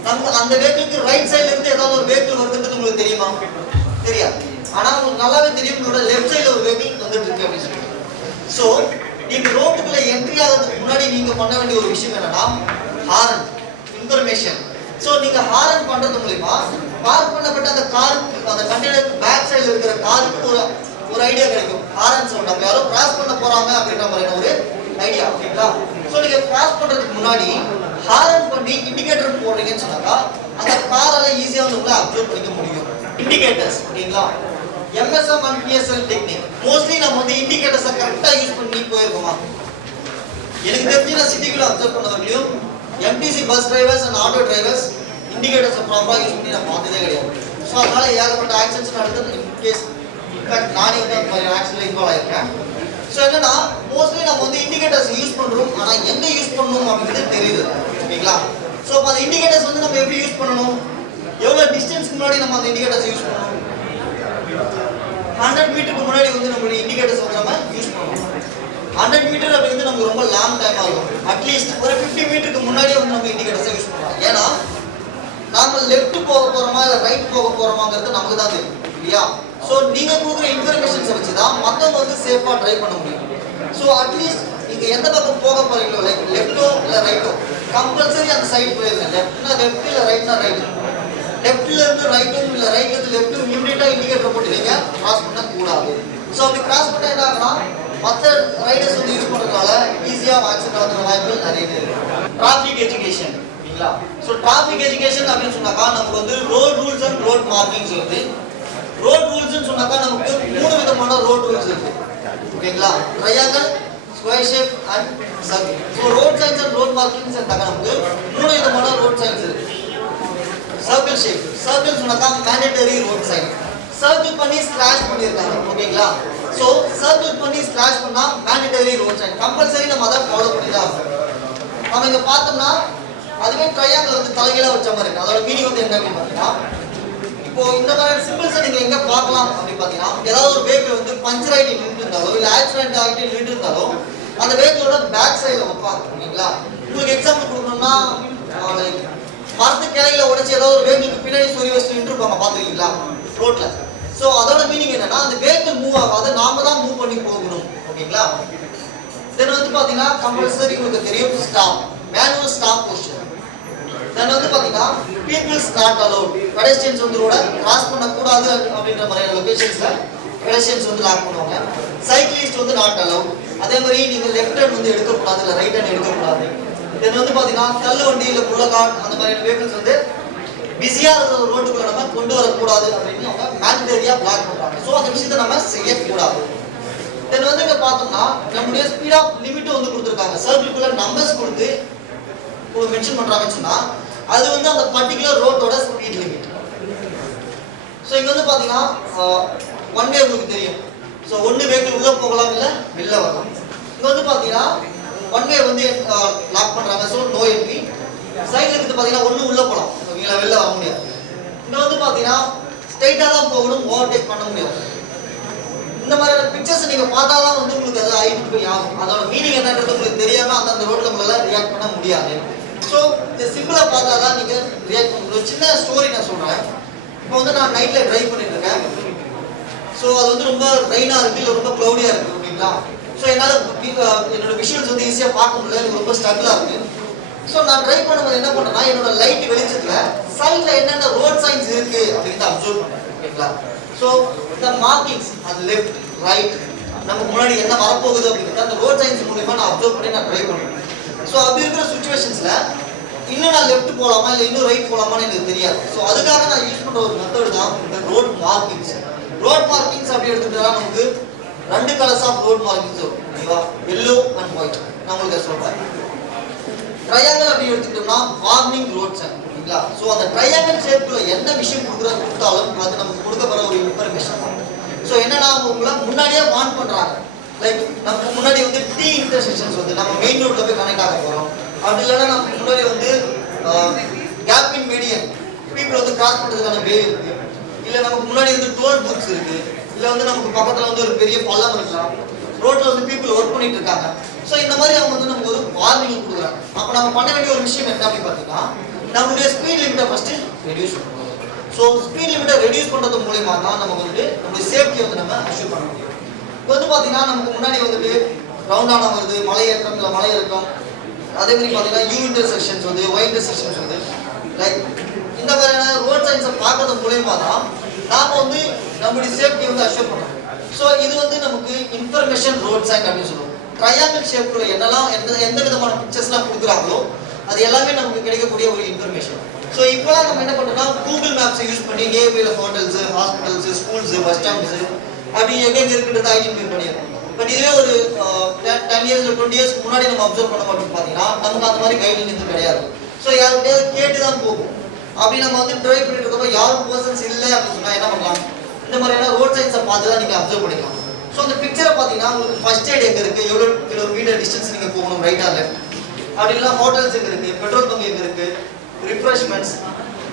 நமக்கு அந்த வெஹிக்கிளுக்கு ரைட் சைடுல இருந்து ஏதாவது ஒரு வெஹிக்கிள் வருதுன்றது உங்களுக்கு தெரியுமா? தெரியாது. ஆனா உங்களுக்கு நல்லாவே தெரியும் உங்களோட லெஃப்ட் சைடுல ஒரு வெஹிக்கிள் வந்துட்டு இருக்கு அப்படின்னு சொல்லி. ஸோ நீங்க ரோட்டுக்குள்ள என்ட்ரி ஆகிறதுக்கு முன்னாடி நீங்க பண்ண வேண்டிய ஒரு விஷயம் என்னன்னா ஹாரன் இன்ஃபர்மேஷன். ஸோ நீங்க ஹாரன் பண்றது மூலமா பார்க் பண்ணப்பட்ட அந்த காருக்கு, அந்த கண்டெய்னருக்கு பேக் சைடுல இருக்கிற காருக்கு ஒரு ஐடியா கிடைக்கும். ஹாரன் சவுண்ட், நம்ம யாரோ கிராஸ் பண்ண போறாங்க அப்படின்ற மாதிரியான ஒரு ஐடியா ஓகேங்களா. ஸோ நீங்க கிராஸ் பண்றதுக்கு முன்னாடி ஹாரன் பண்ணி இண்டிகேட்டர் போடுறீங்கன்னு சொன்னாக்கா அந்த காரால ஈஸியா வந்து உங்களை அப்சர்வ் பண்ணிக்க முடியும். இண்டிகேட்டர்ஸ் ஓகேங்களா. MSM and PSL technique mostly நம்ம வந்து இண்டிகேட்டர்ஸை கரெக்டா யூஸ் பண்ணி போயிருக்கோமா? எனக்கு தெரிஞ்சு நான் சிட்டிக்குள்ள அப்சர்வ் பண்ணவர்களையும் MTC bus drivers and auto drivers இண்டிகேட்டர்ஸை ப்ராப்பராக யூஸ் பண்ணி நான் பார்த்ததே கிடையாது. ஸோ அதனால ஏகப்பட்ட ஆக்சிடென்ட்ஸ் நடந்து இன்கேஸ் இன்ஃபேக்ட் நானே வந்து அந்த மாதிரி ஆக்சிடென்ட்ல இன்வால்வ் ஆயிருக்கேன். ஸோ என்னன்னா மோஸ்ட்லி நம்ம வந்து இண்டிகேட்டர்ஸ் யூஸ் பண்றோம், ஆனா எங்க யூஸ் பண்ணணும் அப்படிங்கிறது தெரியுது ஓகேங்களா. ஸோ அப்போ அந்த இண்டிகேட்டர்ஸ் வந்து நம்ம எப்படி யூஸ் பண்ணணும், எவ்வளவு டிஸ்டன்ஸ்க்கு முன்னாடி நம்ம அந்த இண்டிகேட்டர்ஸ் யூஸ் பண்ணணும்? 100 மீட்டருக்கு முன்னாடி வந்து நம்மளுடைய இண்டிகேட்டர்ஸ் வந்து நம்ம யூஸ் பண்ணணும். 100 மீட்டர் அப்படிங்கிறது நமக்கு ரொம்ப லாங் டைம் ஆகும். அட்லீஸ்ட் ஒரு 50 மீட்டருக்கு முன்னாடியே வந்து நம்ம இண்டிகேட்டர்ஸை யூஸ் பண்ணலாம். ஏன்னா நாம லெஃப்ட் போக போறோமா இல்ல ரைட் போக போறோமாங்கிறது நமக்கு தான் தெரியும் இல்லையா? ஸோ நீங்க கொடுக்குற இன்ஃபர்மேஷன்ஸை வச்சு தான் மற்றவங்க வந்து சேஃபா டிரைவ் பண்ண முடியும். ஸோ அட்லீஸ்ட் நீங்க எந்த பக்கம் போக போறீங்களோ, லைக் லெஃப்டோ இல்ல ரைட்டோ, கம்பல்சரி அந்த சைடு போயிருங்க. லெஃப்ட்னா லெஃப்ட் இல்ல ரைட்னா ரைட். லெஃப்ட்ல இருந்து ரைட்டும் இல்ல ரைட்ல இருந்து லெஃப்ட்டும் இமிடியேட்டா இண்டிகேட்டர் போட்டு நீங்க கிராஸ் பண்ண கூடாது. ஸோ அப்படி கிராஸ் பண்ண என்ன ஆகுனா மற்ற ரைடர்ஸ் வந்து யூஸ் பண்றதுனால ஈஸியா ஆக்சிடென்ட் ஆகிற வாய்ப்புகள் நிறைய இருக்கு. டிராஃபிக் எஜுகேஷன் இல்லைங்களா? ஸோ டிராஃபிக் எஜுகேஷன் அப்படின்னு சொன்னாக்கா நமக்கு வந்து road rules and road markings இருக்கு. ரோட் ரூல்ஸ்னு சொன்னாக்கா நமக்கு 3 விதமான ரோட் ரூல்ஸ் இருக்கு. ஓகேங்களா? Triangle, square shape and circle. So road signs and road markings இருந்தாக்கா நமக்கு 3 விதமான ரோட் சைன்ஸ் இருக்கு. சர்க்கிள் ஷேப், சர்க்கிள் சொன்னாக்கா மேண்டேட்டரி ரோட் சைன். சர்க்கிள் பண்ணி ஸ்லாஷ் பண்ணியிருக்காங்க. ஓகேங்களா? ஸோ சர்க்கிள் பண்ணி ஸ்லாஷ் பண்ணா மேண்டேட்டரி ரோட் சைன், கம்பல்சரி நம்ம அதை ஃபாலோ பண்ணி தான் ஆகணும். நம்ம இங்க பார்த்தோம்னா அதுவே ட்ரையாங்கிள் வந்து தலைகீழா வச்ச மாதிரி இருக்கு. அதோட மீனிங் வந்து என்ன அப்படின்னு பார்த்தீங்கன்னா, இப்போ இந்த மாதிரி சிம்பிள்ஸை நீங்க எங்க பார்க்கலாம் அப்படின்னு பார்த்தீங்கன்னா, ஏதாவது ஒரு வெஹிக்கிள் வந்து பஞ்சர் ஆகிட்டு நின்று இருந்தாலோ இல்லை ஆக்சிடென்ட் ஆகிட்டு நின்று இருந்தாலோ அந்த வெஹிக்கிளோட பேக் சைடில் வைப்பாங்க. ஓகேங்களா? உங்களுக்கு எக்ஸாம்பிள் கொடுக்கணும்னா மரத்து கிளையில உடைச்சு ஏதாவது ஒரு வெஹிக்கிளுக்கு பின்னாடி சொல்லி வச்சு நின்று இருப்பாங்க, பார்த்துருக்கீங்களா ரோட்ல? ஸோ அதோட மீனிங் என்னன்னா அந்த வெஹிக்கிள் மூவ் ஆகாது, நாம தான் மூவ் பண்ணி போகணும். ஓகேங்களா? தென் வந்து பார்த்தீங்கன்னா கம்பல்சரி உங்களுக்கு தெரியும் ஸ்டாப், மேனுவல் ஸ்டாப் போஸ்டர். தென் வந்து பார்த்தீங்கன்னா பீப்புள்ஸ் நாட் அலோட், பெடஸ்ட்ரியன்ஸ் வந்து ரோட கிராஸ் பண்ணக்கூடாது அப்படின்ற மாதிரியான லொகேஷன்ஸ்ல பெடஸ்ட்ரியன்ஸ் வந்து லாக் பண்ணுவாங்க. சைக்கிளிஸ்ட் வந்து நாட் அலோட். அதே மாதிரி நீங்க லெஃப்ட் ஹேண்ட் வந்து எடுக்கக்கூடாது இல்லை ரைட் ஹேண்ட் எடுக்கக்கூடாது. தென் வந்து பார்த்தீங்கன்னா தள்ளு வண்டி இல்லை புள்ளகார் அந்த மாதிரியான வெஹிக்கிள்ஸ் வந்து பிஸியா இருக்கிற ரோட்டுக்குள்ள நம்ம கொண்டு வரக்கூடாது அப்படின்னு அவங்க மேண்டேட்டரியா பிளாக் பண்றாங்க. ஸோ அந்த விஷயத்தை நம்ம செய்யக்கூடாது. தென் வந்து இங்க பார்த்தோம்னா நம்முடைய ஸ்பீட் ஆஃப் லிமிட் வந்து கொடுத்துருக்காங்க. சர்க்கிள்குள்ள நம்பர்ஸ் கொடுத்து மென்ஷன் பண்றாங்கன்னு சொன்னா அது வந்து அந்த பர்டிகுலர் ரோட்டோட ஸ்பீட் லிமிட். ஸோ இங்க வந்து பாத்தீங்கன்னா ஒன் வே உங்களுக்கு தெரியும். ஸோ ஒன்னு வெஹிக்கிள் உள்ள போகலாம் இல்ல வெளில வரலாம். இங்க வந்து பாத்தீங்கன்னா ஒன் வே வந்து லாக் பண்றாங்க. So no entry. சைடுல இருந்து பாத்தீங்கன்னா ஒன்னு உள்ள போகலாம், ஓகேங்களா, வெளில வர முடியாது. இங்க வந்து பாத்தீங்கன்னா ஸ்ட்ரைட்டா தான் போகணும், ஓவர்டேக் பண்ண முடியாது. இந்த மாதிரியான பிக்சர்ஸ் நீங்க பார்த்தாதான் வந்து உங்களுக்கு அது ஐடென்டிஃபை ஆகும். அதோட மீனிங் என்னன்றது உங்களுக்கு தெரியாம அந்த ரோட்ல உங்களால ரியாக்ட் பண்ண முடியாது. ஸோ இந்த சிம்பிளா பார்த்தாதான் நீங்க ரியாக்ட் பண்ண முடியும். சின்ன ஸ்டோரி நான் சொல்றேன். இப்போ வந்து நான் நைட்ல டிரைவ் பண்ணிட்டு இருக்கேன். ஸோ அது வந்து ரொம்ப ரெயினா இருக்கு, இல்லை ரொம்ப க்ளௌடியா இருக்கு. ஓகேங்களா? ஸோ என்னால என்னோட விஷுவல்ஸ் வந்து ஈஸியா பார்க்க முடியல, எனக்கு ரொம்ப ஸ்ட்ரகிளா இருக்கு. ஸோ நான் டிரைவ் பண்ணும்போது என்ன பண்ணேன்னா என்னோட லைட் வெளிச்சத்துல சைட்ல என்னென்ன ரோட் சைன்ஸ் இருக்கு அப்படிங்கிறத அப்சர்வ் பண்ணேன். ஓகேங்களா? ஸோ இந்த மார்க்கிங்ஸ் அது லெஃப்ட் ரைட் நமக்கு முன்னாடி என்ன வரப்போகுது அப்படிங்கிறது அந்த ரோட் சைன்ஸ் மூலமா நான் அப்சர்வ் பண்ணி நான் டிரைவ் பண்ணுவேன். ஸோ அப்படி இருக்கிற சுச்சுவேஷன்ஸ்ல இன்னும் நான் லெஃப்ட் போகலாமா இல்லை இன்னும் ரைட் போகலாமான்னு எனக்கு தெரியாது. ஸோ அதுக்காக நான் யூஸ் பண்ற ஒரு மெத்தட் தான் இந்த ரோட் மார்க்கிங்ஸ். ரோட் மார்க்கிங்ஸ் அப்படி எடுத்துக்கிட்டா நமக்கு 2 கலர்ஸ் ஆஃப் ரோட் மார்க்கிங்ஸ் வரும். ஓகேவா? Yellow and white. நான் உங்களுக்கு சொல்றேன். ட்ரையாங்கிள் அப்படி எடுத்துக்கிட்டோம்னா வார்னிங் ரோட் சைன். ஓகேங்களா? ஸோ அந்த ட்ரையாங்கிள் ஷேப்ல என்ன விஷயம் கொடுத்தாலும் அது நமக்கு கொடுக்கப்படுற ஒரு இன்ஃபர்மேஷன் தான். ஸோ என்னன்னா உங்களை முன்னாடியே வார்ன் பண்றாங்க. லைக் நமக்கு முன்னாடி வந்து டி இன்டர்செக்ஷன்ஸ் வந்து நம்ம மெயின் ரோட்ல போய் கனெக்ட் ஆக போறோம். அப்படி இல்லைன்னா நமக்கு முன்னாடி வந்து கேப் இன் மீடியன் பீப்புள் வந்து கிராஸ் பண்றதுக்கான வே இருக்கு. இல்லை நமக்கு முன்னாடி வந்து டோல் பூத்ஸ் இருக்கு. இல்லை வந்து நமக்கு பக்கத்துல வந்து ஒரு பெரிய பள்ளம் இருக்கலாம். ரோட்ல வந்து பீப்புள் ஒர்க் பண்ணிட்டு இருக்காங்க. ஸோ இந்த மாதிரி அவங்க வந்து நமக்கு ஒரு வார்னிங் கொடுக்குறாங்க. அப்போ நம்ம பண்ண வேண்டிய ஒரு விஷயம் என்ன அப்படின்னு பார்த்தீங்கன்னா நம்மளுடைய ஸ்பீட் லிமிட்டை ஃபர்ஸ்ட் ரெடியூஸ் பண்ணணும். ஸோ ஸ்பீட் லிமிட்டை ரெடியூஸ் பண்றது மூலமா தான் நம்ம வந்து நம்மளுடைய சேஃப்டியை வந்து நம்ம அஷ்யூர் பண்ண முடியும். இப்போ வந்து பார்த்தீங்கன்னா நமக்கு முன்னாடி வந்துட்டு ரவுண்டான வருது, மலையேற்றம் இல்லை மலையிறக்கம், அதே மாதிரி பார்த்தீங்கன்னா யூ இன்டர்செக்ஷன்ஸ் வந்து ஒய் இன்டர்செக்ஷன்ஸ் வந்து லைக் இந்த மாதிரியான ரோட் சைன்ஸை பார்க்கறது மூலயமா தான் நாம வந்து நம்மளுடைய சேஃப்டியை வந்து அஷ்யூர் பண்ணணும். ஸோ இது வந்து நமக்கு இன்ஃபர்மேஷன் ரோட் சைன் அப்படின்னு சொல்லுவோம். ட்ரையாங்கிள் ஷேப்ல என்னெல்லாம் எந்த விதமான பிக்சர்ஸ்லாம் கொடுக்குறாங்களோ அது எல்லாமே நமக்கு கிடைக்கக்கூடிய ஒரு இன்ஃபர்மேஷன். ஸோ இப்போலாம் நம்ம என்ன பண்ணுறோம்னா கூகுள் மேப்ஸை யூஸ் பண்ணி நியர்பைல hotels, hospitals, schools, bus stands அப்படி எங்கெங்க இருக்குன்றதை ஐடென்டிஃபை பண்ணிடுறோம். பட் இதே ஒரு 10 years 20 years முன்னாடி நம்ம அப்சர்வ் பண்ண மாட்டோம். பார்த்தீங்கன்னா நமக்கு அந்த மாதிரி கைட்லைன் எதுவும் கிடையாது. ஸோ யாருக்கிட்டே கேட்டு தான் போகும். அப்படி நம்ம வந்து டிரைவ் பண்ணிட்டு இருக்கப்போ யாரும் பர்சன்ஸ் இல்லை அப்படின்னு சொன்னா என்ன பண்ணலாம், இந்த மாதிரியான ரோட் சைன்ஸை பார்த்து தான் நீங்கள் அப்சர்வ் பண்ணிக்கலாம். ஸோ அந்த பிக்சரை பார்த்தீங்கன்னா உங்களுக்கு ஃபர்ஸ்ட் எய்ட் எங்கே இருக்குது, எவ்வளோ கிலோமீட்டர் டிஸ்டன்ஸ் நீங்கள் போகணும் ரைட் ஆர் லெஃப்ட், அப்படி இல்லை ஹோட்டல்ஸ் எங்கே இருக்குது, பெட்ரோல் பங்க் எங்கே இருக்குது, ரிஃப்ரெஷ்மெண்ட்ஸ்,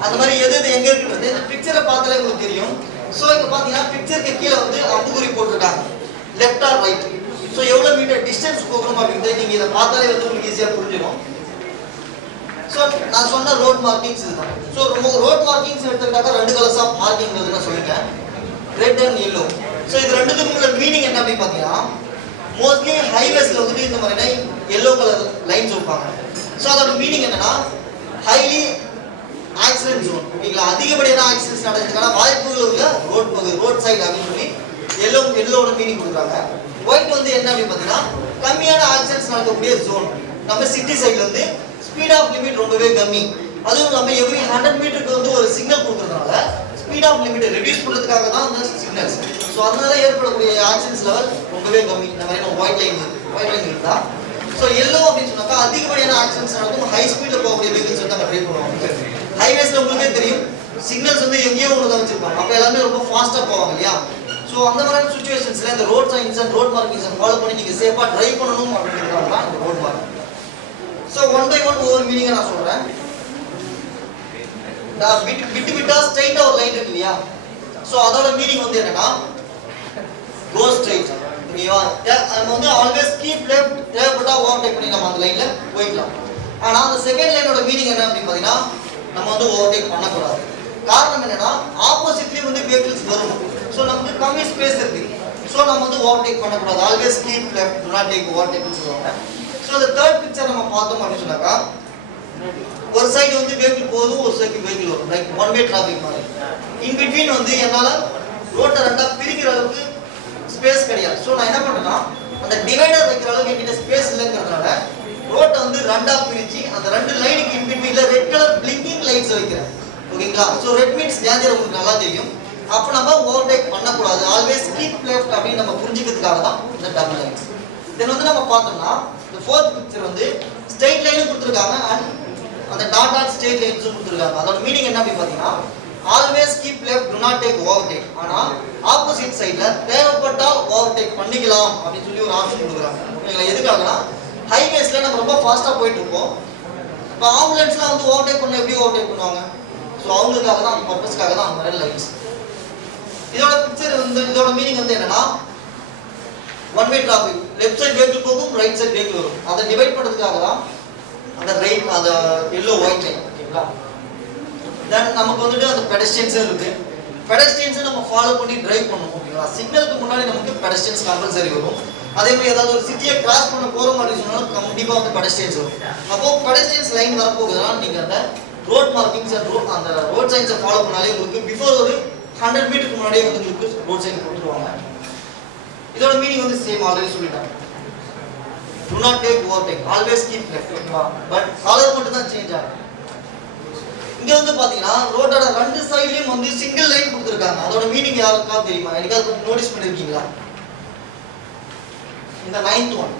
அந்த மாதிரி எது எது எங்கே இருக்குன்றது இந்த பிக்சரை பார்த்தாலே உங்களுக்கு தெரியும். ஸோ இங்கே பார்த்தீங்கன்னா பிக்சருக்கு கீழே வந்து அம்புக்குறி போட்டிருக்காங்க லெஃப்ட் ஆர் ரைட். ஸோ எவ்வளோ மீட்டர் டிஸ்டன்ஸ் போகணும் அப்படின்றத நீங்கள் இதை பார்த்தாலே வந்து உங்களுக்கு ஈஸியாக புரிஞ்சிடும். ஸோ நான் சொன்ன ரோட் மார்க்கிங்ஸ் இதுதான். ஸோ ரோட் மார்க்கிங்ஸ் எடுத்துக்கிட்டாக்கா 2 கலர்ஸ் ஆஃப் மார்க்கிங் நான் சொல்லிட்டேன், ரெட் அண்ட் yellow. ஸோ இது ரெண்டுத்துக்கும் உள்ள மீனிங் என்ன அப்படின்னு பார்த்தீங்கன்னா, மோஸ்ட்லி ஹைவேஸ்ல வந்துட்டு இந்த மாதிரி yellow கலர் லைன்ஸ் வைப்பாங்க. ஸோ அதோட மீனிங் என்னன்னா ஹைலி ஆக்சிடென்ட் ஜோன், ஓகேங்களா, அதிகப்படியான ஆக்சிடென்ட்ஸ் நடக்கிறதுக்கான வாய்ப்புகள் உள்ள ரோட் சைடு அப்படின்னு சொல்லி எல்லோட மீனிங் கொடுக்குறாங்க. ஒயிட் வந்து என்ன அப்படின்னு பார்த்தீங்கன்னா கம்மியான ஆக்சிடென்ட்ஸ் நடக்கக்கூடிய ஜோன். நம்ம சிட்டி சைட்ல வந்து ஸ்பீட் ஆஃப் லிமிட் ரொம்பவே கம்மி, அதுவும் இல்லாமல் எவ்ரி 100 மீட்டருக்கு வந்து ஒரு சிக்னல் கொடுக்கறதுனால ஸ்பீட் ஆஃப் லிமிட்டை ரெடியூஸ் பண்ணுறதுக்காக தான் அந்த சிக்னல்ஸ். ஸோ அதனால ஏற்படக்கூடிய ஆக்சிடென்ட்ஸ் லெவல் ரொம்பவே கம்மி. இந்த மாதிரி நம்ம ஒயிட் லைன் இருந்தா. ஸோ எல்லோ அப்படின்னு சொன்னாக்கா அதிகப்படியான ஆக்சிடென்ட்ஸ் நடக்கும், ஹை ஸ்பீடில் போகக்கூடிய வெஹிக்கிள்ஸ் வந்து அங்கே ட்ரை பண்ணுவாங்க. ஹைவேஸ்ல உங்களுக்கே தெரியும் சிக்னல்ஸ் வந்து எங்கேயோ ஒன்று தான் வச்சிருப்பாங்க, அப்போ எல்லாமே ரொம்ப ஃபாஸ்ட்டாக போவாங்க இல்லையா. ஸோ அந்த மாதிரியான சுச்சுவேஷன்ஸ்ல இந்த road signs and road markings follow பண்ணி நீங்கள் சேஃபாக ட்ரைவ் பண்ணணும் அப்படிங்கிறதுனால தான் இந்த road marking. So one by one ஒவ்வொரு மீனிங்கை நான் சொல்கிறேன். விட்டா ஸ்ட்ரைட்டாக ஒரு லைன் இருக்கு இல்லையா, ஸோ அதோட மீனிங் வந்து என்னன்னா கோ ஸ்ட்ரைட். ஓகேவா, நம்ம வந்து ஆல்வேஸ் கீப் லெஃப்ட், தேவைப்பட்டா ஓவர்டேக் பண்ணி நம்ம அந்த லைன்ல போய்க்கலாம். ஆனா அந்த செகண்ட் லைனோட மீனிங் என்ன அப்படின்னு பார்த்தீங்கன்னா நம்ம வந்து ஓவர்டேக் பண்ணக்கூடாது. காரணம் என்னன்னா ஆப்போசிட்லயே வந்து வெஹிக்கிள்ஸ் வரும், ஸோ நமக்கு கம்மி ஸ்பேஸ் இருக்கு, ஸோ நம்ம வந்து ஓவர்டேக் பண்ணக்கூடாது. Always keep left, do not take ஓவர்டேக்னு சொல்லுவாங்க. ஸோ இந்த தேர்ட் பிக்சர் நம்ம பார்த்தோம் அப்படின்னு சொன்னாக்கா ஒரு சைடு வந்து வெஹிக்கிள் போதும், ஒரு சைடு வெஹிக்கிள் வரும், லைக் ஒன் வே டிராஃபிக் மாதிரி. இன் பிட்வீன் வந்து என்னால் ரோட்டை ரெண்டா பிரிக்கிற அளவுக்கு ஸ்பேஸ் கிடையாது. ஸோ நான் என்ன பண்ணுறேன்னா அந்த டிவைடர் வைக்கிற அளவுக்கு என்கிட்ட ஸ்பேஸ் இல்லைங்கிறதுனால ரோட்டை வந்து ரெண்டா பிரிச்சு அந்த 2 லைனுக்கு இன் பிட்வீன்ல ரெட் கலர் பிளிங்கிங் லைட்ஸ் வைக்கிறேன். ஓகேங்களா, ஸோ ரெட் மீன்ஸ் டேஞ்சர் உங்களுக்கு நல்லா தெரியும். அப்போ நம்ம ஓவர்டேக் பண்ணக்கூடாது, ஆல்வேஸ் கீப் லெஃப்ட் அப்படின்னு நம்ம புரிஞ்சுக்கிறதுக்காக தான் இந்த டபுள் லைன்ஸ். தென் வந்து நம்ம பார்த்தோம்னா இந்த ஃபோர்த் பிக்சர் வந்து ஸ்ட்ரெயிட் லைனும் கொடுத்துருக்காங்க அண்ட் அந்த டாட் ஸ்ட்ரெயிட் லைன்ஸும் கொடுத்துருக்காங்க. அதோட மீனிங் என்ன அப்படின்னு பார்த்தீங்கன்னா always keep left, do not take overtake. ஆனால் ஆப்போசிட் சைட்ல தேவைப்பட்டால் ஓவர்டேக் பண்ணிக்கலாம் அப்படின்னு சொல்லி ஒரு ஆப்ஷன் கொடுக்குறாங்க. ஓகேங்களா, எதுக்காகனா ஹைவேஸ்ல நம்ம ரொம்ப ஃபாஸ்ட்டாக போயிட்டு இருப்போம், இப்போ ஆம்புலன்ஸ்லாம் வந்து ஓவர்டேக் பண்ண எப்படி ஓவர்டேக் பண்ணுவாங்க, ஸோ அவங்களுக்காக தான் அந்த பர்பஸ்க்காக தான் அந்த மாதிரி லைன்ஸ். இதோட பிக்சர் வந்து இதோட மீனிங் வந்து என்னன்னா one way traffic, left side vehicle போகும், ரைட் சைடு வெஹிக்கிள் வரும், அதை டிவைட் பண்ணுறதுக்காக தான் அந்த ரைட் அந்த எல்லோ ஒயிட் லைன். ஓகேங்களா, தென் நமக்கு வந்துட்டு அந்த பெடஸ்ட்ரியன்ஸும் இருக்கு, பெடஸ்ட்ரியன்ஸை நம்ம ஃபாலோ பண்ணி டிரைவ் பண்ணணும். ஓகேங்களா, சிக்னலுக்கு முன்னாடி நமக்கு பெடஸ்ட்ரியன்ஸ் கம்பல்சரி வரும். அதே மாதிரி ஏதாவது ஒரு சிட்டியை கிராஸ் பண்ண போகிற மாதிரி சொன்னாலும் கண்டிப்பாக வந்து பெடஸ்ட்ரியன்ஸ் வரும். அப்போ பெடஸ்ட்ரியன்ஸ் லைன் வரப்போகுதுன்னா நீங்கள் அந்த ரோட் மார்க்கிங்ஸ் அந்த ரோட் சைன்ஸை ஃபாலோ பண்ணாலே உங்களுக்கு பிஃபோர் ஒரு 100 மீட்டருக்கு முன்னாடியே வந்து உங்களுக்கு ரோட் சைன் கொடுத்துருவாங்க. இதோட மீனிங் வந்து சேம், ஆல்ரெடி சொல்லிட்டாங்க. To not take overtake, always keep left. ஓகேவா, பட் கலர் மட்டும் தான் சேஞ்ச் ஆகும். இங்க வந்து பாத்தீங்கன்னா ரோட்டோட 2 சைடுலயும் வந்து சிங்கிள் லைன் கொடுத்துருக்காங்க. அதோட மீனிங் யாருக்காவது தெரியுமா? எனக்காவது நோட்டீஸ் பண்ணிருக்கீங்களா? இந்த 9th ஒன்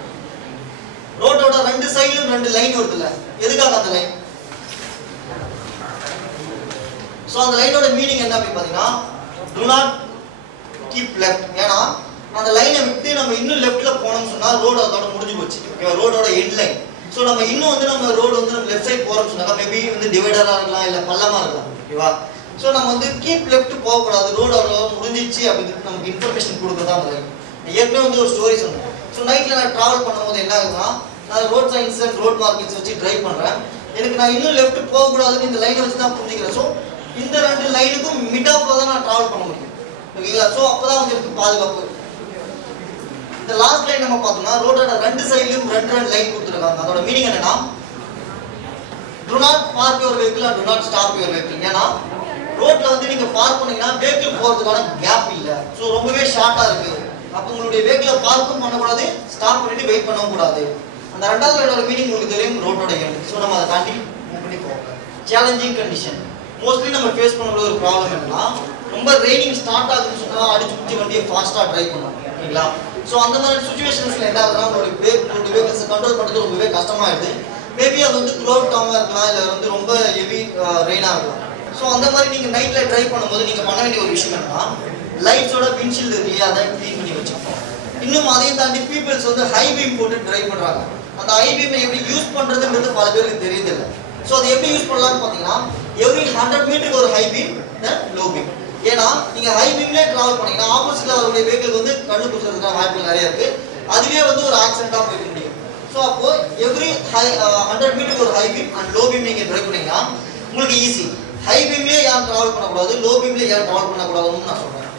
ரோட்டோட 2 சைடுலயும் 2 லைன் வருதுல்ல, எதுக்காக அந்த லைன்? ஸோ அந்த லைனோட மீனிங் என்ன அப்படின்னு பார்த்தீங்கன்னா டு நாட் கீப் லெஃப்ட். ஏன்னா அந்த லைனை விட்டு நம்ம இன்னும் லெஃப்ட்ல போனோம்னு சொன்னால் ரோடு அதோட முடிஞ்சு போச்சு. ஓகேவா, ரோடோட எண்ட் லைன். ஸோ நம்ம இன்னும் வந்து நம்ம ரோடு வந்து நம்ம லெஃப்ட் சைட் போகிறோம்னு சொன்னாக்கா மேபி வந்து டிவைடராக இருக்கலாம், இல்லை பள்ளமாக இருக்கலாம். ஓகேவா, ஸோ நம்ம வந்து கீப் லெஃப்ட் போகக்கூடாது, ரோடு அவ்வளோ முடிஞ்சிச்சு அப்படின்னு நமக்கு இன்ஃபர்மேஷன் கொடுக்குறதா அந்த லைன். ஏற்கனவே வந்து ஒரு ஸ்டோரி சொன்னேன். ஸோ நைட்டில் நான் ட்ராவல் பண்ணும்போது என்ன ஆகுதுன்னா நான் road signs and road markings வச்சு ட்ரைவ் பண்ணுறேன். எனக்கு நான் இன்னும் லெஃப்ட் போகக்கூடாதுன்னு இந்த லைனை வச்சு தான் புரிஞ்சுக்கிறேன். ஸோ இந்த 2 லைனுக்கும் மிட் ஆஃப்ல தான் நான் ட்ராவல் பண்ண முடியும். ஓகேங்களா, ஸோ அப்போ தான் வந்து எனக்கு பாதுகாப்பு. இந்த லாஸ்ட் லைன் நம்ம பார்த்தோம்னா ரோடோட 2 சைட்லையும் 2 லைன் கொடுத்துருக்காங்க. அதோட மீனிங் என்னன்னா to not park your vehicle and to not stop your vehicle. ஏன்னா ரோட்ல வந்து நீங்க பார்க் பண்ணீங்கன்னா வெஹிக்கிள் போறதுக்கான கேப் இல்லை, ஸோ ரொம்பவே ஷார்ட்டா இருக்கு. அப்போ உங்களுடைய வெஹிக்கிளை பார்க்கும் பண்ணக்கூடாது, ஸ்டாப் பண்ணிட்டு வெயிட் பண்ணவும் கூடாது. அந்த 2வது லைனோட மீனிங் உங்களுக்கு தெரியும், ரோட்டோட எண்ட். ஸோ நம்ம அதை தாண்டி மூவ் பண்ணி போவோம். சேலஞ்சிங் கண்டிஷன் மோஸ்ட்லி நம்ம ஃபேஸ் பண்ணக்கூடிய ஒரு ப்ராப்ளம் என்னன்னா ரொம்ப ரெய்னிங் ஸ்டார்ட் ஆகுதுன்னு சொன்னால் அடிச்சு பிடிச்சி வண்டியை ஃபாஸ்ட்டாக ட்ரைவ் பண்ணுவோம். ஓகேங்களா, ஸோ அந்த மாதிரி சுச்சுவேஷன்ஸில் என்ன ஆகுதுன்னா உங்களுடைய வெஹிக்கிள்ஸை கண்ட்ரோல் பண்ணுறது ரொம்பவே கஷ்டமாயிடுது. மேபி அது வந்து க்ளோட் டவுனாக இருக்கலாம், இல்லை வந்து ரொம்ப ஹெவி ரெயினாக இருக்கலாம். ஸோ அந்த மாதிரி நீங்கள் நைட்டில் ட்ரைவ் பண்ணும்போது நீங்கள் பண்ண வேண்டிய ஒரு விஷயம் என்னன்னா லைட்ஸோட விண்ட்ஷீல்டு இருக்கு இல்லையா, அதை க்ளீன் பண்ணி வச்சுக்கணும். இன்னும் அதையும் தாண்டி பீப்புள்ஸ் வந்து ஹை பீம் போட்டு ட்ரைவ் பண்ணுறாங்க. அந்த ஹை பீமை எப்படி யூஸ் பண்ணுறதுன்றது பல பேருக்கு தெரியுதில்லை. ஸோ அதை எப்படி யூஸ் பண்ணலாம்னு பார்த்தீங்கன்னா எவ்ரி 100 மீட்டருக்கு ஒரு ஹை பீம், லோ பீம். ஏன்னா நீங்க ஹை பீம்லேயே டிராவல் பண்ணீங்கன்னா ஆப்போசிட்ல வரக்கூடிய வெஹிக்கிள் வந்து கண்ணு குத்துறதுக்கான வாய்ப்புகள் நிறைய இருக்கு. அதுவே வந்து ஒரு ஆக்சிடென்ட்டாக போயிட முடியும். ஸோ ஸோ அப்போ எவ்ரி 100 மீட்டருக்கு ஒரு high beam and low beam நீங்கள் ட்ரைவ் பண்ணீங்கன்னா உங்களுக்கு ஈஸி. ஹை பீம்லேயே யாரும் ட்ராவல் பண்ணக்கூடாது, லோ பீம்லேயே யாரும் ட்ராவல் பண்ணக்கூடாதுன்னு நான் சொல்கிறேன்.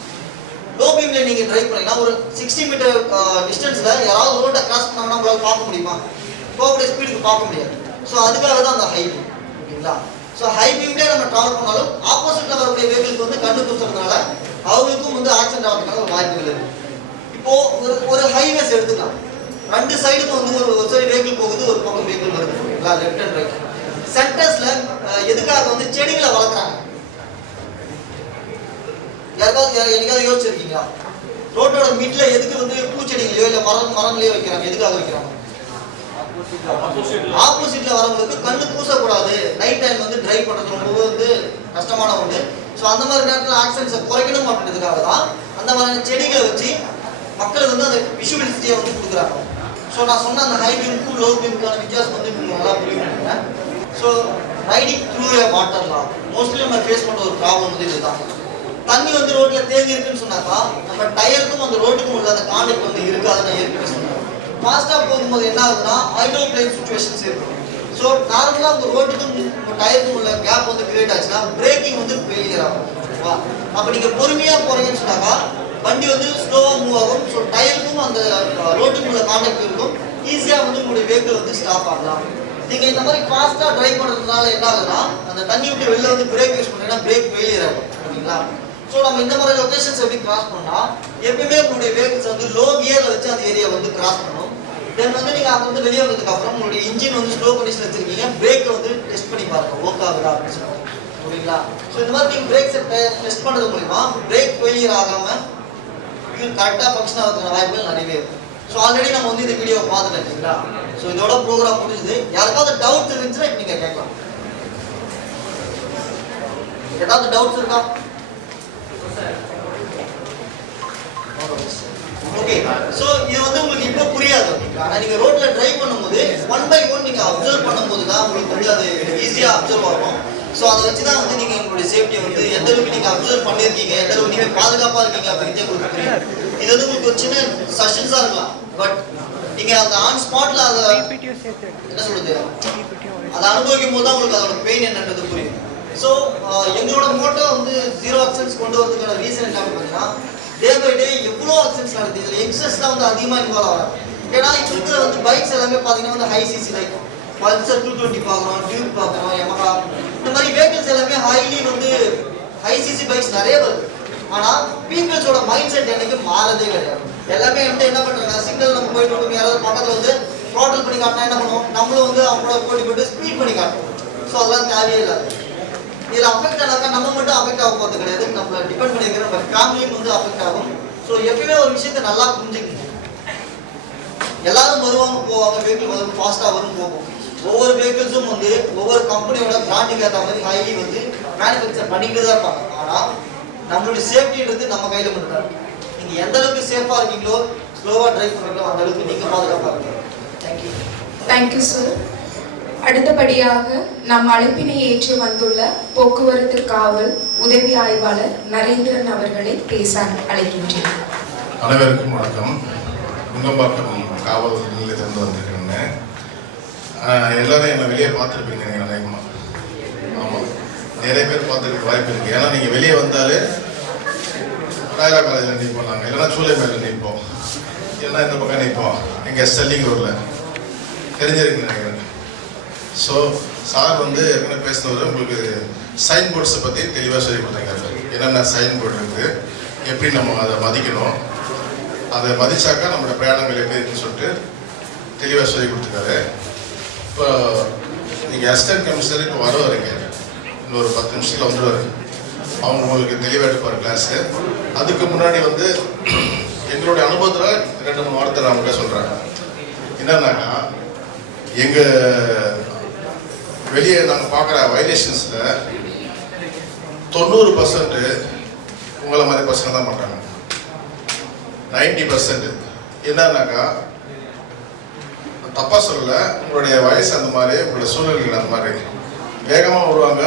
லோ பீம்ல நீங்கள் ட்ரைவ் பண்ணீங்கன்னா ஒரு 60 மீட்டர் டிஸ்டன்ஸில் யாராவது ரோட்டை கிராஸ் பண்ணாங்கன்னா உங்களால் பார்க்க முடியுமா? போகக்கூடிய ஸ்பீடுக்கு பார்க்க முடியாது. ஸோ அதுக்காக தான் அந்த ஹை பீம். ஓகேங்களா? ஸோ ஹை பீம்லேயே நம்ம ட்ராவல் பண்ணாலும் ஆப்போசிட்டில் வரக்கூடிய வெஹிக்கிளுக்கு வந்து கண்ணு குத்துறதுனால அவங்களுக்கும் வந்து ஆக்சிடென்ட் ஆகிறதுக்கான ஒரு வாய்ப்புகள் இருக்குது. இப்போது ஒரு ஹைவேஸ் எடுத்துக்கலாம். 2 சைடுக்கும் வந்து ஒரு சைடு வெஹிக்கிள் போகுது, ஒரு பக்கம் வெஹிக்கிள் வருது. ஓகேங்களா? Left and right. சென்டர்ஸில் எதுக்காக வந்து செடிகளை வளர்க்குறாங்க? யாருக்காவது யோசிச்சிருக்கீங்களா? ரோட்டோட மிட்ல எதுக்கு வந்து பூச்செடிகளையோ இல்லை மரங்களையோ வைக்கிறாங்க? எதுக்காக வைக்கிறாங்க? ஆப்போசிட்ல வரவங்களுக்கு கண்ணு பூசக்கூடாது. நைட் டைம் வந்து டிரைவ் பண்றது ரொம்ப வந்து கஷ்டமான ஒன்று. ஸோ அந்த மாதிரி நேரத்தில் ஆக்சிடென்ட்ஸை குறைக்கணும் அப்படின்றதுக்காக தான் அந்த மாதிரியான செடிகளை வச்சு மக்களுக்கு வந்து அந்த விஷுவலிசிட்டியை வந்து கொடுக்குறாங்க. ஸோ நான் சொன்ன அந்த ஹை பீமுக்கும் லோ பீமுக்கான வித்தியாசம் வந்து நல்லா புரியுங்க. ஸோ ரைடிங் த்ரூ ஏ வாட்டர் தான் மோஸ்ட்லி நம்ம ஃபேஸ் பண்ணுற ஒரு ப்ராப்ளம் வந்து இதுதான். தண்ணி வந்து ரோட்ல தேங்கி இருக்குன்னு சொன்னாக்கா நம்ம டயருக்கும் அந்த ரோட்டுக்கும் உள்ள அந்த கான்டெக்ட் வந்து இருக்காதுன்னு நான் ஏற்கனவே சொன்னேன். ஃபாஸ்ட்டாக போகும்போது என்ன ஆகுதுன்னா ஐடோ பிளேன் சுச்சுவேஷன்ஸ் இருக்கும். ஸோ நார்மலாக உங்கள் ரோட்டுக்கும் உங்கள் டயருக்கும் உள்ள கேப் வந்து கிரியேட் ஆச்சுன்னா பிரேக்கிங் வந்து ஃபெயிலியர் ஆகும். ஓகேவா? அப்போ நீங்கள் பொறுமையாக போகிறீங்கன்னு சொன்னாக்கா வண்டி வந்து ஸ்லோவாக மூவ் ஆகும். ஸோ டயருக்கும் அந்த ரோட்டுக்கும் உள்ள கான்டெக்ட் இருக்கும். ஈஸியாக வந்து உங்களுடைய வெஹிக்கிள் வந்து ஸ்டாப் ஆகலாம். நீங்கள் இந்த மாதிரி ஃபாஸ்ட்டாக ட்ரைவ் பண்ணுறதுனால என்ன ஆகுதுன்னா அந்த தண்ணி விட்டு வெளில வந்து பிரேக் யூஸ் பண்ணீங்கன்னா பிரேக் ஃபெயிலியர் ஆகும். ஓகேங்களா? ஸோ நம்ம இந்த மாதிரி லொகேஷன்ஸ் எப்படி கிராஸ் பண்ணால் எப்பயுமே உங்களுடைய வெஹிக்கிள்ஸ் வந்து லோ கியரில் வச்சு அந்த ஏரியா வந்து கிராஸ் பண்ணணும். தென் வந்து நீங்கள் அங்கே வந்து வெளியே வந்ததுக்கு அப்புறம் உங்களுடைய இன்ஜின் வந்து ஸ்லோ கண்டிஷன் வச்சிருக்கீங்க, பிரேக்கை வந்து டெஸ்ட் பண்ணி பாருங்க ஒர்க் ஆகுதா அப்படின்னு சொல்லுவாங்க. ஓகேங்களா? ஸோ இந்த மாதிரி நீங்கள் பிரேக்ஸை டெஸ்ட் பண்ணுறது மூலிமா பிரேக் ஃபெயிலியர் ஆகாமல் கரெக்டாக ஃபங்க்ஷன் ஆகிறதுக்கான வாய்ப்புகள் நிறையவே இருக்கும். ஸோ ஆல்ரெடி நம்ம வந்து இந்த வீடியோ பார்த்துட்டோம். சரிங்களா? ஸோ இதோட ப்ரோக்ராம் முடிஞ்சுது. யாருக்காவது டவுட்ஸ் இருந்துச்சுன்னா இப்போ நீங்கள் கேட்கலாம். ஏதாவது டவுட்ஸ் இருக்கா? ஓகே. ஸோ இது வந்து உங்களுக்கு இப்போ புரியாது. ஆனால் நீங்கள் ரோட்டில் ட்ரைவ் பண்ணும்போது 1 by 1 நீங்கள் அப்சர்வ் பண்ணும்போது தான் உங்களுக்கு வந்து அது ஈஸியாக அப்சர்வ் ஆகும். ஸோ அதை வச்சு தான் வந்து நீங்கள் உங்களுடைய சேஃப்டியை வந்து எந்த அளவுக்கு நீங்கள் அப்சர்வ் பண்ணியிருக்கீங்க, எந்த அளவுக்கு நீங்கள் பாதுகாப்பாக இருக்கீங்க அப்படின்றத உங்களுக்கு புரியும். இது வந்து உங்களுக்கு ஒரு சின்ன சஜஷன்ஸாக இருக்கலாம். பட் நீங்கள் அந்த ஆன் ஸ்பாட்டில் அதை என்ன சொல்றது அதை அனுபவிக்கும் போது தான் உங்களுக்கு அதோட பெயின் என்னன்றது புரியும். ஸோ எங்களோட மோட்டோ வந்து 0 ஆக்சிடென்ட்ஸ் கொண்டு வரதுக்கான ரீசன் என்ன பார்த்தீங்கன்னா டே பை டே எவ்வளோ ஆக்சிடென்ட்ஸ் நடக்குது. இதில் யங்ஸ்டர்ஸ் தான் வந்து அதிகமாக இன்வால்வ் ஆகிறாங்க. ஏன்னா இப்போ இருக்கிற வந்து பைக்ஸ் எல்லாமே பார்த்தீங்கன்னா வந்து ஹை சிசி லைக் பல்சர் 220 பார்க்குறோம், டியூப் பார்க்குறோம், யமஹா இந்த மாதிரி வெஹிக்கிள்ஸ் எல்லாமே ஹைலி வந்து ஹை சிசி பைக்ஸ் நிறைய வருது. ஆனால் பீப்புள்ஸோட மைண்ட் செட் எனக்கு மாறதே கிடையாது. எல்லாமே வந்து என்ன பண்ணுறாங்க, சிக்னல் நம்ம போயிட்டு விட்டு யாராவது பக்கத்தில் வந்து த்ராட்டில் பண்ணி காட்டினா என்ன பண்ணுவோம், நம்மளும் வந்து அவங்களோட போட்டு ஸ்பீட் பண்ணி காட்டுவோம். ஸோ அதெல்லாம் தேவையே இல்லாது. இதில் அஃபெக்ட் ஆனாக்கா நம்ம மட்டும் அஃபெக்ட் ஆக போகிறது கிடையாது, நம்ம டிபெண்ட் பண்ணியிருக்கிற நம்ம ஃபேமிலியும் வந்து அஃபெக்ட் ஆகும். ஸோ எப்பயுமே ஒரு விஷயத்தை நல்லா புரிஞ்சுக்கணும். எல்லாரும் வருவாங்க போவாங்க, வெஹிக்கிள் வரும், ஃபாஸ்ட்டாக வரும் போகும். ஒவ்வொரு வெஹிக்கிள்ஸும் வந்து ஒவ்வொரு கம்பெனியோட பிராண்டுக்கு ஏற்ற மாதிரி ஹைலி வந்து மேனுஃபேக்சர் பண்ணிக்கிட்டு தான் இருப்பாங்க. ஆனால் நம்மளுடைய சேஃப்டின்றது நம்ம கையில் மட்டும் தான். நீங்கள் எந்த அளவுக்கு சேஃபாக இருக்கீங்களோ, ஸ்லோவாக ட்ரைவ் பண்ணுறீங்களோ அந்த அளவுக்கு நீங்கள் பாதுகாப்பாக இருக்கீங்க. தேங்க்யூ. Thank you sir. அடுத்தபடியாக நம் அழைப்பினை ஏற்று வந்துள்ள போக்குவரத்து காவல் உதவி ஆய்வாளர் நரேந்திரன் அவர்களை பேச அழைக்கின்றேன். அனைவருக்கும் வணக்கம். நுங்கம்பாக்கம் காவல் நிலையத்திலிருந்து வந்திருக்கிறேன். எல்லாரும் என்னை வெளியே பார்த்துருப்பீங்க நீங்கள் நினைக்குமா? ஆமாம், நிறைய பேர் பார்த்துருக்க வாய்ப்பு இருக்குது. ஏன்னா நீங்கள் வெளியே வந்தாலே ராயலா காலேஜில் நிற்போம், நாங்கள் இல்லைன்னா சூளை மேலே நிற்போம், இல்லைன்னா இந்த பக்கம் நிற்போம், எங்கள் ஸ்டெல்லிங் ரோடில் தெரிஞ்சிருக்குன்னு நினைக்கிறேன். ஸோ சார் வந்து ஏற்கனவே பேசினவர் உங்களுக்கு சைன் போர்ட்ஸை பற்றி தெளிவாக சொல்லி கொடுத்தாங்க. என்னென்ன சைன் போர்டு இருக்குது, எப்படி நம்ம அதை மதிக்கணும், அதை மதிச்சாக்கா நம்மளோட பிரயாணங்கள் எப்படி இருக்குன்னு சொல்லிட்டு தெளிவாக சொல்லி கொடுத்துருக்காரு. இப்போ நீங்கள் அசிஸ்டன்ட் கமிஷனர் இப்போ வர வரீங்க, இன்னொரு 10 நிமிஷத்தில் வந்துடுவார். அவங்க உங்களுக்கு தெளிவாக எடுப்பார் கிளாஸு. அதுக்கு முன்னாடி வந்து எங்களுடைய அனுபவத்தில் 2-3 வார்த்தை நான் உங்கள்கிட்ட சொல்கிறேன். என்னன்னாக்கா எங்கள் வெளியே நாங்கள் பார்க்குற வைலேஷன்ஸில் 90% உங்களை மாதிரி பசங்க தான் பண்ணுறாங்க. 90% என்னன்னாக்கா தப்பாக சொல்லலை, உங்களுடைய வயசு அந்த மாதிரி, உங்களுடைய சூழ்நிலைகள் அந்த மாதிரி வேகமாக வருவாங்க.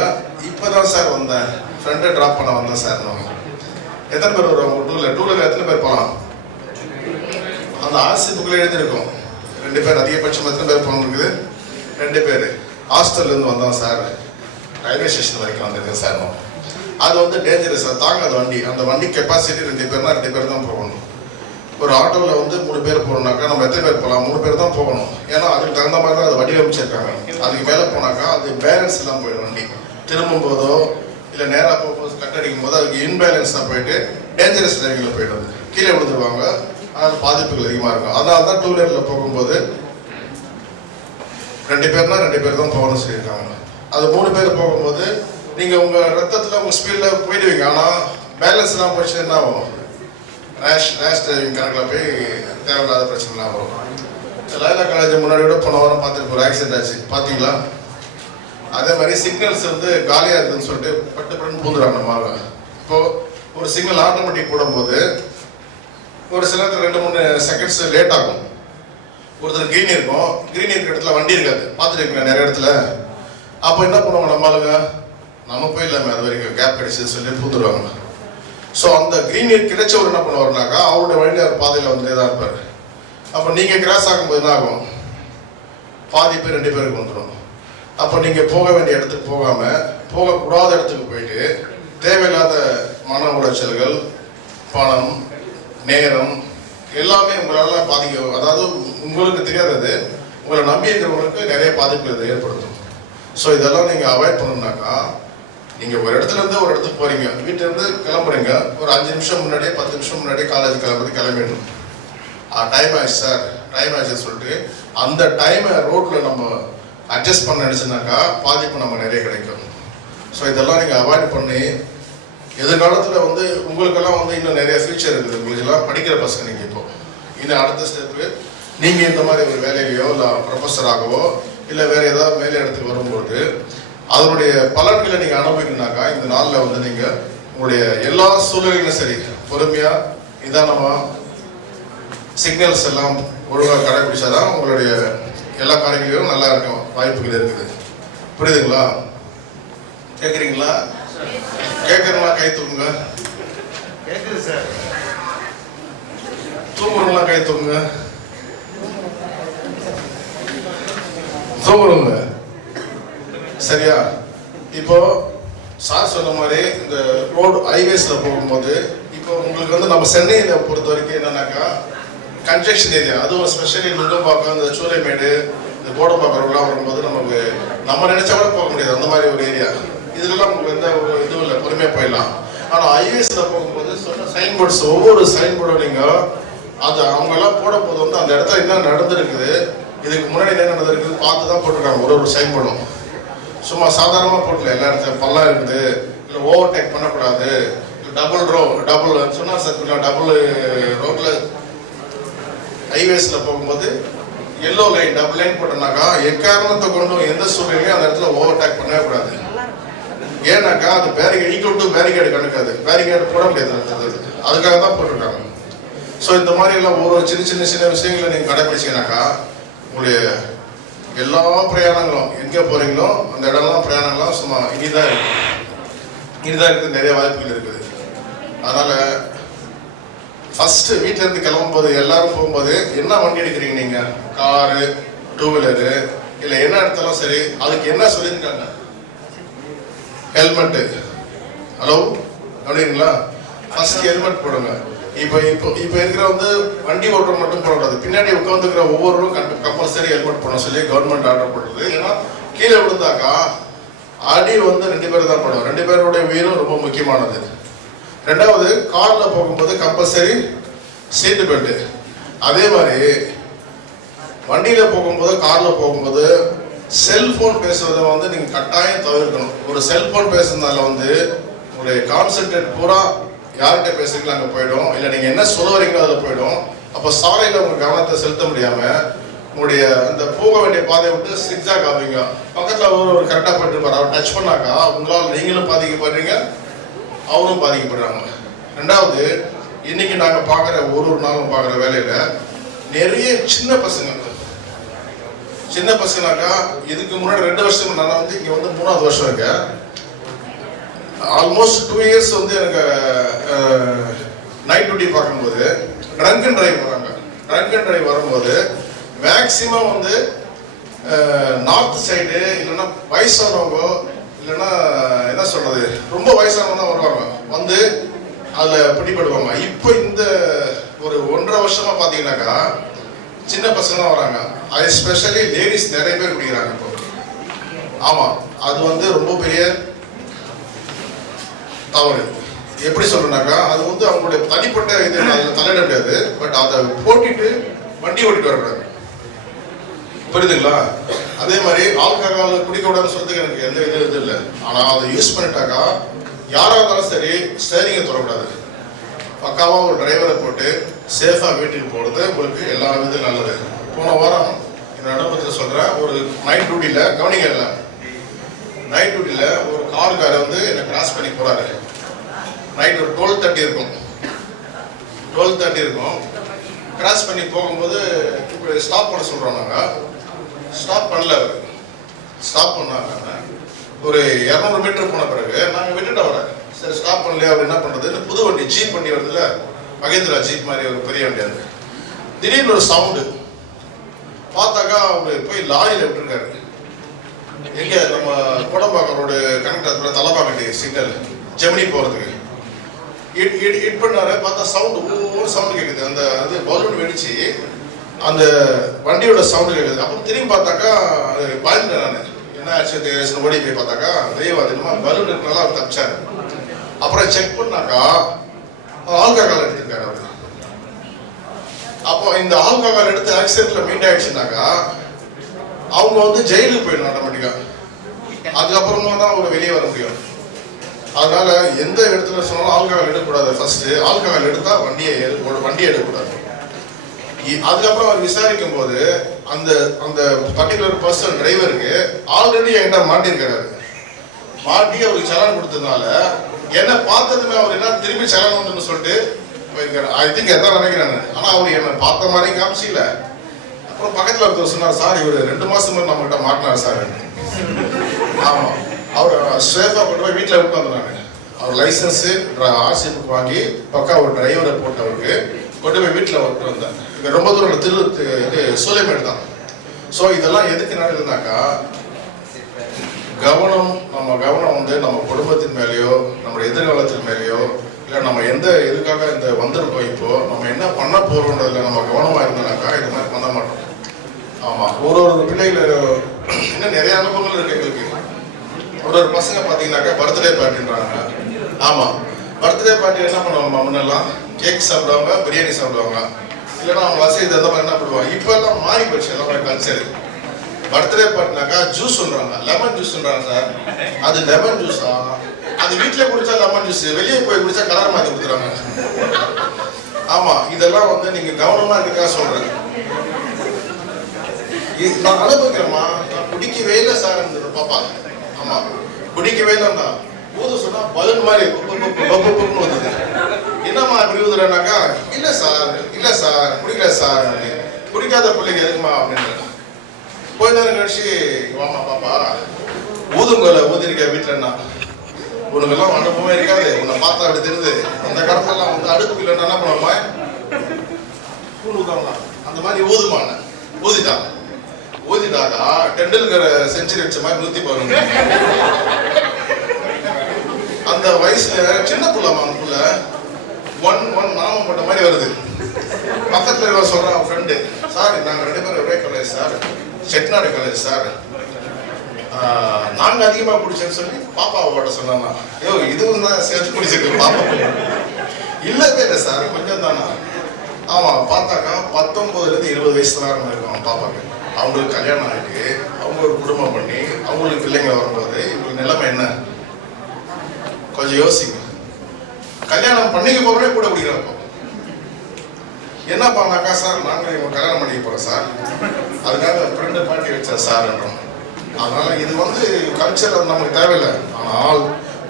இப்போ தான் சார் வந்தேன், ஃப்ரெண்டை ட்ராப் பண்ண வந்தேன் சார். எத்தனை பேர் வருவாங்க? டூ வீலர் எத்தனை பேர் போகலாம்? அந்த ஆர்சி புக்கில் எழுதியிருக்கோம் 2 பேர் அதிகபட்சம் எத்தனை பேர் போகணும் இருக்குது? 2 பேர். ஹாஸ்டல்லேருந்து வந்தோம் சார், ரயில்வே ஸ்டேஷன் வரைக்கும் வந்திருக்கேன் சார். அது வந்து டேஞ்சரஸ், அது தாங்காத வண்டி. அந்த வண்டி கெப்பாசிட்டி 2 பேர்னா 2 பேர் தான் போகணும். ஒரு ஆட்டோவில் வந்து 3 பேர் போகணுனாக்கா நம்ம எத்தனை பேர் போகலாம்? 3 பேர் தான் போகணும். ஏன்னா அதுக்கு தகுந்த மாதிரி தான் அது வடிவமைச்சிருக்காங்க. அதுக்கு மேலே போனாக்கா அது பேலன்ஸ் எல்லாம் போயிடும். வண்டி திரும்பும் போதோ இல்லை நேராக போகும்போது கட்டடிக்கும் போது அதுக்கு இன்பேலன்ஸாக போயிட்டு டேஞ்சரஸ் டிரைவிங்கில் போயிடும், கீழே விழுந்துருவாங்க. அது பாதிப்புகள் அதிகமாக இருக்கும். அதனால தான் 2 வீலரில் போகும்போது 2 பேர்னா 2 பேர் தான் போகணும்னு சொல்லியிருக்காங்க. அது 3 பேர் போகும்போது நீங்கள் உங்கள் ரத்தத்தில் உங்கள் ஸ்பீடில் போயிடுவீங்க. ஆனால் பேலன்ஸ்லாம் போச்சு என்ன ஆகும்? ரேஷ் டிரைவிங் கணக்கில் போய் தேவையில்லாத பிரச்சனைலாம் வரும். லைலா காலேஜ் முன்னாடி விட போன வாரம் பார்த்துட்டு ஒரு ஆக்சிடென்ட் ஆச்சு, பார்த்தீங்களா? அதே மாதிரி சிக்னல்ஸ் வந்து காலியாக இருக்குதுன்னு சொல்லிட்டு பட்டு பூந்துறாங்க நம்மளால. இப்போது ஒரு சிக்னல் ஆட்டோமேட்டிக் போடும்போது ஒரு சில 2-3 செகண்ட்ஸ் லேட் ஆகும். ஒருத்தர் க்ரீன் இருக்கும், க்ரீன் இருக்கிற இடத்துல வண்டி இருக்காது, பார்த்துருக்கீங்களா நிறைய இடத்துல. அப்போ என்ன பண்ணுவாங்க நம்மளுங்க, நம்ம போயிடலாமே அது வரைக்கும் கேப் கிடைச்சதுன்னு சொல்லி பூந்துருவாங்க. ஸோ அந்த க்ரீன் கிடைச்சவர் என்ன பண்ணுவார்னாக்கா அவருடைய வழியில் அவர் பாதையில் வந்துட்டே தான் இருப்பார். அப்போ நீங்கள் கிராஸ் ஆகும்போது என்ன ஆகும்? பாதி பேர் 2 பேருக்கு வந்துடும். அப்போ நீங்கள் போக வேண்டிய இடத்துக்கு போகாமல் போகக்கூடாத இடத்துக்கு போயிட்டு தேவையில்லாத மன உளைச்சல்கள், பணம், நேரம் எல்லாமே உங்களால் பாதிக்க, அதாவது உங்களுக்கு தெரியாதது உங்களை நம்பி இருக்கிறவங்களுக்கு நிறைய பாதிப்பு இதை ஏற்படுத்தும். ஸோ இதெல்லாம் நீங்கள் அவாய்ட் பண்ணணும்னாக்கா நீங்கள் ஒரு இடத்துல இருந்து ஒரு இடத்துக்கு போகிறீங்க, வீட்டிலேருந்து கிளம்புறீங்க, ஒரு 5 நிமிஷம் முன்னாடியே 10 நிமிஷம் முன்னாடியே காலேஜ் கிளம்பிடணும். டைம் ஆயிடுச்சு சார், டைம் ஆயிடுச்சுன்னு சொல்லிட்டு அந்த டைமை ரோட்டில் நம்ம அட்ஜஸ்ட் பண்ண நினச்சுனாக்கா பாதிப்பு நம்ம நிறைய கிடைக்கும். ஸோ இதெல்லாம் நீங்கள் அவாய்ட் பண்ணி எதிர்காலத்தில் வந்து உங்களுக்கெல்லாம் வந்து இன்னும் நிறைய ஃபியூச்சர் இருக்குது. உங்களுக்கெல்லாம் படிக்கிற பசங்க நீங்கள் இப்போ இன்னும் அடுத்த ஸ்டெப்பு நீங்கள் இந்த மாதிரி ஒரு வேலையிலையோ இல்லை ப்ரொஃபஸராகவோ இல்லை வேறு ஏதாவது மேலே இடத்துக்கு வரும்போது அதனுடைய பலன்களை நீங்கள் அனுபவிக்கணும்னாக்கா இந்த நாளில் வந்து நீங்கள் உங்களுடைய எல்லா சூழ்நிலைகளும் சரி பொறுமையாக நிதானமாக சிக்னல்ஸ் எல்லாம் ஒழுங்காக கடைபிடிச்சாதான் உங்களுடைய எல்லா காரியங்களிலும் நல்லா இருக்கும் வாய்ப்புகள் இருக்குது. புரியுதுங்களா? கேட்குறீங்களா? கேட்குறவங்களா கை தூக்குங்க. கேட்குது சார். தூங்குறவங்களா கை தூக்குங்க. தூங்குறவங்க சரியா? இப்போ சார் சொன்ன மாதிரி இந்த ரோடு ஹைவேஸ்ல போகும்போது இப்போ உங்களுக்கு வந்து நம்ம சென்னையில பொறுத்த வரைக்கும் என்னன்னாக்கா கன்ஸ்ட்ரக்ஷன் ஏரியா, அதுவும் ஸ்பெஷலி நுங்கம்பாக்கம், இந்த சூளைமேடு, இந்த கோடம்பாக்கம் வரும்போது நமக்கு நம்ம நினைச்சா கூட போக முடியாது, அந்த மாதிரி ஒரு ஏரியா. இதுலலாம் உங்களுக்கு எந்த ஒரு இதுவும் இல்லை, பொறுமையாக போயிடலாம். ஆனால் ஹைவேஸ்ல போகும்போது சொன்ன சைன்போர்ட்ஸ், ஒவ்வொரு சைன்போர்டும் நீங்கள் அது அவங்கெல்லாம் போட போது வந்து அந்த இடத்துல என்ன நடந்திருக்குது, இதுக்கு முன்னாடி என்ன நடந்திருக்குது பார்த்து தான் போட்டிருக்காங்க. ஒரு சைன்போர்டும் சும்மா சாதாரணமாக போட்டல, எல்லா இடத்துல பள்ளம் இருக்குது, இல்லை ஓவர்டேக் பண்ணக்கூடாது, டபுள் சொன்னால் சார் டபுள் ரோட்டில் ஹைவேஸில் போகும்போது எல்லோ லைன் டபுள் லைன் போட்டோம்னாக்கா எக்காரணத்தை கொண்டும் எந்த சூழ்நிலையும் அந்த இடத்துல ஓவர்டேக் பண்ணவே கூடாது. ஏன்னாக்கா அது barricade equal to barricade கணக்காது, barricade போட முடியாது, அதுக்காக தான் போட்டிருக்காங்க. ஸோ இந்த மாதிரி எல்லாம் ஒரு சின்ன விஷயங்களை நீங்கள் கடைபிடிச்சீங்கன்னாக்கா உங்களுடைய எல்லா பிரயாணங்களும் எங்கே போகிறீங்களோ அந்த இடம்லாம் பிரயாணங்கள்லாம் சும்மா இனிதான் இருக்குது, நிறைய வாய்ப்புகள் இருக்குது. அதனால் ஃபஸ்ட்டு வீட்டிலேருந்து கிளம்பும்போது எல்லாரும் போகும்போது என்ன வண்டி எடுக்கிறீங்க நீங்கள்? காரு, 2 வீலரு இல்லை என்ன எடுத்தாலும் சரி, அதுக்கு என்ன சொல்லியிருக்காங்க? ஹெல்மெட்டு. ஹலோ அப்படிங்களா? ஃபர்ஸ்ட் ஹெல்மெட் போடுங்க. இப்போ இருக்கிற வந்து வண்டி ஓட்டுற மட்டும் போடக்கூடாது, பின்னாடி உட்காந்துக்கிற ஒவ்வொருவரும் கம்பல்சரி ஹெல்மெட் போட சொல்லி கவர்மெண்ட் ஆர்டர் போடுறது. ஏன்னா கீழே விழுந்தாக்கா அடி வந்து 2 பேர் தான் போடும், 2 பேருடைய உயிரும் ரொம்ப முக்கியமானது. ரெண்டாவது காரில் போகும்போது கம்பல்சரி சீட்டு பெல்ட்டு. அதே மாதிரி வண்டியில் போகும்போது காரில் போகும்போது செல்ஃபோன் பேசுவதை வந்து நீங்கள் கட்டாயம் தவிர்க்கணும். ஒரு செல்ஃபோன் பேசுறதுனால வந்து உங்களுடைய கான்சென்ட்ரேட் பூரா யார்கிட்ட பேசுறீங்களோ அங்கே போயிடும், இல்லை நீங்கள் என்ன சொல்ல வரீங்களோ அதில் போயிடும். அப்போ சாலையில் உங்கள் கவனத்தை செலுத்த முடியாமல் உங்களுடைய அந்த போக வேண்டிய பாதையை விட்டு சிக்ஸாக் ஆவீங்க. பக்கத்தில் ஒரு கரெக்டாக போயிட்டு இருப்பார், அவர் டச் பண்ணாக்கா உங்களால் நீங்களும் பாதிக்கப்படுறீங்க, அவரும் பாதிக்கப்படுறாங்க. ரெண்டாவது இன்னைக்கு நாங்கள் பார்க்குற ஒரு நாளும் பார்க்குற வேலையில் நிறைய சின்ன பசங்கனாக்கா இதுக்கு முன்னாடி 2 வருஷம் நான் வந்து இங்கே வந்து 3ஆவது வருஷம் இருக்கேன். ஆல்மோஸ்ட் 2 இயர்ஸ் வந்து எனக்கு நைட் டியூட்டி பார்க்கும்போது ட்ரங்க் அண்ட் டிரைவ் வராங்க. ட்ரங்க் அண்ட் டிரைவ் வரும்போது மேக்சிமம் வந்து நார்த் சைடு இல்லைன்னா வயசானவங்க இல்லைன்னா என்ன சொல்றது ரொம்ப வயசானவங்க தான் வருவாங்க, வந்து அதில் பிடிபடுவாங்க. இப்போ இந்த ஒரு 1.5 வருஷமா பார்த்தீங்கன்னாக்கா சின்ன பசங்க தான் வராங்க, அது எஸ்பெஷலி லேடிஸ் நிறைய பேர் பிடிக்கிறாங்க இப்போ. ஆமாம், அது வந்து ரொம்ப பெரிய தவறு. எப்படி சொல்றேன்னாக்கா அது வந்து அவங்களுடைய தனிப்பட்ட இது அதில் தலையிட முடியாது, பட் அதை போட்டிட்டு வண்டி ஓட்டிட்டு வரக்கூடாது, புரியுதுங்களா? அதே மாதிரி ஆல்கஹால் குடிக்கக்கூடாதுன்னு சொல்றதுக்கு எனக்கு எந்த இது இல்லை. ஆனால் அதை யூஸ் பண்ணிட்டாக்கா யாராக இருந்தாலும் சரி ஸ்டேரிங்கை தொடக்கூடாது. பக்காவாக ஒரு டிரைவரை போட்டு சேஃபாக வீட்டுக்கு போகிறது உங்களுக்கு எல்லா விதம் நல்லது. போன வாரம் என்னோட அனுபவத்தில் சொல்கிறேன், ஒரு நைட் டியூட்டியில் கவனிங்க இல்லை, நைட் டியூட்டியில் ஒரு காரை வந்து என்னை கிராஸ் பண்ணி போகிறாரு. நைட் ஒரு 12:30 இருக்கும், 12:30 இருக்கும். கிராஸ் பண்ணி போகும்போது இப்போ ஸ்டாப் பண்ண சொல்கிறோம். நாங்கள் ஸ்டாப் பண்ணல, அவர் ஸ்டாப் பண்ணாங்க. ஒரு 200 மீட்டர் போன பிறகு நாங்கள் விட்டுட்டு வரேன். சரி ஸ்டாப் பண்ணலையா, அவர் என்ன பண்ணுறது, புது வண்டி ஜீப் வண்டி வருதுல்ல, மகேந்திரா ஜீப் மாதிரி ஒரு பெரிய வண்டி. அது திடீர்னு ஒரு சவுண்டு பார்த்தாக்கா அவர் போய் லாரியில் விட்டுருக்காரு. எங்க நம்ம Kodambakkam road connect Thalappakatti signal Gemini போகிறதுக்கு ஹிட் பண்ணாரு. பார்த்தா சவுண்டு ஒவ்வொரு சவுண்டு கேட்குது, அந்த அது பலூன் வெடிச்சு அந்த வண்டியோட சவுண்டு கேட்குது. அப்புறம் திரும்பி பார்த்தாக்கா அது பயந்துட்டேன் நான், என்ன ஆச்சு ஓடி போய் பார்த்தாக்கா தெய்வம் அதிகமாக பலூன் இருக்கனால அவர் தப்பிச்சாரு. அப்புறம் செக் பண்ணாக்கா ஆல்கஹால் எடுத்திருக்காரு அவர். அப்போ இந்த ஆல்கஹால் எடுத்து ஆக்சிடென்ட்ல மீட் ஆயிடுச்சுனாக்கா அவங்க வந்து ஜெயிலுக்கு போயிடணும் ஆட்டோமேட்டிக்கா. அதுக்கப்புறமா தான் அவங்க வெளியே வர முடியும். அதனால எந்த இடத்துல சொன்னாலும் ஆல்கஹால் எடுக்கக்கூடாது. ஃபர்ஸ்ட் ஆல்கஹால் எடுத்தா வண்டியை எடுக்கக்கூடாது. அதுக்கப்புறம் அவர் விசாரிக்கும் போது அந்த அந்த பர்டிகுலர் பர்சன் டிரைவருக்கு ஆல்ரெடி என்கிட்ட மாட்டிருக்காரு. மாட்டி அவருக்கு சலான் கொடுத்ததுனால என்ன பார்த்ததுமே அவர் என்ன திரும்பி சலான் வந்துன்னு சொல்லிட்டு போயிருக்காரு. ஐ திங்க் எதான் நினைக்கிறேன். ஆனா அவர் என்ன பார்த்த மாதிரி காமிச்சிக்கல. அப்புறம் பக்கத்துல ஒருத்தர் சொன்னார், சார் இவர் 2 மாசம் முன்னாடி நம்ம கிட்ட மாட்டினார் சார். ஆமா, அவர் சேஃபா கொண்டு போய் வீட்டில் விட்டு வந்தாங்க. அவர் லைசன்ஸ் ஆர்சி புக் வாங்கி பக்கா ஒரு டிரைவரை போட்டு அவருக்கு கொண்டு போய் வீட்டில் விட்டு வந்தார். இங்கே ரொம்ப தூரம் இது சூலைமேடு தான். ஸோ இதெல்லாம் எதுக்கு நடக்குதுனாக்கா நம்ம கவனம் வந்து நம்ம குடும்பத்தின் மேலேயோ நம்ம எதிர்காலத்தின் மேலேயோ இல்லை நம்ம எந்த எதுக்காக இந்த வந்திருக்கோம், இப்போ நம்ம என்ன பண்ண போறோம்ன்றதுல நம்ம கவனமா இருந்தோம்னாக்கா இது மாதிரி பண்ண மாட்டோம். ஆமா, ஒரு பிள்ளைகள் இன்னும் நிறைய அனுபவங்கள் இருக்கு எங்களுக்கு. ஒரு பசங்க பார்த்தீங்கன்னாக்கா பர்த்டே பார்ட்டின்றாங்க. ஆமா, பர்த்டே பார்ட்டி என்ன பண்ணுவாங்க, முன்னெல்லாம் கேக் சாப்பிடுவாங்க, பிரியாணி சாப்பிடுவாங்க, இல்லைன்னா அவங்க வசதி அந்த மாதிரி என்ன பண்ணுவாங்க. இப்போ எல்லாம் மாறி போச்சு எல்லாம் கல்ச்சர். பர்த்டே பார்ட்டினாக்கா ஜூஸ் சொல்றாங்க, லெமன் ஜூஸ் சொல்றாங்க. சார் அது லெமன் ஜூஸா? அது வீட்டில் குடிச்சா லெமன் ஜூஸ், வெளியே போய் குடிச்சா கலர் மாற்றி கொடுத்துறாங்க. ஆமா, இதெல்லாம் வந்து நீங்க கவனமா இருக்கா சொல்றேன். நான் அனுபவிக்கிறேம்மா, நான் குடிக்கவே இல்லை சார் பாப்பா. ஆமா, குடிக்கவே இல்லைன்னா ஊது சொன்னா பலூன் மாதிரி வந்தது. என்னம்மா இப்படி ஊதுறேன்னாக்கா இல்லை சார் குடிக்கல சார். குடிக்காத பிள்ளைங்க இருக்குமா அப்படின்னு கொஞ்ச நேரம் கழிச்சு, வாமா பாப்பா ஊதுங்கல ஊதிருக்க வீட்டுலன்னா உனக்கெல்லாம் அனுபவமே இருக்காது, உன்னை பார்த்தா அப்படி தெரியுது. அந்த காலத்துலாம் வந்து அடுப்பு இல்லைன்னா என்ன பண்ணுவோமா, கூழ் ஊதாங்களா அந்த மாதிரி ஊதுமான ஊதிட்டாக்கா டெண்டுல்கர் செஞ்சுரி வச்ச மாதிரி 111. அந்த வயசுல சின்ன புள்ளமா, அந்த புள்ள 1 நாமம் போட்ட மாதிரி வருது. பக்கத்துல சொல்றான் ஃப்ரெண்டு, சார் நாங்க 2 பேரும் ஒரே college sir, Chettinad college sir, நாங்க அதிகமா பிடிச்சேன்னு சொல்லி பாப்பாவோட சொன்னா, ஐயோ இதுவும் தான் சேர்த்து பிடிச்சிருக்கு பாப்பா. இல்லவே இல்லை சார், கொஞ்சம் தானா. ஆமா, பார்த்தாக்கா 19 to 20 வயசு தான் இருக்கும் பாப்பாக்கு. அவங்களுக்கு கல்யாணம் ஆகிட்டு அவங்க ஒரு குடும்பம் பண்ணி அவங்களுக்கு பிள்ளைங்க வரும்போது இவங்களுக்கு நிலைமை என்ன கொஞ்சம் யோசிங்க. கல்யாணம் பண்ணிக்க போறே கூட குடிக்கிறப்போ என்ன பண்ணாக்கா, சார் நாங்கள் இவங்க கல்யாணம் பண்ணிக்க போறோம் சார், அதுக்காக ஃப்ரெண்டு பார்ட்டி வச்சார் சார்ன்றோம். அதனால இது வந்து கல்ச்சர் நமக்கு தேவையில்லை. ஆனால்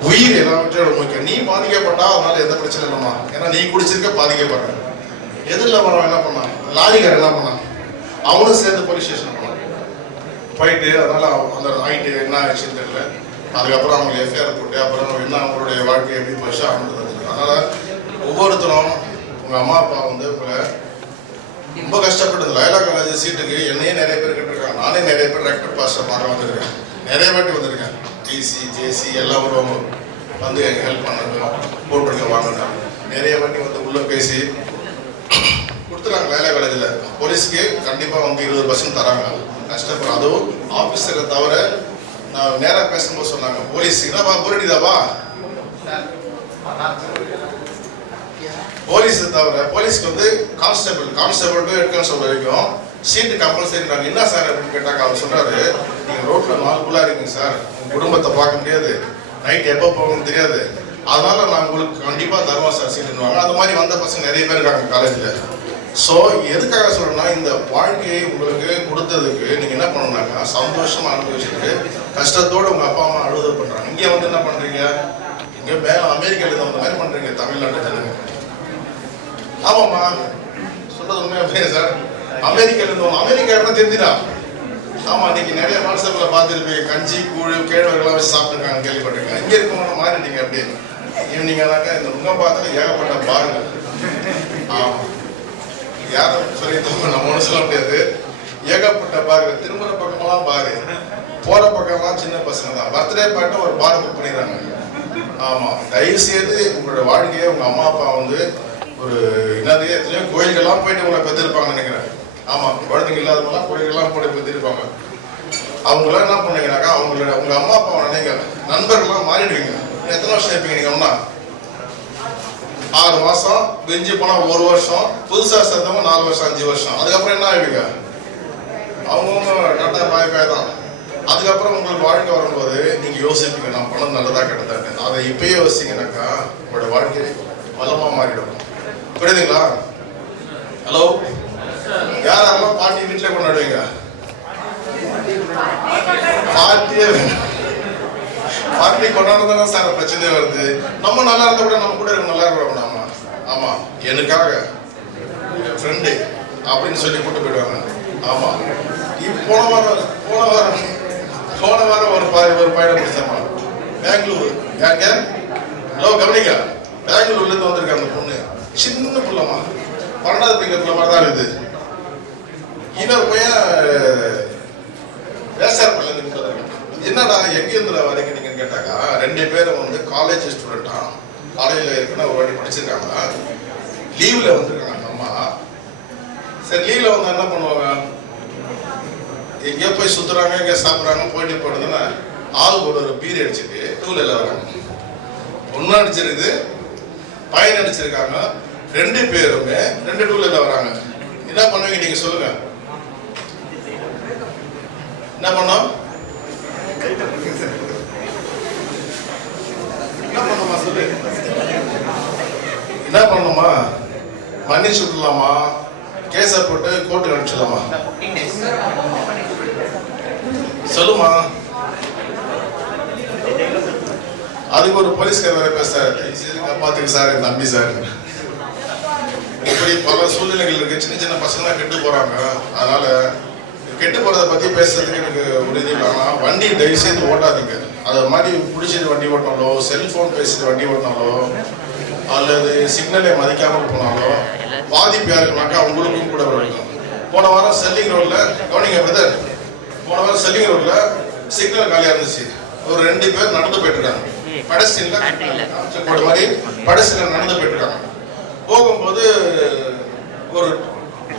உயிர் எல்லாவற்றோட முக்கியம். நீ பாதிக்கப்பட்டா அதனால எந்த பிரச்சனை இல்லைம்மா, ஏன்னா நீ குடிச்சிருக்க பாதிக்கப்படுற. எதிரில் வரவன் என்ன பண்ணான், லாரிக்கார் என்ன பண்ணான், அவனும் சேர்ந்து போலீஸ் ஸ்டேஷன் போயிட்டு அதனால அந்த ஆயிட்டு என்ன ஆச்சுன்னு தெரியல. அதுக்கப்புறம் அவங்க எஃப்ஐஆர் போட்டு அப்புறம் என்ன அவங்களுடைய வாழ்க்கை எப்படி போச்சு அவங்களுக்கு. அதனால ஒவ்வொருத்தரும் உங்க அம்மா அப்பா வந்து உங்களை ரொம்ப கஷ்டப்பட்டது. லயோலா காலேஜ் சீட்டுக்கு என்னையே நிறைய பேர் கேட்டிருக்காங்க. நானே நிறைய பேர் ரெக்டர் பாஸ்டர் பார்க்க வந்திருக்கேன், நிறைய வாட்டி வந்திருக்கேன். டிசி ஜேசி எல்லாம் வருவாங்க, வந்து எனக்கு ஹெல்ப் பண்ணது போட்டிருக்கேன் வாங்கினா நிறைய வாட்டி வந்து உள்ளே பேசி கொடுத்துறாங்க. லயோலா காலேஜில் போலீஸ்க்கு கண்டிப்பாக வந்து 20% தராங்க. கஷ்டப்படுறோம். அதுவும் ஆஃபீஸரை தவிர நான் நேராக பேசும்போது சொன்னாங்க, போலீஸ் என்னப்பா போராடிதாப்பா, போலீஸ் தவிர போலீஸ்க்கு வந்து கான்ஸ்டபிள் டு ஹெட் கான்ஸ்டபிள் வரைக்கும் சீட்டு கம்பல்சரினாங்க. என்ன சார் அப்படின்னு கேட்டாங்க. அவர் சொல்றாரு, நீங்கள் ரோட்டில் 4 புள்ளா இருக்கீங்க சார், உங்கள் குடும்பத்தை பார்க்க முடியாது, நைட் எப்போ போகணும்னு தெரியாது, அதனால நான் உங்களுக்கு கண்டிப்பாக தருவோம் சார் சீட்டுன்னுவாங்க. அந்த மாதிரி வந்த பசங்க நிறைய பேர் இருக்காங்க காலேஜில். ஸோ எதுக்காக சொல்றேன்னா, இந்த வாழ்க்கையை உங்களுக்கு கொடுத்ததுக்கு நீங்கள் என்ன பண்ணணும்னாக்கா சந்தோஷமாக அனுபவிச்சுட்டு கஷ்டத்தோடு உங்கள் அப்பா அம்மா அழுது பண்ணுறாங்க. இங்கே வந்து என்ன பண்ணுறீங்க, இங்கே மேலே அமெரிக்காவில் இந்த மாதிரி பண்ணுறீங்க தமிழ்நாட்டு ஜனங்க. ஆமாம்மா சொல்றது உண்மையா சார், அமெரிக்காவில் தெரிஞ்சுதா? ஆமா, இன்னைக்கு நிறைய வாட்ஸ்அப்ல பார்த்துருப்பீங்க, கஞ்சி கூழ் கேழ்வர்கள்லாம் வச்சு சாப்பிட்டுருக்காங்க, கேள்விப்பட்டிருக்காங்க. இங்கே இருக்கவங்க மாறிட்டீங்க அப்படியே. ஈவினிங் ஆனாக்கா இந்த நுங்கம்பாத்தில் ஏகப்பட்ட பாருங்க. ஆமா, யாரும் சொல்லி நம்ம ஒன்றும் சொல்ல முடியாது. ஏகப்பட்ட பாருங்க, திருமண பக்கமெல்லாம் பாரு, போற பக்கம்லாம் சின்ன பசங்க தான். பர்த்டே பாட்டு ஒரு பார் புக் பண்ணிடுறாங்க. ஆமா, தயவு செய்து உங்களோட வாழ்க்கையை உங்க அம்மா அப்பா வந்து ஒரு என்னது எத்தனையோ கோயில்கள்லாம் போயிட்டு உங்களை பெற்றிருப்பாங்கன்னு நினைக்கிறேன். ஆமா, குழந்தைங்க இல்லாதவங்களாம் கோயில்கள்லாம் போட்டு பெற்றிருப்பாங்க. அவங்களாம் என்ன பண்ணீங்கன்னாக்கா உங்க அம்மா அப்பாவை நினைங்க, நண்பர்கள்லாம் மாறிடுவீங்க. எத்தனை வருஷம் இருப்பீங்க நீங்க? ஒன்னா 6 மாசம், பெஞ்சு போனா 1 வருஷம், புதுசா சேர்ந்தவங்க 4 வருஷம் 5 வருஷம். அதுக்கப்புறம் என்ன ஆயிடுவீங்க? அவங்கவுங்க டாட்டா பாய் தான். அதுக்கப்புறம் உங்களுக்கு வாழ்க்கை வரும்போது நீங்க யோசிப்பீங்க, நான் பணம் நல்லதா கெட்டதான்னு. அதை இப்பயே யோசிச்சீங்கன்னாக்கா உங்களோட வாழ்க்கை வளமா மாறிடும். புரியுதுங்களா? ஹலோ, யாரெல்லாம் பார்ட்டி வீட்டில் கொண்டாடுவீங்க? பார்ட்டி கொண்டாடுறதுனா சார் பிரச்சனையே வருது. நம்ம நல்லா இருந்தா கூட நம்ம கூட நல்லா இருக்கிறோம் நாம. ஆமா, எனக்காக ஃப்ரெண்டு அப்படின்னு சொல்லி கூட்டு போயிடுவாங்க. ஆமா, போன வாரம் ஒரு பையனை பிடிச்சம்மா, பெங்களூர். யாங்க ஹலோ கவனிங்க, பெங்களூர்ல இருந்து வந்திருக்க அந்த பொண்ணு, சின்ன பிள்ளைமா, 12வது படிக்கிற மாதிரி தான் இருக்குது. இன்னொரு பையன் வேசார்பள்ளில இருந்து. என்னடா எங்க இருந்து வரைக்கும் கேட்டாக்கா, 2 பேரும் வந்து காலேஜ் ஸ்டூடெண்டா, காலேஜில் இருக்குன்னு ஒரு வாட்டி படிச்சிருக்காங்க. லீவ்ல வந்திருக்காங்க அந்த அம்மா. சரி, லீவ்ல வந்து என்ன பண்ணுவாங்க, எங்கேயோ போய் சுத்துறாங்க, எங்கேயோ சாப்பிட்றாங்க, போயிட்டு போடுறதுன்னா ஆள் கூட ஒரு பீர் அடிச்சுட்டு 2 வராங்க. ஒன்னும் அடிச்சிருக்குது, பையன் அடிச்சிருக்காங்க. 2 பேருமே 2 2 வராங்க. என்ன பண்ணுவீங்க நீங்க சொல்லுங்க? என்ன பண்ணோம்? என்ன பண்ணுமா சொல்லு? என்ன பண்ணுமா? மன்னிச்சு விடலாமா? கேஸ போட்டு கோர்ட்டுக்கு அனுப்பிச்சிடலாமா? சொல்லுமா? அதுக்கு ஒரு போலீஸ்கார வேற பேசுறாரு, காப்பாத்துக்கு சார், என் தம்பி சார். இப்படி பல சூழ்நிலைகள் இருக்கு. சின்ன சின்ன பசங்க கெட்டு போறாங்க. அதனால கெட்டு போறதை பத்தி பேசுறதுக்கு எனக்கு ஒரு இது இல்லாம, வண்டி தயவு செய்து ஓட்டாதீங்க. அதை மாதிரி பிடிச்சிட்டு வண்டி ஓட்டினாலோ, செல்போன் பேசிட்டு வண்டி ஓட்டினாலோ, அல்லது சிக்னலை மதிக்காமல் போனாலோ பாதிப்பு யாருக்குனாக்கா அவங்களுக்கும் கூட வரும். போன வாரம் செல்லிங் ரோட்ல கவனிங்க பிரதர், போன வாரம் செல்லிங் ரோட்ல சிக்னல் காலியா இருந்துச்சு. ஒரு 2 பேர் நடந்து போயிட்டு இருக்காங்க. பெடஸ்ட்ரியன்ல மாதிரி பெடஸ்ட்ரியன்ல நடந்து போயிட்டு இருக்காங்க. போகும்போது ஒரு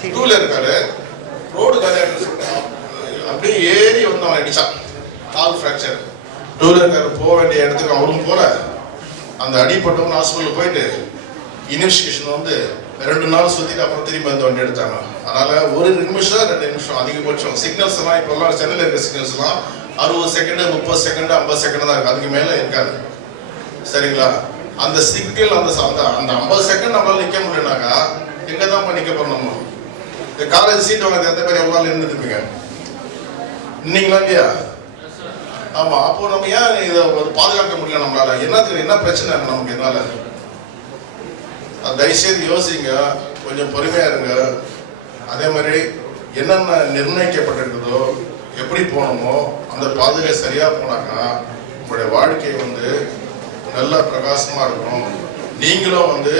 2 வீலர் இருக்காரு, ரோடு காலியா அப்படியே ஏறி வந்து அவன் அடிச்சான். கால் ஃப்ராக்சர். 2 வீலர் போக வேண்டிய இடத்துக்கு அவரும் போல. அந்த அடிப்பட்டவங்க ஹாஸ்பிட்டல் போயிட்டு இன்வெஸ்டிகேஷன் வந்து 2 நாள் சுத்திட்டு அப்புறம் திரும்பி வந்து வண்டி எடுத்தாங்க. அதனால 1 நிமிஷம் 2 நிமிஷம் அதிகபட்சம். சிக்னல்ஸ் எல்லாம் இப்போ எல்லாம் சென்னையில் இருக்க சிக்னல்ஸ் எல்லாம் 60 செகண்ட் 30 செகண்ட் 50 செகண்ட் தான் இருக்கு, அதுக்கு மேல இருக்காது. சரிங்களா? அந்த சிக்னல் அந்த 50 செகண்ட் நம்மளால நிக்க முடியலனாக்கா எங்க தான் பண்ணிக்க போறோம்? நம்ம இந்த காலேஜ் சீட் வாங்க எத்தனை பேர் எவ்வளவு நாள் இருந்துருப்பீங்க? இன்னைங்களா இல்லையா? ஆமா, அப்போ நம்ம ஏன் இதை பாதுகாக்க முடியல நம்மளால? என்ன பிரச்சனை நமக்கு? என்னால தயவுசெய்து யோசிங்க, கொஞ்சம் பொறுமையா இருங்க. அதே மாதிரி என்னென்ன நிர்ணயிக்கப்பட்டிருக்குதோ, எப்படி போகணுமோ அந்த பாதையில சரியா போனாக்கா உங்களுடைய வாழ்க்கை வந்து நல்ல பிரகாசமா இருக்கும். நீங்களும் வந்து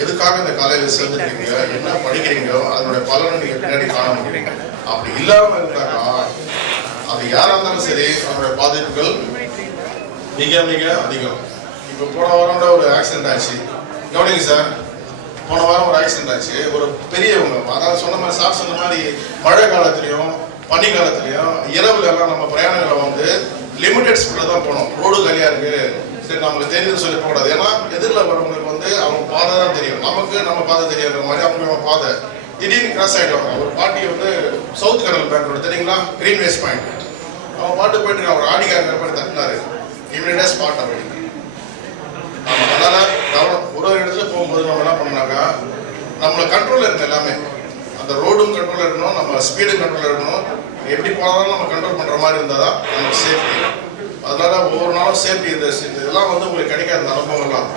எதுக்காக இந்த காலேஜில் சேர்ந்துருக்கீங்க, என்ன படிக்கிறீங்களோ அதனுடைய பலனை நீங்க பின்னாடி காண முடியும். அப்படி இல்லாம இருந்தாக்கா அது யாரா இருந்தாலும் சரி அதனுடைய பாதிப்புகள் மிக மிக அதிகம். இப்போ போன வாரம் ஒரு ஆக்சிடென்ட் ஆச்சு, கவனிங்க சார். போன வாரம் ஒரு ஆக்சிடென்ட் ஆச்சு. ஒரு பெரியவங்க, அதாவது சொன்ன மாதிரி சார் சொன்ன மாதிரி மழை காலத்துலையும் பனி காலத்துலையும் இரவுல எல்லாம் நம்ம பிரயாணங்களை வந்து லிமிடெட் ஸ்பீட்ல தான் போனோம். ரோடு காலியா இருக்கு, சரி நமக்கு தெரியுதுன்னு சொல்லி போகக்கூடாது. ஏன்னா எதிரில் வரவங்களுக்கு வந்து அவங்க பாதை தான் தெரியும், நமக்கு நம்ம பாதை தெரியாத மாதிரி அவங்க பாதை திடீர்னு கிராஸ் ஆகிடுவாங்க. ஒரு பாட்டி வந்து சவுத் கனல் பேங்க் தெரியுங்களா, கிரீன் வேஸ்ட் பாயிண்ட், அவன் பாட்டு போயிட்டு அவர் ஆடிக்காரங்க போய் தட்டினாரு, இமீடியட்டா ஸ்பாட் அப்படி. அதனால ஒரு இடத்துல போகும்போது நம்ம என்ன பண்ணோம்னாக்கா நம்மள கண்ட்ரோல்ல இருக்கு எல்லாமே. அந்த ரோடும் கண்ட்ரோல்ல இருக்கணும், நம்ம ஸ்பீடும் கண்ட்ரோல்ல இருக்கணும். எப்படி போனாலும் நம்ம கண்ட்ரோல் பண்ற மாதிரி இருந்தால் தான் நமக்கு சேஃப்டி. அதனால ஒவ்வொரு நாளும் சேஃப்டி இதெல்லாம் வந்து உங்களுக்கு கிடைக்காத அனுபவம்லாம்.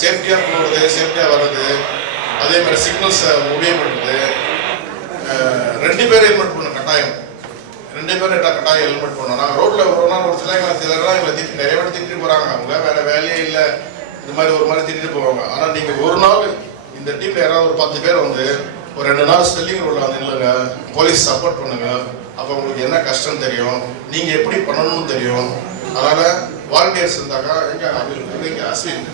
சேஃப்டியா போகிறது, சேஃப்டியா வர்றது, அதே மாதிரி சிக்னல்ஸை உபயோகப்படுத்துறது. 2 பேரும் ஹெல்மெட் பண்ணணும் கட்டாயம். 2 பேரும் கட்டாயம் ஹெல்மெட் பண்ணணும். நாங்கள் ரோட்ல ஒரு நாள் ஒரு சிலர்லாம் எங்களை திட்டு நிறைய பேர் திட்டிட்டு போறாங்க. அவங்க வேற வேலையே இல்லை, இந்த மாதிரி ஒரு மாதிரி திட்டிட்டு போவாங்க. ஆனால் நீங்க ஒரு நாள் இந்த டீம்ல யாராவது ஒரு 10 பேர் வந்து ஒரு 2 நாள் ஸ்பெல்லிங் ரோட்ல வந்து இல்லைங்க, போலீஸ் சப்போர்ட் பண்ணுங்க. அப்போ உங்களுக்கு என்ன கஷ்டம் தெரியும், நீங்க எப்படி பண்ணணும்னு தெரியும். அதனால வாலண்டியர்ஸ் இருந்தாக்கா எங்க அஸ்வின்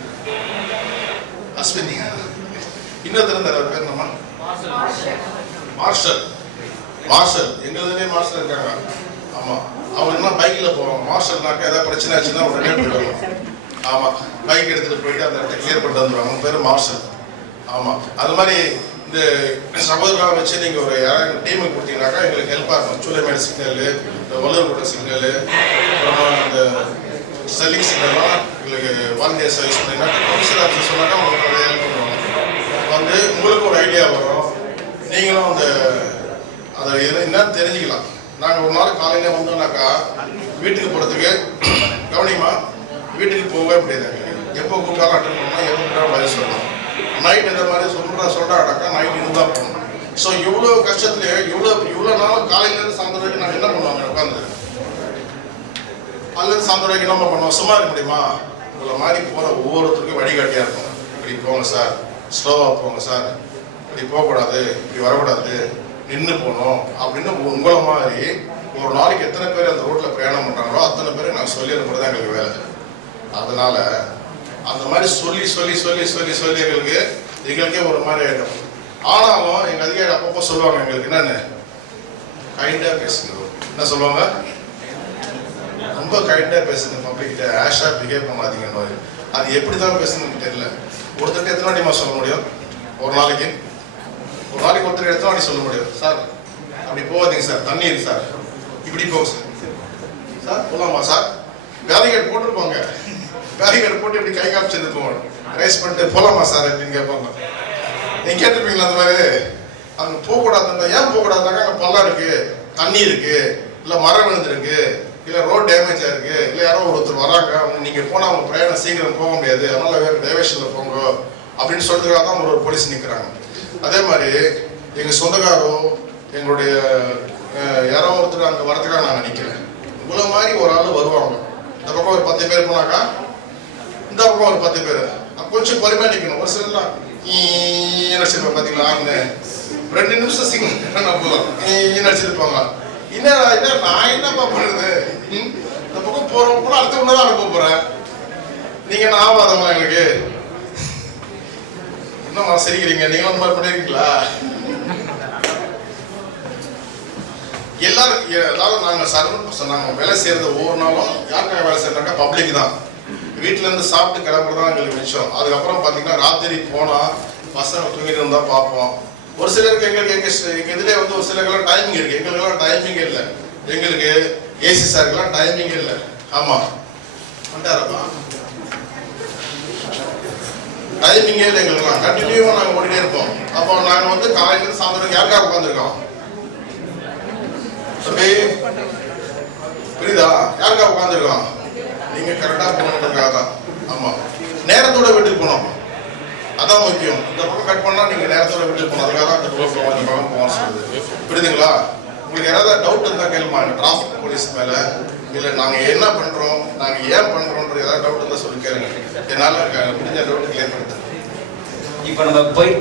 இன்னொருத்தர் பேர் நம்ம மார்ஷல் எங்களுதுலேயே மார்ஷல் இருக்காங்க. ஆமா, அவங்க என்ன பைக்ல போவாங்க. மார்ஷல்னாக்க ஏதாவது பிரச்சனை ஆச்சுன்னா உடனே போயிடுவாங்க. ஆமா, பைக் எடுத்துட்டு போயிட்டு அந்த இடத்த கிளியர் பண்ணிட்டு வந்துடுவாங்க. அவங்க பேரு மார்ஷல். ஆமா, அது மாதிரி இந்த சகோதரர்களை வச்சு நீங்க ஒரு யாராவது டீமுக்கு கொடுத்தீங்கன்னாக்கா எங்களுக்கு ஹெல்ப்பா இருக்கும். சூளைமேடு சிக்னல், இந்த வல்லூர்கோட்டை சிக்னல், அப்புறமா இந்த ஸ்டெல்லிங் சிக்னல்லாம் எங்களுக்கு வாலண்டியர்ஸ் யூஸ் பண்ணீங்கன்னா கவுன்சில் ஆஃபீஸ் சொன்னாக்கா உங்களுக்கு அதை ஹெல்ப் பண்ணுவாங்க. வந்து உங்களுக்கு ஒரு ஐடியா வரும், நீங்களும் அந்த அதை என்னன்னு தெரிஞ்சுக்கலாம். நாங்கள் ஒரு நாள் காலையில வந்தோம்னாக்கா வீட்டுக்கு போகிறதுக்கு கவனிமா வீட்டுக்கு போகவே முடியாது. எப்போ கூப்பிட்டாலும் அட்டன் பண்ணணும், எப்போ கூப்பிட்டாலும் பதில் சொல்லணும். நைட் இந்த மாதிரி சொல்கிறாக்கா நைட் இருந்தால் போகணும். ஸோ இவ்வளோ கஷ்டத்துலேயே இவ்வளோ நாள் காலையிலேருந்து சாயந்தரம் வரைக்கும் நாங்கள் என்ன பண்ணுவாங்க உட்காந்து அல்லது சாயந்தரம் வரைக்கும் என்ன பண்ணுவோம், சும்மா இருக்க முடியுமா? உங்களை மாதிரி போகிற ஒவ்வொருத்தருக்கும் வழிகாட்டியாக இருக்கும். இப்படி போங்க சார், ஸ்லோவாக போங்க சார், இப்படி போகக்கூடாது, இப்படி வரக்கூடாது, நின்று போகணும் அப்படின்னு உங்களை மாதிரி ஒரு நாளைக்கு எத்தனை பேர் அந்த ரோட்டில் பிரயாணம் பண்ணுறாங்களோ அத்தனை பேர் நாங்கள் சொல்லி அனுப்புறது தான் எங்களுக்கு வேலை. அதனால அந்த மாதிரி சொல்லி எங்களுக்கே ஒரு மாதிரி ஆகிடும். ஆனாலும் எங்கள் அதிகாரி அப்பப்போ சொல்லுவாங்க எங்களுக்கு என்னென்னு, கைண்டாக பேசுங்க. என்ன சொல்லுவாங்க, ரொம்ப கைண்டாக பேசுங்க, பப்ளிக்கிட்ட ஆஷாக பிஹேவ் பண்ணாதீங்கன்னு. அது எப்படி தான் பேசுன்னு தெரியல. ஒருத்தருக்கு எத்தனை வாட்டிமா சொல்ல முடியும்? ஒரு நாளைக்கு ஒருத்தருக்கு எத்தனை வாட்டி சொல்ல முடியும்? சார் அப்படி போகாதீங்க சார், தண்ணி இருக்கு சார், இப்படி போங்க சார் போகலாமா சார், பேரிகேட் போட்டுருப்பாங்க, பேரிகேட் போட்டு இப்படி கை காமிச்சு போவாங்க, ரைஸ் பண்ணிட்டு போகலாமா சார் அப்படின்னு கேட்பாங்க. நீங்க கேட்டிருப்பீங்களா அந்த மாதிரி? அங்கே போகக்கூடாதுன்னா ஏன் போகக்கூடாதுனாக்கா அங்கே பள்ளம் இருக்கு, தண்ணி இருக்கு, இல்லை மரம் விழுந்துருக்கு, இல்லை ரோட் டேமேஜாக இருக்கு, இல்லை யாரோ ஒருத்தர் வராங்க, அவங்க நீங்கள் போனால் அவங்க பிரயாணம் சீக்கிரம் போக முடியாது, அதனால வேறு டைவர்ஷனில் போங்க அப்படின்னு சொல்றதுக்காக தான் ஒரு போலீஸ் நிற்கிறாங்க. அதே மாதிரி எங்கள் சொந்தக்காரோ எங்களுடைய யாரோ ஒருத்தர் அங்கே வரதுக்காக நாங்கள் நிற்கிறேன். இவ்வளோ மாதிரி ஒரு ஆள் வருவாங்க. இந்த பக்கம் ஒரு 10 பேர் போனாக்கா இந்த பக்கம் ஒரு 10 பேர் கொஞ்சம் பொறுமையாக நிற்கணும். ஒரு சிலர்லாம் நடிச்சிருப்பேன் பார்த்தீங்களா, 2 நிமிஷம் சிங்கிள் போகலாம் நடிச்சிருப்பாங்க. என்ன நான் என்னப்பா பண்ணுறது, இந்த பக்கம் போகிறோம் கூட அடுத்த ஒன்று தான் அனுப்ப போகிறேன், நீங்கள் என்ன ஆகாதம்மா எங்களுக்கு என்னம்மா சரிக்கிறீங்க, நீங்களும் அந்த மாதிரி பண்ணிருக்கீங்களா? எல்லாரும் அதாவது நாங்கள் வேலை செய்யறது ஒவ்வொரு நாளும் யாருக்காக வேலை செய்யறாங்க, பப்ளிக் தான். வீட்டுல இருந்து சாப்பிட்டு கிளம்புறதா எங்களுக்கு மிச்சம். அதுக்கப்புறம் பாத்தீங்கன்னா ராத்திரி போனா பசங்க தூங்கிட்டு இருந்தா பார்ப்போம். ஒரு சிலருக்கு எங்க இதுல வந்து ஒரு சிலருக்கெல்லாம் டைமிங் இருக்கு, எங்களுக்கெல்லாம் டைமிங் இல்லை. எங்களுக்கு ஏசி சாருக்கெல்லாம் டைமிங் இல்லை. ஆமா பண்ணிட்டாரப்பா, டைமிங்கே இல்லை எங்களுக்குலாம், கண்டினியூவா நாங்கள் ஓடிட்டே இருப்போம். அப்போ நாங்கள் வந்து காலையில சாயந்தரம் யாருக்காக உட்காந்துருக்கோம் புரியுதா? யாருக்காக உட்காந்துருக்கோம்? நீங்க கரெக்டா போகணுன்றதுக்காக தான். ஆமா, நேரத்தோட வீட்டுக்கு போனோம், அதான் முக்கியம். இந்த பக்கம் கட் பண்ணா நீங்க நேரத்தோட வீட்டுக்கு போகணும், அதுக்காக தான் இந்த பக்கம் போக சொல்லுது. புரியுதுங்களா? உங்களுக்கு யாராவது டவுட் இருந்தா கேளுமா, டிராஃபிக் போலீஸ் மேல இல்லை நாங்க என்ன பண்றோம், நாங்க ஏன் பண்றோம்ன்ற ஏதாவது டவுட் இருந்தா சொல்லி கேளுங்க. என்னால முடிஞ்ச டவுட் கிளியர் பண்ணுறேன். இப்போ நம்ம போய்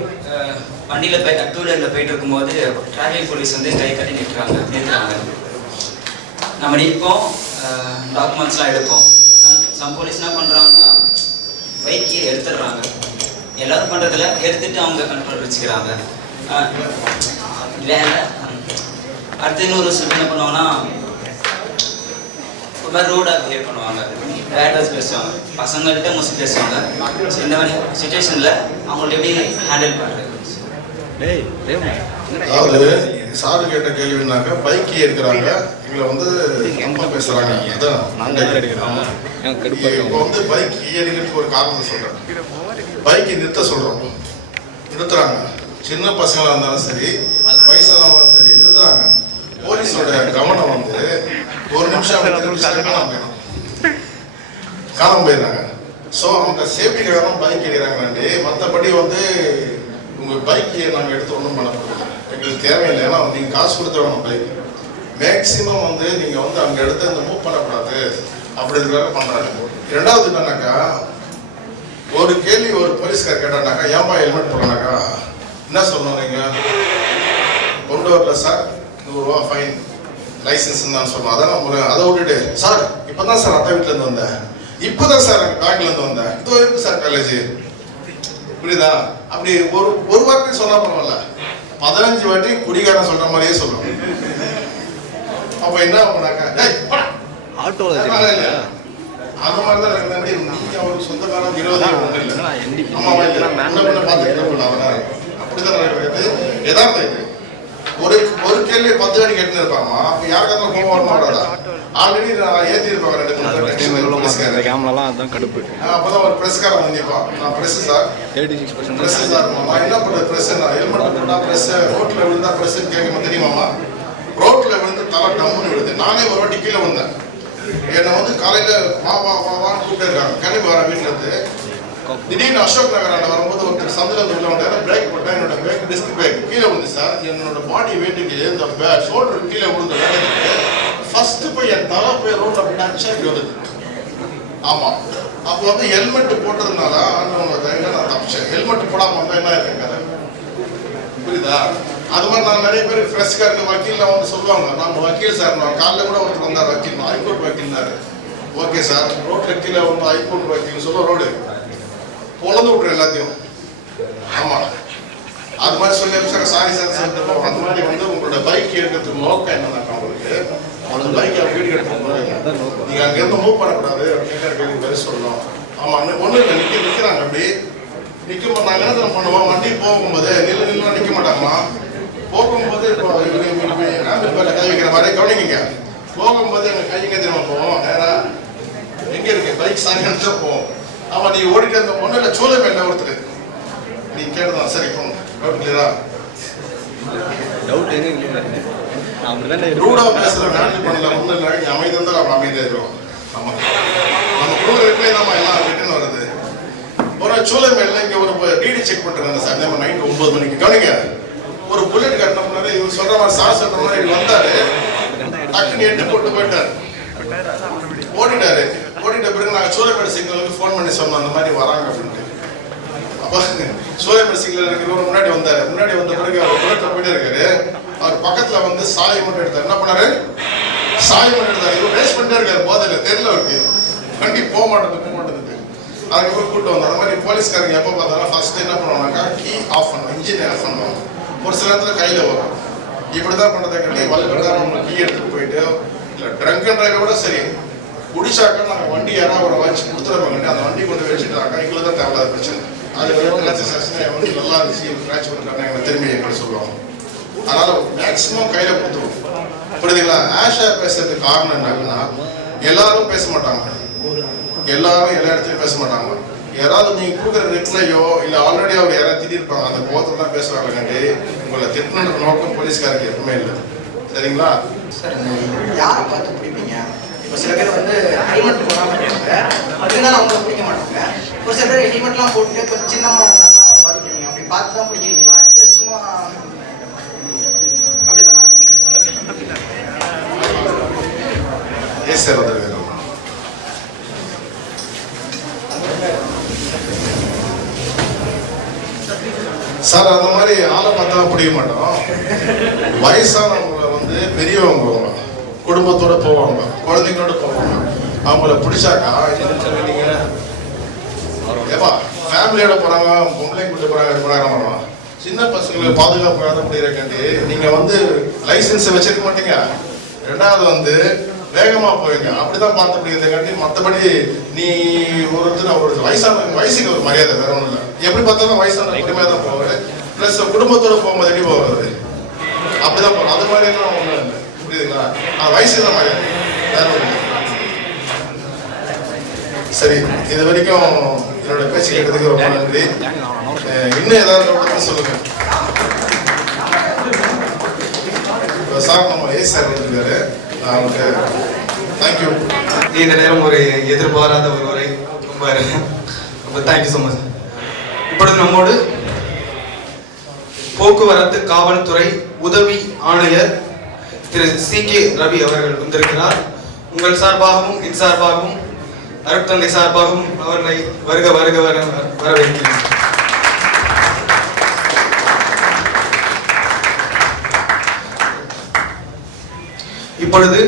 வண்டியில் போய் 2 வீலரில் போயிட்டு இருக்கும்போது டிராஃபிக் போலீஸ் வந்து கை கட்டி நிறுத்துறாங்க. நம்ம நிற்போம், டாக்குமெண்ட்ஸ்லாம் எடுப்போம். சம் போலீஸ் என்ன பண்ணுறாங்கன்னா பைக்கை எடுத்துடுறாங்க. எல்லாரும் பண்ணுறதில்ல, எடுத்துட்டு அவங்க கண்ட்ரோல் வச்சுக்கிறாங்க. வேற அடுத்து இன்னொரு விஷயம் என்ன பண்ணுவாங்கன்னா ஒரு மாதிரி ரூடாக பிஹேவ் பண்ணுவாங்க, பேட்டாஸ் பேசுவாங்க, பசங்கள்கிட்ட மோஸ்ட்லி பேசுவாங்க. ஸோ இந்த மாதிரி சுச்சுவேஷனில் அவங்கள்ட்ட எப்படி ஹேண்டில் பண்ணுறது? அதாவது சாரு கேட்ட கேள்வினாக்க பைக் எடுக்கிறாங்க, இவங்களை வந்து ரொம்ப பேசுறாங்க. அதான் இப்போ வந்து பைக் எடுக்கிறதுக்கு ஒரு காரணத்தை சொல்றேன். பைக்கை நிறுத்த சொல்றோம், நிறுத்துறாங்க. சின்ன பசங்களா இருந்தாலும் சரி, வயசானவங்களும் சரி நிறுத்துறாங்க. போலீஸோட கவனம் வந்து ஒரு நிமிஷம் காணாம போயிடுறாங்க. ஸோ அவங்க சேஃப்டிக்காக தான் பைக் எடுக்கிறாங்களாண்டி, மற்றபடி வந்து உங்கள் பைக்கை நாங்கள் எடுத்து ஒன்றும் பண்ண போகிறோம், எங்களுக்கு தேவையில்லை. ஏன்னா நீங்கள் காசு கொடுத்து வேணும் பைக். மேக்சிமம் வந்து நீங்கள் வந்து அங்கே எடுத்து அந்த மூவ் பண்ணக்கூடாது அப்படின்றதுக்காக பண்ணுறாங்க. ரெண்டாவது என்னன்னாக்கா, ஒரு கேள்வி ஒரு போலீஸ்கார் கேட்டானாக்கா, ஏன்பா ஹெல்மெட் போடனாக்கா என்ன சொல்லணும்? நீங்கள் கொண்டு வரல சார், 100 ரூபா ஃபைன், லைசன்ஸ் தான் சொல்லணும். அதான் முறை. அதை விட்டுட்டு சார் இப்போ தான் சார் அத்தை வீட்டிலேருந்து வந்தேன், இப்போ தான் சார் பேங்க்லேருந்து வந்தேன், இதோ இருக்கு சார் காலேஜ், புரியுதா? அப்படி ஒரு வார்த்தை சொன்னா பரவாயில்ல, 15 வாட்டி குடிகாரன் சொல்ற மாதிரியே சொல்றோம். அப்ப என்ன பண்ணாக்கா ஆட்டோ அந்த மாதிரிதான் நீங்க அவருக்கு சொந்தக்காரன் விரோதம் ஒண்ணு இல்லை. அம்மா பார்த்துக்கிட்டு அப்படிதான் நடக்குது. எதாவது இது ஒரு கேள்வி 10 வாட்டி கேட்டுன்னு இருப்பாங்க. அப்ப யாருக்காக கோவம் வரமாடாதா? ஆல்ரெடி நான் ஏற்றி இருப்பாங்க 2 கேமராலாம். அதான் கடுப்பு. அப்பதான் ஒரு பிரஸ்காரன் வந்திருப்பான். நான் பிரஸ் சார், பிரஸ் சார், நான் என்ன பண்றது பிரஸ், நான் ஹெல்மெட் போட்டா பிரஸ், ரோட்ல விழுந்தா பிரஸ் கேட்க தெரியுமாமா? ரோட்ல விழுந்து தலை டம்முன்னு விழுது. நானே ஒரு வாட்டி கீழே வந்தேன். என்னை வந்து காலையில வான்னு கூப்பிட்டு இருக்காங்க, கிளம்பி வர வீட்டுல இருந்து. திடீர்னு அசோக் நகரான வரும்போது ஒருத்தர் சந்தில வந்து உள்ள வந்தாரு. பிரேக் போட்டேன், என்னோட பிரேக் டிஸ்க் பிரேக் கீழே வந்து சார், என்னோட பாடி வெயிட்டுக்கு இந்த ஷோல்டர் கீழே விழுந்த வேலைக்கு ஃபர்ஸ்ட் போய் என் தலை போய் ரோட்ல போய் அடிச்சா வருது. ஆமா, அப்போ வந்து ஹெல்மெட் போட்டதுனால நான் தப்பிச்சேன். ஹெல்மெட் போடாம வந்தா என்ன இருக்குங்க, புரியுதா? அது மாதிரி நான் நிறைய பேர் ஃப்ரெஷ்ஷாக இருக்க வக்கீல்லாம் வந்து சொல்லுவாங்க, நம்ம வக்கீல் சார், நான் காலைல கூட ஒருத்தர் வந்தார் வக்கீல், ஹைகோர்ட் வக்கீல்னாரு. ஓகே சார், ரோட்ல கீழே வந்து ஹைகோர்ட் வக்கீல் சொல்ல ரோடு பொழந்து விட்ரு எல்லாத்தையும். ஆமா, அது மாதிரி சொல்லி சாரி சார் சொல்லிட்டு அந்த மாதிரி வந்து உங்களோட பைக் எடுக்கிறதுக்கு நோக்கம் என்னன்னாக்கா, உங்களுக்கு அந்த பைக் வீடு எடுத்து நீங்க அங்கேருந்து மூவ் பண்ணக்கூடாது அப்படின்னு பேர் சொல்லணும். ஆமா, ஒன்றும் இல்லை, நிற்கிறாங்க அப்படி நிற்கும். நாங்கள் என்ன பண்ணுவோம், வண்டி போகும்போது நில்லுலாம் நிற்க மாட்டாங்கம்மா. போகும்போது இப்போ ஆம்பிள் கை வைக்கிற மாதிரி கவனிங்க. போகும்போது எங்கள் கைங்க திரும்ப போவோம், நேரா எங்கே இருக்கு பைக் சாயங்காலம் தான் போவோம். ஆமாம், நீ ஓடிட்டு இருந்த ஒன்றும் இல்லை, சூழல் மேல ஒருத்தர் நீ கேட்டுதான் சரி போங்க. டவுட் கிளியரா? டவுட் எங்க ரூடாக பேசுகிற ஹேண்டில் பண்ணல, ஒன்றும் இல்லை, நீ அமைதி இருந்தால் அப்படி அமைதியாக இருக்கும். ஆமாம், நம்ம கொடுக்குற ரிப்ளை தான் எல்லாம் ரிட்டர்ன் வருது. ஒரு சூழல் இங்கே ஒரு டிடி செக் பண்ணுறாங்க சார், நம்ம நைட் 9 மணிக்கு கவனிங்க. ஒரு புல்லட் கட்டின முன்னாடி இவர் சொல்ற மாதிரி சார் சொல்ற மாதிரி வந்தாரு, டக்குன்னு 8 போட்டு போயிட்டாரு, ஓடிட்டாரு. ஓடிட்ட பிறகு நாங்கள் சூரியப்பேட்டை சிக்னலுக்கு ஃபோன் பண்ணி சொன்னோம் அந்த மாதிரி வராங்க அப்படின்ட்டு. அப்போ சூரியப்பேட்டை சிக்னல் இருக்கிறவர் முன்னாடி வந்தாரு. முன்னாடி வந்த பிறகு அவர் புல்லட்ல போயிட்டே இருக்காரு. அவர் பக்கத்துல வந்து சாய் மட்டும் எடுத்தார். என்ன பண்ணாரு, சாய் மட்டும் எடுத்தாரு. இவர் ரேஸ் பண்ணிட்டே இருக்காரு, போதில்லை தெரியல அவருக்கு, வண்டி போக மாட்டேங்குது. அதுக்கப்புறம் கூப்பிட்டு வந்தோம். அந்த மாதிரி போலீஸ்காரங்க எப்போ பார்த்தாலும் ஃபர்ஸ்ட் என்ன பண்ணுவாங்கன்னாக்கா, கீ ஆஃப் பண்ணுவோம், இன்ஜின் ஆஃப் பண்ணுவோம். ஒரு சில நேரத்தில் கையில் வரும். இப்படிதான் பண்ணுறதை கட்டி வல்லுதான் நம்ம கீ எடுத்துட்டு போயிட்டு, இல்லை ட்ரங்க் அண்ட் டிரைவை கூட சரி, குடிச்சாக்கா நாங்கள் வண்டி யாராவது ஒரு வச்சு கொடுத்துருவாங்க, அந்த வண்டி கொண்டு வச்சுட்டாக்கா எங்களுக்கு தான் தேவையில்லாத பிரச்சனை. அது வந்து நல்லா இருந்துச்சு, கிராச் பண்ணிட்டாங்க, எங்களை திரும்பி எங்களை சொல்லுவாங்க. அதனால மேக்சிமம் கையில கொடுத்துருவோம், புரியுதுங்களா? ஆஷா பேசுறதுக்கு காரணம் என்னன்னா, எல்லாரும் பேச மாட்டாங்க, எல்லாரும் எல்லா இடத்துலையும் பேச மாட்டாங்க. யாராவது நீங்க கொடுக்குற ரிப்ளையோ இல்லை ஆல்ரெடி அவங்க யாராவது திட்டிருப்பாங்க, அந்த கோவத்தில் தான் பேசுவாங்க கண்டி. உங்களை திட்டணுன்ற நோக்கம் போலீஸ்காரருக்கு எப்பவுமே இல்லை, சரிங்களா? சார், யாரை பார்த்து பிடிப்பீங்க? இப்போ சில பேர் வந்து ஹெல்மெட் போடாமல் இருக்காங்க, அதனால அவங்க பிடிக்க மாட்டாங்க. ஒரு சில பேர் ஹெல்மெட்லாம் போட்டு கொஞ்சம் சின்னமாக இருந்தாலும் அவங்க பார்த்து பிடிப்பீங்க. அப்படி பார்த்து தான் பிடிக்கிறீங்களா இல்லை சும்மா அப்படிதானா? Yes sir, வந்துருக்காரு. சார் அந்த மாதிரி ஆளை பார்த்தா பிடிக்க மாட்டோம். வயசானவங்களை வந்து பெரியவங்க குடும்பத்தோட போவாங்க, குழந்தைங்களோட போவாங்க. அவங்கள பிடிச்சாக்கா நீங்க ஏப்பா ஃபேமிலியோட போறாங்க, பொம்பளைங்க கூட்டு போறாங்க, பண்ணுவாங்க. சின்ன பசங்களுக்கு பாதுகாப்பு முடியறக்காண்டி நீங்க வந்து லைசன்ஸ் வச்சிருக்க மாட்டீங்க. ரெண்டாவது வந்து வேகமா போவீங்க. அப்படிதான் பார்த்து பிடிக்கிறதுக்காண்டி. மற்றபடி நீ ஒருத்தர் ஒரு வயசுக்கு ஒரு மரியாதை வேற ஒன்றும் இல்லை. எப்படி பார்த்தாலும் வயசான குடும்பமாக தான் போவாரு. பிளஸ் குடும்பத்தோட போகும்போது எப்படி போவாரு, அப்படிதான் போகணும். அது மாதிரி எல்லாம் ஒன்றும் இல்லை, புரியுதுங்களா? வயசுக்கு தான் மரியாதை, வேற ஒன்றும். சரி, இது வரைக்கும் என்னோட பேச்சு கேட்டதுக்கு ரொம்ப நன்றி. இன்னும் ஏதாவது சொல்லுங்க சார். நம்ம ஏ சார் வந்துருக்காரு, அவருக்கு தேங்க்யூ. இந்த நேரம் ஒரு எதிர்பாராத ஒரு உரை, ரொம்ப தேங்க்யூ ஸோ மச். இப்பொழுது நம்மோடு போக்குவரத்து காவல்துறை உதவி ஆணையர் திரு CK ரவி அவர்கள் வந்திருக்கிறார். உங்கள் சார்பாகவும் என் சார்பாகவும் அருட்தந்தை சார்பாகவும் அவர்களை வருக வருக வரவேற்கிறேன். இப்பொழுது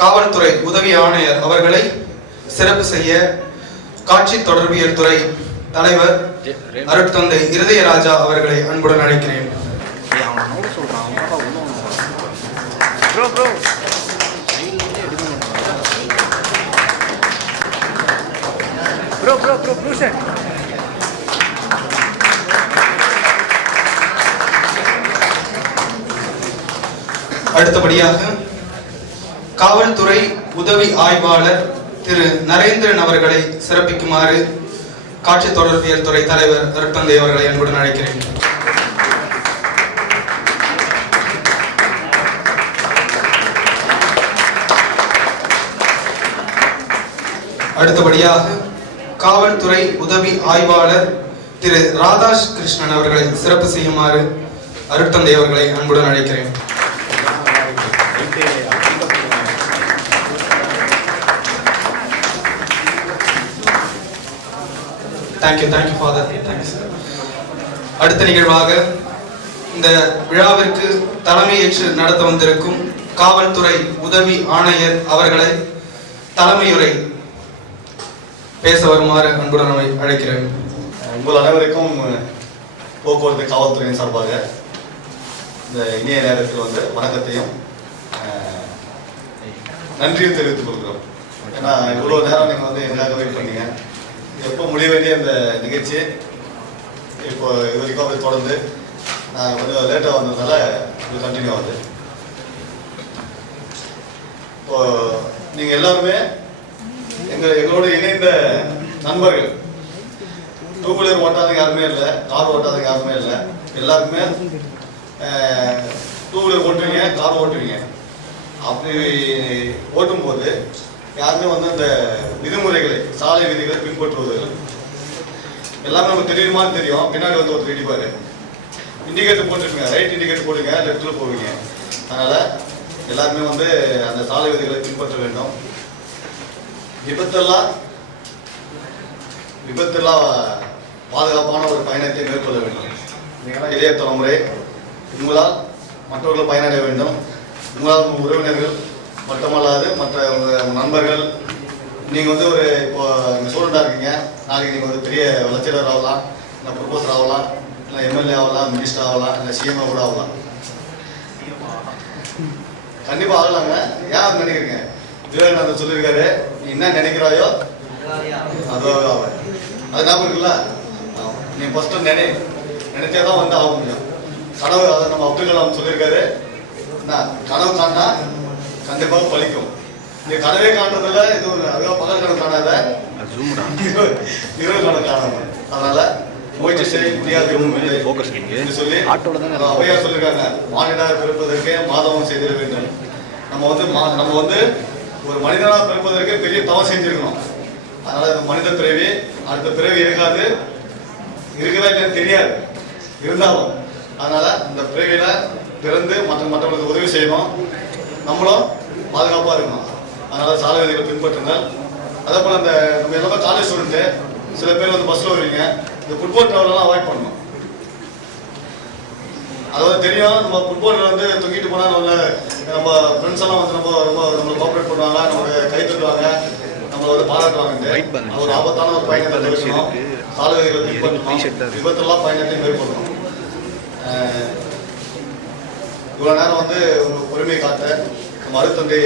காவல்துறை உதவி ஆணையர் அவர்களை சிறப்பு செய்ய காட்சி தொடர்பியல் துறை தலைவர் அருட்தந்தை இருதயராஜா அவர்களை அன்புடன் அழைக்கிறேன். அடுத்தபடியாக காவல்துறை உதவி ஆய்வாளர் திரு நரேந்திரன் அவர்களை சிறப்பிக்குமாறு காட்சி தொடர்பியல் துறை தலைவர் அருட்தந்தை அவர்களை அன்புடன் அழைக்கிறேன். அடுத்தபடியாக காவல்துறை உதவி ஆய்வாளர் திரு ராதாஷ் கிருஷ்ணன் அவர்களை சிறப்பு செய்யுமாறு அருட்தந்தை அவர்களை அன்புடன் அழைக்கிறேன். Thank you father, thank you sir. அடுத்த நிகழ்வாக இந்த விழாவிற்கு தலைமையேற்று நடத்த வந்திருக்கும் காவல்துறை உதவி ஆணையர் அவர்களை தலைமையுரை பேச வருமாறு அன்புடன் அழைக்கிறேன். உங்கள் அனைவருக்கும் போக்குவரத்து காவல்துறையின் சார்பாக இந்த இனிய நேரத்தில் வந்து வணக்கத்தையும் நன்றியும் தெரிவித்துக் கொள்கிறோம். ஏன்னா இவ்வளோ நேரம் நீங்கள் வந்து எங்களுக்காக வெயிட் பண்ணீங்க. எப்போ முடிய வேண்டிய இந்த நிகழ்ச்சி இப்போ இது வரைக்கும் அப்படி தொடர்ந்து நான் கொஞ்சம் லேட்டாக வந்ததுனால இது கண்டினியூ ஆகுது. இப்போ நீங்கள் எல்லாருமே எங்களோட இணைந்த நண்பர்கள். டூ வீலர் ஓட்டாதவங்க யாருமே இல்லை, கார் ஓட்டாதவங்க யாருமே இல்லை. எல்லாருமே டூ வீலர் ஓட்டுவீங்க, கார் ஓட்டுவீங்க. அப்படி ஓட்டும்போது யாருமே வந்து அந்த விதிமுறைகளை, சாலை விதிகளை பின்பற்றுவது எல்லாமே நமக்கு தெரியுமான்னு தெரியும். பின்னாடி வந்து ஒரு இடிப்பாரு, இண்டிகேட்டர் போட்டுருங்க, ரைட் இண்டிகேட்டர் போடுங்க, லெஃப்டில் போவீங்க. அதனால் எல்லாருமே வந்து அந்த சாலை விதிகளை பின்பற்ற வேண்டும். விபத்தெல்லாம் பாதுகாப்பான ஒரு பயணத்தை மேற்கொள்ள வேண்டும். நீங்களாம் இளைய தலைமுறை, உங்களால் மற்றவர்கள் பயனடைய வேண்டும். உங்களால் உறவினர்கள் மட்டுமல்லாது மற்ற நண்பர்கள், நீங்கள் வந்து ஒரு இப்போ ஸ்டூடெண்டாக இருக்கீங்க, நாளைக்கு நீங்கள் வந்து பெரிய லெக்சரர் ஆகலாம், இல்லை ப்ரொஃபஸர் ஆகலாம், இல்லை எம்எல்ஏ ஆகலாம், மினிஸ்டர் ஆகலாம், இல்லை சிஎம்ஏ கூட ஆகலாம். கண்டிப்பாக ஆகலாங்க. ஏன் நினைக்கிறீங்க? விவேகானந்தர் சொல்லியிருக்காரு, நீ என்ன நினைக்கிறாயோ அதோ அது ஞாபகம் இருக்குல்ல. நீ ஃபர்ஸ்ட் நினைச்சாதான் வந்து ஆக முடியும். கனவு, அதை நம்ம அப்துல் கலாம் சொல்லியிருக்காரு, என்ன கனவு காண்டா கண்டிப்பாக பழிக்கும். நீ கனவே காண்றதில்ல, இது ஒரு அதுவாக பகல் கனவு காணாத, இரவு கனவு காணாம. அதனால முயற்சி செய்ய முடியாது சொல்லி அவையா சொல்லியிருக்காங்க, மானிடராக பிறப்பதற்கே மாதவம் செய்திட வேண்டும். நம்ம வந்து ஒரு மனிதனாக பிறப்பதற்கே பெரிய தவம் செஞ்சிருக்கணும். அதனால இந்த மனித பிறவி அடுத்த பிறவி இருக்காது, இருக்குதா இல்லைன்னு தெரியாது, இருந்தாலும் அதனால இந்த பிறவியில பிறந்து மற்றவங்களுக்கு உதவி செய்யணும், நம்மளும் பாதுகாப்பாக இருக்கணும். அதனால சாலை விதிகளை பின்பற்றுங்கள். அதே போல் இந்த நம்ம எல்லாமே காலேஜ் ஸ்டூடெண்ட்டு சில பேர் வந்து பஸ்ஸில் வருவீங்க, இந்த ஃபுட்பால் ட்ராவலெலாம் அவாய்ட் பண்ணணும். அதாவது தெரியும் நம்ம ஃபுட்பாலில் வந்து தூக்கிட்டு போனால் நம்ம ஃப்ரெண்ட்ஸ் எல்லாம் வந்து நம்மளை கோஆப்ரேட் பண்ணுவாங்க, நமக்கு கை தட்டுவாங்க, நம்மளை வந்து பாராட்டுவாங்க. ஒரு ஆபத்தான ஒரு பயணத்தை தவிர்க்கணும், சாலைகளை பின்பற்றணும், விபத்தெல்லாம் பயணத்தை மேற்கொள்ளணும். இவ்வளோ நேரம் வந்து உங்களுக்கு பொறுமை காத்த நம்ம அருட்தந்தை,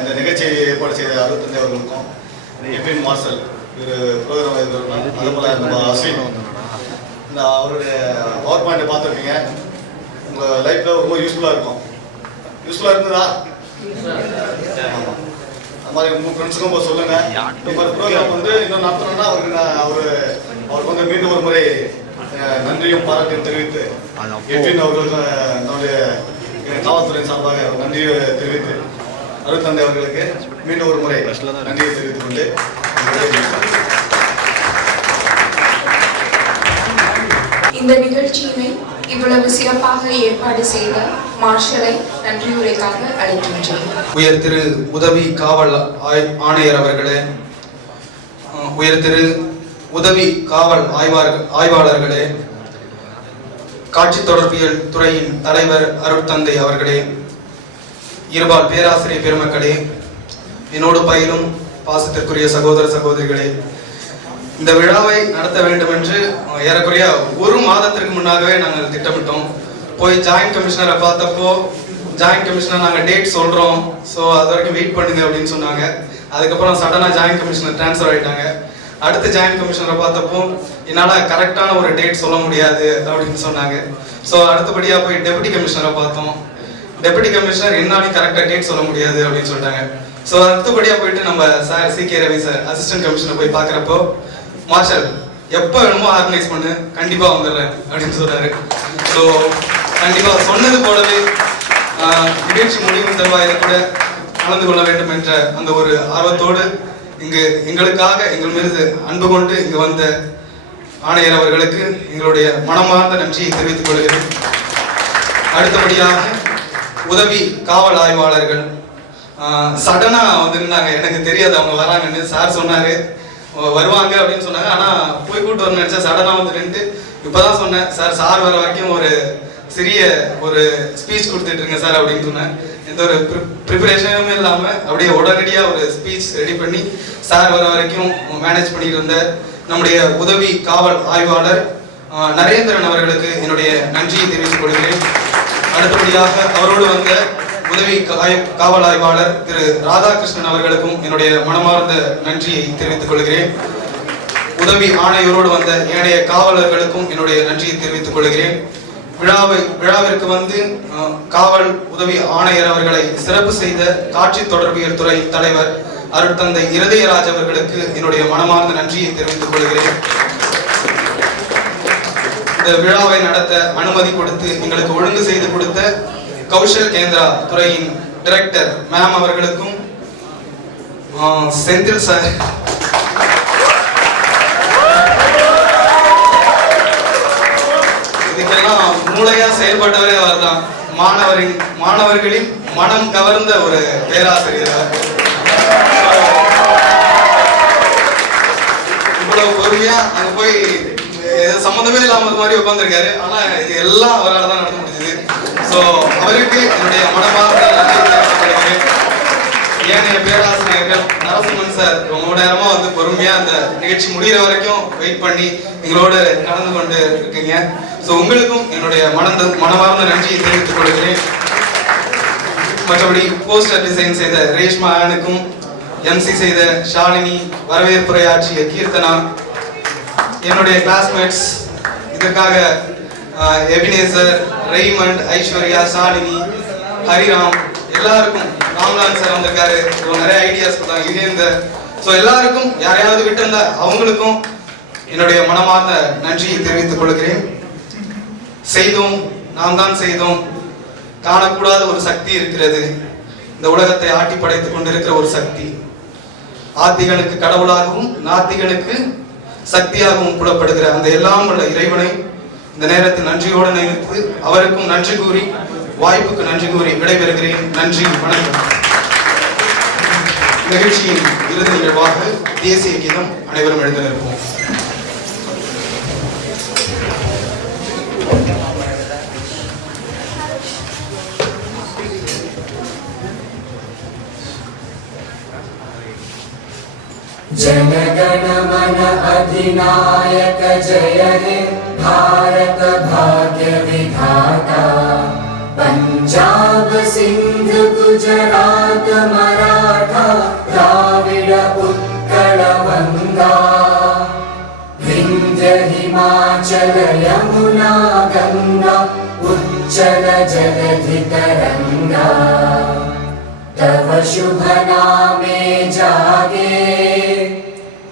இந்த நிகழ்ச்சியை ஏற்பாடு செய்த அருட்தந்தை அவர்களுக்கும், எட்வின் மார்ஷல் இவர் ப்ரோக்ராம் எதிர்கொள்ளலாம், அதே போல் நம்ம அஸ்வின், இந்த அவருடைய பவர் பாயிண்டை பார்த்துருக்கீங்க. உங்கள் லைஃப்பில் ரொம்ப யூஸ்ஃபுல்லாக இருக்கும். யூஸ்ஃபுல்லாக இருந்ததா? ஆமாம். அது மாதிரி உங்கள் ஃப்ரெண்ட்ஸுக்கும் போய் சொல்லுங்கள். இந்த மாதிரி ப்ரோக்ராம் வந்து இன்னும் நடத்தணும்னா அவருக்கு வந்து மீண்டும் ஒரு முறை நன்றியும் பாராட்டையும் தெரிவித்து, எட்வின் அவர்களுக்கு என்னுடைய காவல்துறை சார்பாக நன்றியை தெரிவித்து, அருட்தந்தை அவர்களுக்கு மீண்டும் ஒரு முறை நன்றியை தெரிவித்துக் கொண்டு இந்த நிகழ்ச்சியினை இவ்வளவு சிறப்பாக ஏற்பாடு செய்த மார்ஷலை நன்றியுரைக்காக அழைக்கின்றேன். உயர் திரு உதவி காவல் ஆணையர் அவர்களே, உயர் திரு உதவி காவல் ஆய்வாளர்களே, காட்சி தொடர்பியல் துறையின் தலைவர் அருட்தந்தை அவர்களே, இருபால் பேராசிரியர் பெருமக்களே, என்னோடு பயிலும் பாசத்திற்குரிய சகோதர சகோதரிகளே, இந்த விழாவை நடத்த வேண்டும் என்று ஏறக்குறைய ஒரு மாதத்திற்கு முன்னாகவே நாங்கள் திட்டமிட்டோம். போய் ஜாயிண்ட் கமிஷனரை பார்த்தப்போ ஜாயிண்ட் கமிஷனர் நாங்கள் டேட் சொல்கிறோம், ஸோ அது வரைக்கும் வெயிட் பண்ணுங்க அப்படின்னு சொன்னாங்க. அதுக்கப்புறம் சடனாக ஜாயிண்ட் கமிஷனர் ட்ரான்ஸ்ஃபர் ஆகிட்டாங்க. அடுத்த ஜாயிண்ட் கமிஷனரை பார்த்தப்போ என்னால் கரெக்டான ஒரு டேட் சொல்ல முடியாது அப்படின்னு சொன்னாங்க. ஸோ அடுத்தபடியாக போய் டெபுட்டி கமிஷனரை பார்த்தோம். டெபுட்டி கமிஷனர் என்னாலும் கரெக்டாக டேட் சொல்ல முடியாது அப்படின்னு சொல்லிட்டாங்க. ஸோ அடுத்தபடியாக போயிட்டு நம்ம sir CK Ravi sir assistant commissioner போய் பார்க்குறப்போ, மார்ஷல் எப்போ வேணுமோ ஆர்கனைஸ் பண்ணு, கண்டிப்பாக வந்துடுறேன் அப்படின்னு சொல்கிறாரு. ஸோ கண்டிப்பாக சொன்னது போலவே நிகழ்ச்சி முடிவும் தருவாயில் கூட கலந்து கொள்ள வேண்டும் என்ற அந்த ஒரு ஆர்வத்தோடு இங்கு எங்களுக்காக எங்கள் மீது அன்பு கொண்டு இங்கு வந்த ஆணையர் அவர்களுக்கு எங்களுடைய மனமார்ந்த நன்றியை தெரிவித்துக் கொள்கிறேன். அடுத்தபடியாக உதவி காவல் ஆய்வாளர்கள் சடனா வந்து இருந்தாங்க. எனக்கு தெரியாது அவங்க வராங்கன்னு. சார் சொன்னாரு வருவாங்க அப்படின்னு சொன்னாங்க. ஆனால் போய் கூட்டு வரணும்னு நினச்சா சடனாக வந்து நின்று இப்போதான் சொன்னேன், சார் வர வரைக்கும் ஒரு சிறிய ஒரு ஸ்பீச் கொடுத்துட்ருங்க சார் அப்படின்னு சொன்னேன். எந்த ஒரு ப்ரிப்பரேஷனுமே இல்லாமல் அப்படியே உடனடியாக ஒரு ஸ்பீச் ரெடி பண்ணி சார் வர வரைக்கும் மேனேஜ் பண்ணிட்டு இருந்த நம்முடைய உதவி காவல் ஆய்வாளர் நரேந்திரன் அவர்களுக்கு என்னுடைய நன்றியை தெரிவித்துக் கொள்கிறேன். அடுத்தபடியாக அவரோடு வந்த உதவி காவல் ஆய்வாளர் திரு ராதாகிருஷ்ணன் அவர்களுக்கும் என்னுடைய மனமார்ந்த நன்றியை தெரிவித்துக் கொள்கிறேன். உதவி ஆணையரோடு வந்த ஏனைய காவலர்களுக்கும் என்னுடைய நன்றியை தெரிவித்துக் கொள்கிறேன். விழாவிற்கு வந்து காவல் உதவி ஆணையர் அவர்களை சிறப்பு செய்த காட்சி தொடர்பியல் துறை தலைவர் அருட்தந்தை இருதயராஜ் அவர்களுக்கு என்னுடைய மனமார்ந்த நன்றியை தெரிவித்துக் கொள்கிறேன். இந்த விழாவை நடத்த அனுமதி கொடுத்து எங்களுக்கு ஒழுங்கு செய்து கொடுத்த கௌஷல் கேந்திரா துறையின் டைரக்டர் மேம் அவர்களுக்கும், செந்தில் சார், இதுக்கெல்லாம் மூளையா செயல்பட்டவரே அவர்தான். மாணவர்களின் மனம் கவர்ந்த ஒரு பேராசிரியர். இவ்வளவு பொறுமையா அங்க போய் சம்மந்தமே இல்லாம மாதிரி உட்கார்ந்துருக்காரு. ஆனா இது எல்லாம் அவரால் தான் நடந்து முடிஞ்சது. ஸோ அவருக்கு என்னுடைய மனமார்ந்த நன்றி தெரிவித்துக் கொள்கிறேன். ஏனைய பேராசிரியர்கள், நரசிம்மன் சார் ரொம்ப நேரமா வந்து பொறுமையா அந்த நிகழ்ச்சி முடிகிற வரைக்கும் வெயிட் பண்ணி எங்களோட கலந்து கொண்டு இருக்கீங்க. ஸோ உங்களுக்கும் என்னுடைய மனமார்ந்த நன்றியை தெரிவித்துக் கொள்கிறேன். மற்றபடி போஸ்டர் டிசைன் செய்த ரேஷ்மா ஆனுக்கும், MC செய்த ஷாலினி, வரவேற்புரையாற்றிய கீர்த்தனா, என்னுடைய கிளாஸ்மேட்ஸ், இதற்காக எபினேசர், ரெய்மண்ட், ஐஸ்வர்யா, ஷாலினி, ஹரிராம், எல்லாருக்கும், ராம்லான் சார் வந்திருக்காரு, நிறைய ஐடியாஸ் கொடுத்தாங்க, யுகேந்தர். ஸோ எல்லாருக்கும் யாரையாவது விட்டு இருந்தா அவங்களுக்கும் என்னுடைய மனமார்ந்த நன்றியை தெரிவித்துக் கொள்கிறேன். செய்தோம், நாம் தான் செய்தோம், காணக்கூடாத ஒரு சக்தி இருக்கிறது, இந்த உலகத்தை ஆட்டி படைத்துக் கொண்டிருக்கிற ஒரு சக்தி. ஆத்திகனுக்கு கடவுளாகவும் நாத்திகனுக்கு சக்தியாகவும் புலப்படுகிற அந்த எல்லாம் உள்ள இறைவனை இந்த நேரத்தில் நன்றியோடு நினைத்து அவருக்கும் நன்றி கூறி, வாய்ப்புக்கு நன்றி கூறி விடைபெறுகிறேன். நன்றி, வணக்கம். நிகழ்ச்சியின் இறுதி நிகழ்வாக தேசிய கீதம் அனைவரும் எழுத நிற்போம். जनगण मन अधिनायक जय हे भारत भाग्य विधाता। पंजाब सिंध गुजरात मराठा द्राविड़ उत्कल वंगा। विंध्य हिमाचल यमुना गंगा उच्चल जलधि तरंगा। तव शुभ नामे जागे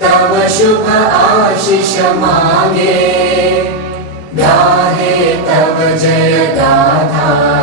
तव शुभ आशीष मांगे। गाहे तव जय गाथा